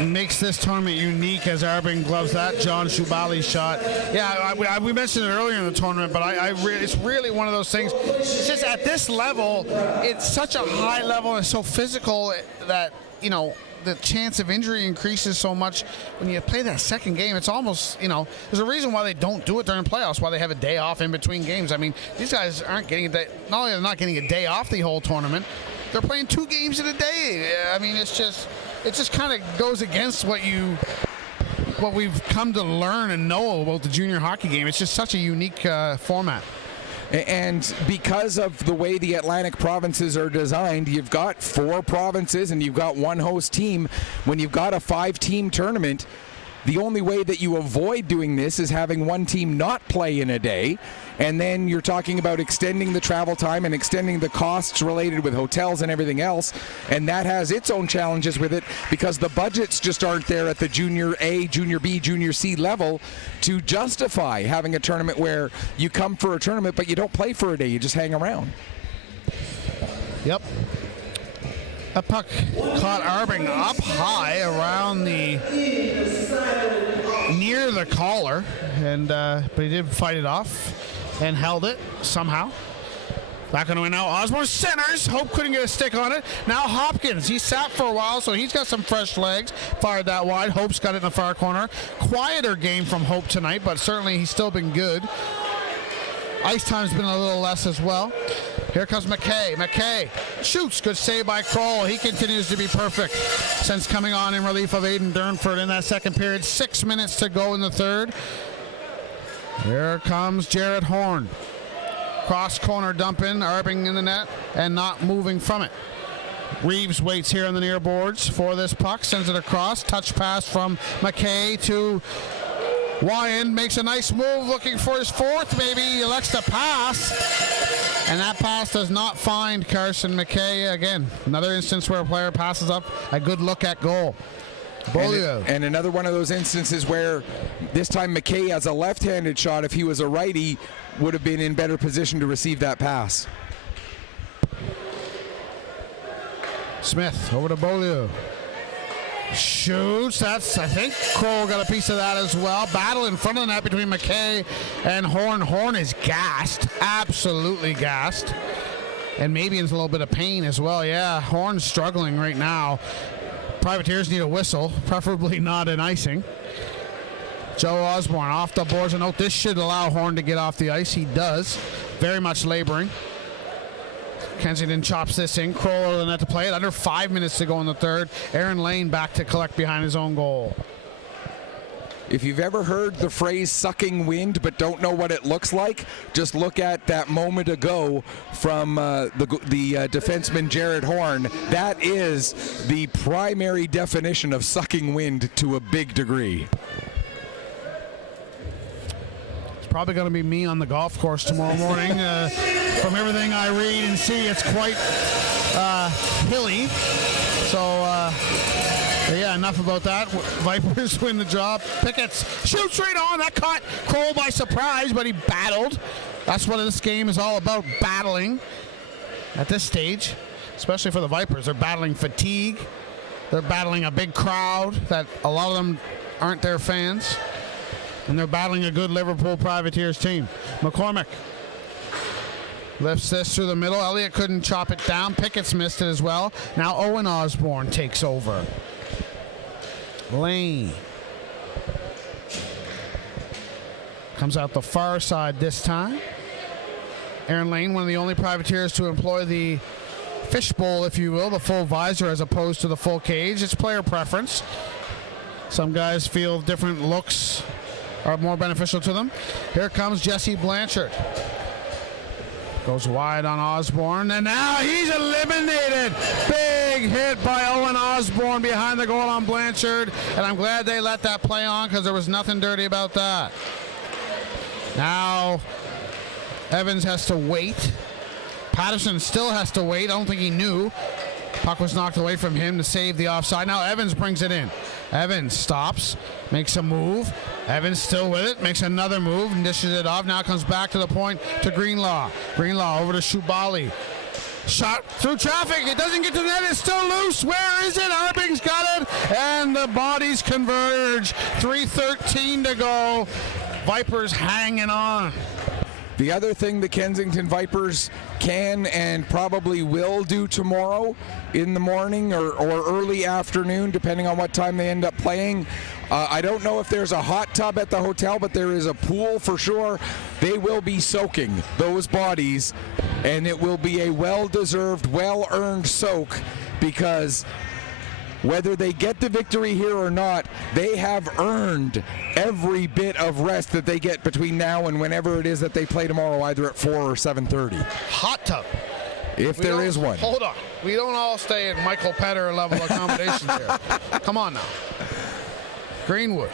makes this tournament unique as Arbing gloves that John Shubali's shot. Yeah, we mentioned it earlier in the tournament, but it's really one of those things. It's just at this level, it's such a high level and so physical that, the chance of injury increases so much when you play that second game. It's almost, there's a reason why they don't do it during playoffs, why they have a day off in between games. I mean, these guys aren't getting a day, not only are they not getting a day off the whole tournament, they're playing 2 games in a day. I mean, it just kind of goes against what we've come to learn and know about the junior hockey game. It's just such a unique format. And because of the way the Atlantic provinces are designed, you've got 4 provinces and you've got 1 host team. When you've got a 5-team tournament, the only way that you avoid doing this is having 1 team not play in a day. And then you're talking about extending the travel time and extending the costs related with hotels and everything else. And that has its own challenges with it because the budgets just aren't there at the Junior A, Junior B, Junior C level to justify having a tournament where you come for a tournament but you don't play for a day, you just hang around. Yep. A puck caught Arbing up high around near the collar, and but he did fight it off and held it somehow. Back on the way now. Osborne centers. Hope couldn't get a stick on it. Now Hopkins. He sat for a while, so he's got some fresh legs. Fired that wide. Hope's got it in the far corner. Quieter game from Hope tonight, but certainly he's still been good. Ice time's been a little less as well. Here comes McKay. McKay shoots. Good save by Kroll. He continues to be perfect since coming on in relief of Aiden Durnford in that second period. 6 minutes to go in the third. Here comes Jared Horn. Cross corner dump in, Arbing in the net, and not moving from it. Reeves waits here on the near boards for this puck, sends it across. Touch pass from McKay to Wyan, makes a nice move, looking for his fourth, maybe. He elects to pass, and that pass does not find Carson McKay. Again, another instance where a player passes up a good look at goal. And another one of those instances where this time McKay has a left-handed shot. If he was a righty, would have been in better position to receive that pass. Smith over to Beaulieu. Shoots. That's, I think Kroll got a piece of that as well. Battle in front of the net between McKay and Horn. Horn is gassed. Absolutely gassed. And maybe in a little bit of pain as well. Yeah, Horn's struggling right now. Privateers need a whistle, preferably not an icing. Joe Osborne off the boards. A note, this should allow Horn to get off the ice. He does. Very much laboring. Kensington chops this in. Kroll over the net to play it. Under 5 minutes to go in the third. Aaron Lane back to collect behind his own goal. If you've ever heard the phrase sucking wind but don't know what it looks like, just look at that moment ago from the defenseman Jared Horn. That is the primary definition of sucking wind to a big degree. It's probably going to be me on the golf course tomorrow morning. From everything I read and see, it's quite hilly. So, yeah, enough about that. Vipers win the job. Pickett's shoots right on. That caught Kroll by surprise, but he battled. That's what this game is all about, battling at this stage, especially for the Vipers. They're battling fatigue. They're battling a big crowd that a lot of them aren't their fans. And they're battling a good Liverpool Privateers team. McCormick lifts this through the middle. Elliott couldn't chop it down. Pickett's missed it as well. Now Owen Osborne takes over. Lane comes out the far side this time. Aaron Lane, one of the only Privateers to employ the fishbowl, if you will, the full visor as opposed to the full cage. It's player preference. Some guys feel different looks are more beneficial to them. Here comes Jesse Blanchard. Goes wide on Osborne, and now he's eliminated. Big hit by Owen Osborne behind the goal on Blanchard, and I'm glad they let that play on because there was nothing dirty about that. Now Evans has to wait. Patterson still has to wait. I don't think he knew. Puck was knocked away from him to save the offside. Now Evans brings it in. Evans stops, makes a move. Evans still with it, makes another move and dishes it off. Now comes back to the point to Greenlaw. Greenlaw over to Shubali. Shot through traffic. It doesn't get to the net. It's still loose. Where is it? Arbing's got it. And the bodies converge. 3:13 to go. Vipers hanging on. The other thing the Kensington Vipers can and probably will do tomorrow in the morning or early afternoon, depending on what time they end up playing. I don't know if there's a hot tub at the hotel, but there is a pool for sure. They will be soaking those bodies, and it will be a well-deserved, well-earned soak because whether they get the victory here or not, they have earned every bit of rest that they get between now and whenever it is that they play tomorrow, either at 4 or 7:30. Hot tub. If there is one. Hold on. We don't all stay at Michael Petter level accommodations here. Come on now. Greenwood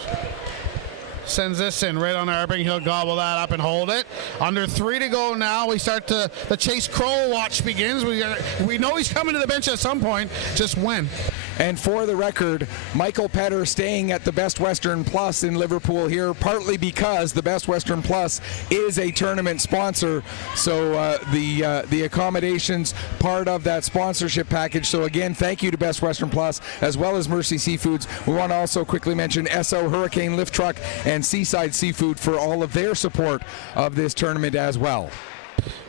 sends this in right on Arbing. He'll gobble that up and hold it. Under 3 to go now. We start the Chase Kroll watch begins. We know he's coming to the bench at some point. Just when? And for the record, Michael Petter staying at the Best Western Plus in Liverpool here, partly because the Best Western Plus is a tournament sponsor. So the accommodations part of that sponsorship package. So again, thank you to Best Western Plus as well as Mercy Seafoods. We want to also quickly mention SO Hurricane Lift Truck and Seaside Seafood for all of their support of this tournament as well.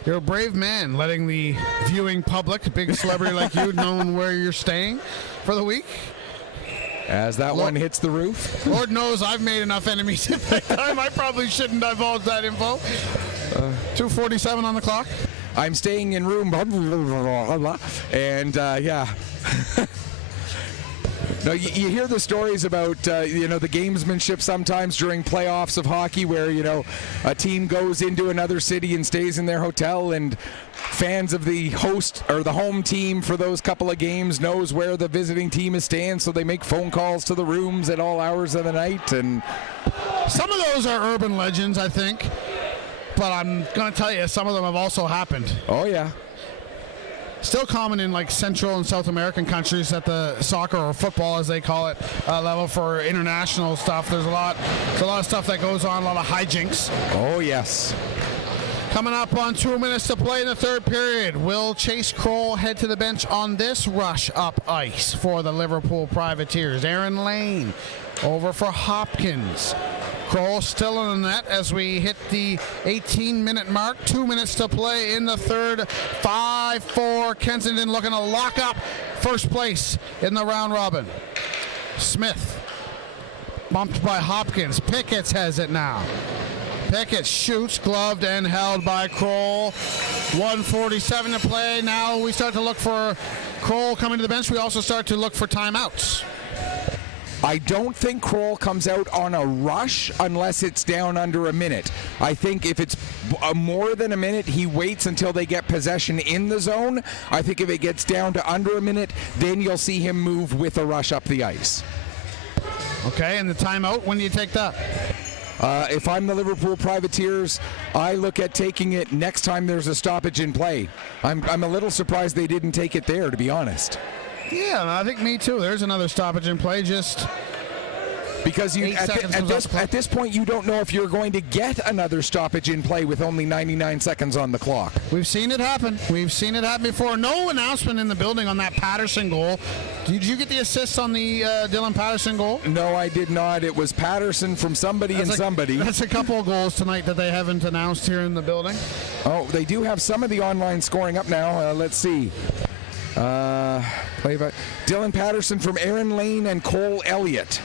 You're a brave man, letting the viewing public, a big celebrity like you, know where you're staying for the week. As that one hits the roof. Lord knows I've made enough enemies at that time. I probably shouldn't divulge that info. 2:47 on the clock. I'm staying in room and yeah. No, you hear the stories about, the gamesmanship sometimes during playoffs of hockey where, a team goes into another city and stays in their hotel, and fans of the host or the home team for those couple of games knows where the visiting team is staying, so they make phone calls to the rooms at all hours of the night. And some of those are urban legends, I think, but I'm going to tell you, some of them have also happened. Oh, yeah. Still common in like Central and South American countries at the soccer or football, as they call it, level for international stuff. There's a lot of stuff that goes on, a lot of hijinks. Oh, yes. Coming up on 2 minutes to play in the third period, will Chase Kroll head to the bench on this rush up ice for the Liverpool Privateers? Aaron Lane over for Hopkins. Kroll still in the net as we hit the 18-minute mark. 2 minutes to play in the third. 5-4 Kensington looking to lock up first place in the round robin. Smith bumped by Hopkins. Pickett has it now. Pickett shoots, gloved and held by Kroll. 1:47 to play. Now we start to look for Kroll coming to the bench. We also start to look for timeouts. I don't think Kroll comes out on a rush unless it's down under a minute. I think if it's more than a minute, he waits until they get possession in the zone. I think if it gets down to under a minute, then you'll see him move with a rush up the ice. Okay, and the timeout, when do you take that? If I'm the Liverpool Privateers, I look at taking it next time there's a stoppage in play. I'm a little surprised they didn't take it there, to be honest. Yeah, I think me too. There's another stoppage in play, just because at this point you don't know if you're going to get another stoppage in play with only 99 seconds on the clock. We've seen it happen. We've seen it happen before. No announcement in the building on that Patterson goal. Did you get the assist on the Dylan Patterson goal? No, I did not. It was Patterson from somebody. That's a couple of goals tonight that they haven't announced here in the building. Oh, they do have some of the online scoring up now. Let's see. Play by Dylan Patterson from Aaron Lane and Cole Elliott.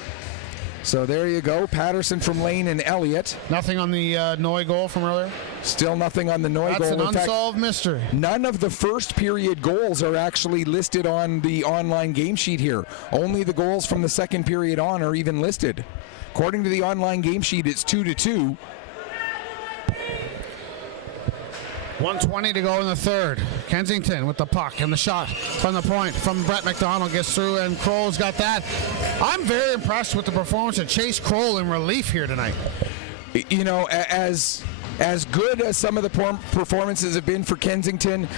So there you go. Patterson from Lane and Elliott. Nothing on the Noy goal from earlier? Still nothing on the Noy goal. That's an unsolved mystery. None of the first period goals are actually listed on the online game sheet here. Only the goals from the second period on are even listed. According to the online game sheet, it's 2-2. 1:20 to go in the third. Kensington with the puck and the shot from the point from Brett McDonald gets through, and Kroll's got that. I'm very impressed with the performance of Chase Kroll in relief here tonight. You know, as good as some of the performances have been for Kensington,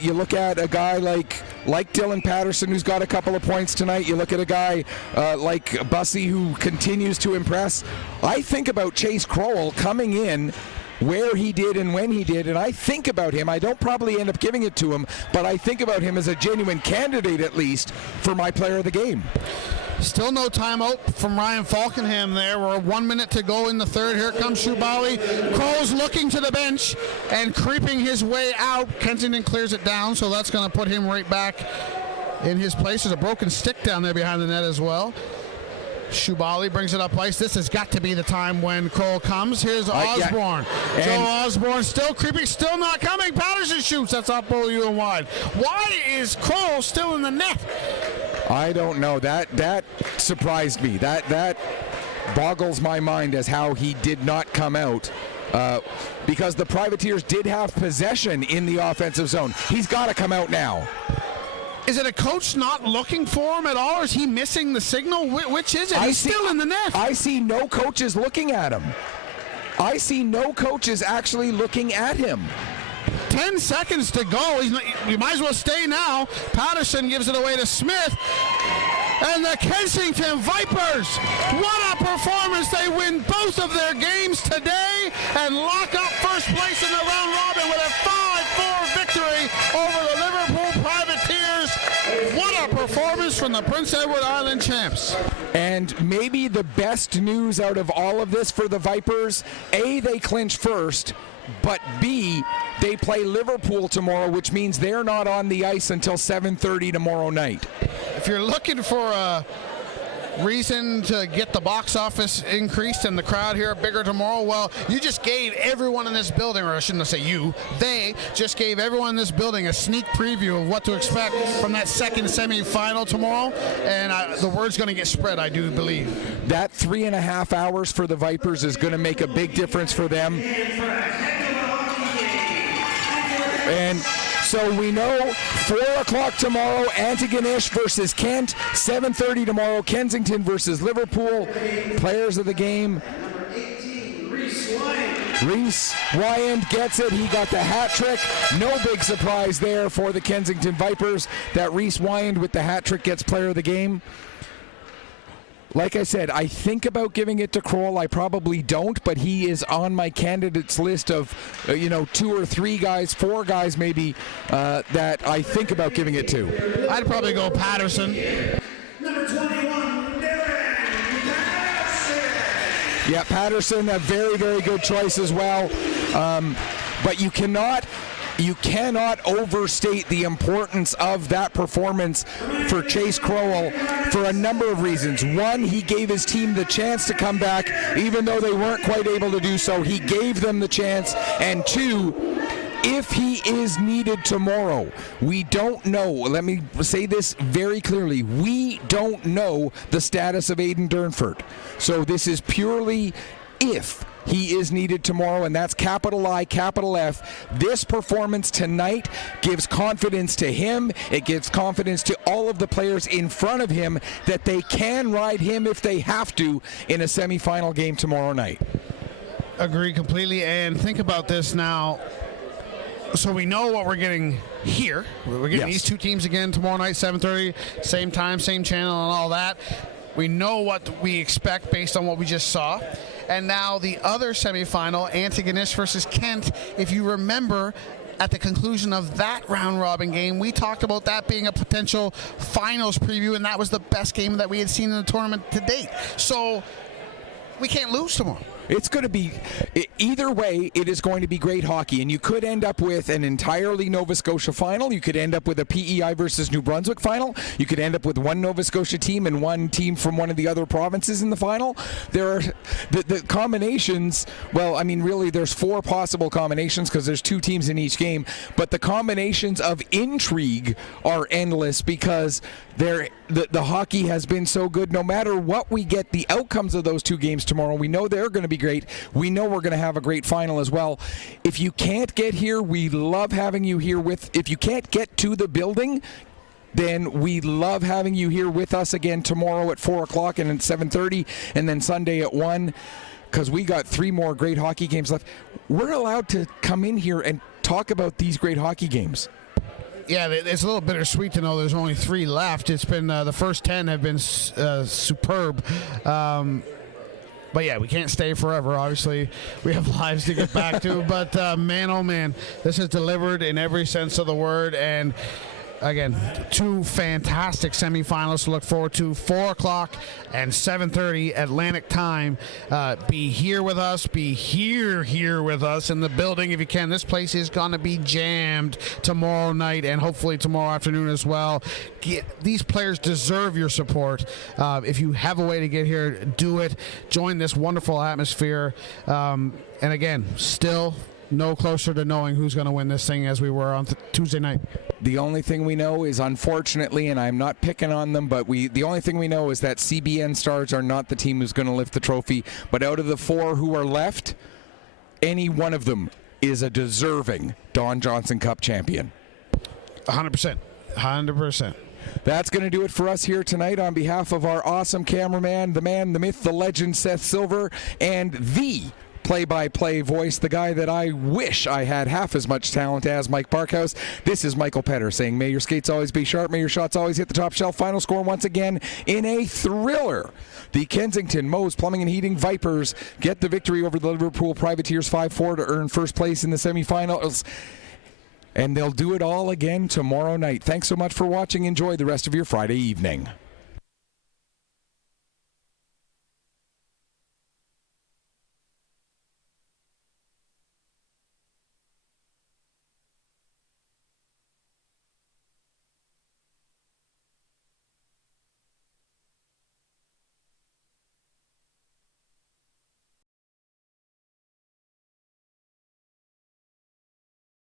you look at a guy like Dylan Patterson, who's got a couple of points tonight. You look at a guy like Bussy, who continues to impress. I think about Chase Kroll coming in where he did and when he did, and I think about him. I don't probably end up giving it to him, but I think about him as a genuine candidate, at least, for my player of the game. Still no timeout from Ryan Falkenham there. We're 1 minute to go in the third. Here comes Shubali. Kroll's looking to the bench and creeping his way out. Kensington clears it down, so that's going to put him right back in his place. There's a broken stick down there behind the net as well. Shubali brings it up ice. This has got to be the time when Kroll comes. Here's Osborne. Joe Osborne still creeping, still not coming. Patterson shoots. That's up you and wide. Why is Kroll still in the net? I don't know. That surprised me. That boggles my mind as how he did not come out. Because the Privateers did have possession in the offensive zone. He's got to come out now. Is it a coach not looking for him at all, or is he missing the signal? Which is it? He's still in the net. I see no coaches looking at him. I see no coaches actually looking at him. 10 seconds to go. You might as well stay now. Patterson gives it away to Smith. And the Kensington Vipers, what a performance. They win both of their games today and lock up first place in the round robin with a 5-4 victory over the Liverpool Privateers. What a performance from the Prince Edward Island champs. And maybe the best news out of all of this for the Vipers, A, they clinch first. but B, they play Liverpool tomorrow, which means they're not on the ice until 7:30 tomorrow night. If you're looking for a reason to get the box office increased and the crowd here bigger tomorrow, well, you just gave everyone in this building, or I shouldn't say you, they just gave everyone in this building a sneak preview of what to expect from that second semifinal tomorrow, and the word's going to get spread, I do believe. That 3.5 hours for the Vipers is going to make a big difference for them. And so we know 4 o'clock tomorrow, Antigonish versus Kent. 7:30 tomorrow, Kensington versus Liverpool. Players of the game. Reese Wyand gets it. He got the hat trick. No big surprise there for the Kensington Vipers that Reese Wyand with the hat trick gets player of the game. Like I said, I think about giving it to Kroll. I probably don't, but he is on my candidates list of, 2 or 3 guys, 4 guys maybe, that I think about giving it to. I'd probably go Patterson. Number 21, Yeah, Patterson, a very, very good choice as well. But you cannot overstate the importance of that performance for Chase Crowell for a number of reasons. One, he gave his team the chance to come back, even though they weren't quite able to do so. He gave them the chance. And 2, if he is needed tomorrow, we don't know. Let me say this very clearly. We don't know the status of Aiden Durnford. So this is purely if he is needed tomorrow, and that's capital I, capital F. This performance tonight gives confidence to him. It gives confidence to all of the players in front of him that they can ride him if they have to in a semifinal game tomorrow night. Agree completely, and think about this now. So we know what we're getting here. We're getting these 2 teams again tomorrow night, 7:30, same time, same channel, and all that. We know what we expect based on what we just saw. And now the other semifinal, Antigonish versus Kent. If you remember, at the conclusion of that round-robin game, we talked about that being a potential finals preview, and that was the best game that we had seen in the tournament to date. So we can't lose tomorrow. It's going to be, either way, it is going to be great hockey. And you could end up with an entirely Nova Scotia final. You could end up with a PEI versus New Brunswick final. You could end up with one Nova Scotia team and one team from one of the other provinces in the final. There are the combinations, well, I mean, really, there's 4 possible combinations because there's 2 teams in each game. But the combinations of intrigue are endless because the hockey has been so good. No matter what we get, the outcomes of those 2 games tomorrow, we know they're going to be great. We know we're going to have a great final as well. If you can't get here, we love having you here if you can't get to the building, then we love having you here with us again tomorrow at 4 o'clock and at 7:30, and then Sunday at 1, because we got 3 more great hockey games left. We're allowed to come in here and talk about these great hockey games. Yeah, it's a little bittersweet to know there's only 3 left. It's been the first 10 have been superb. But yeah, we can't stay forever. Obviously, we have lives to get back to. But man, oh man, this is delivered in every sense of the word. And again, 2 fantastic semifinals to look forward to. 4 o'clock and 7:30 Atlantic time. Be here with us. Be here with us in the building if you can. This place is going to be jammed tomorrow night and hopefully tomorrow afternoon as well. These players deserve your support. If you have a way to get here, do it. Join this wonderful atmosphere. And again, still no closer to knowing who's going to win this thing as we were on Tuesday night. The only thing we know is, unfortunately, and I'm not picking on them, but the only thing we know is that CBN Stars are not the team who's going to lift the trophy. But out of the 4 who are left, any one of them is a deserving Don Johnson Cup champion. 100%. 100%. That's going to do it for us here tonight. On behalf of our awesome cameraman, the man, the myth, the legend, Seth Silver, and the play-by-play voice, the guy that I wish I had half as much talent as, Mike Parkhouse. This is Michael Petter saying, may your skates always be sharp, may your shots always hit the top shelf. Final score once again in a thriller. The Kensington Moase Plumbing and Heating Vipers get the victory over the Liverpool Privateers 5-4 to earn first place in the semifinals. And they'll do it all again tomorrow night. Thanks so much for watching. Enjoy the rest of your Friday evening.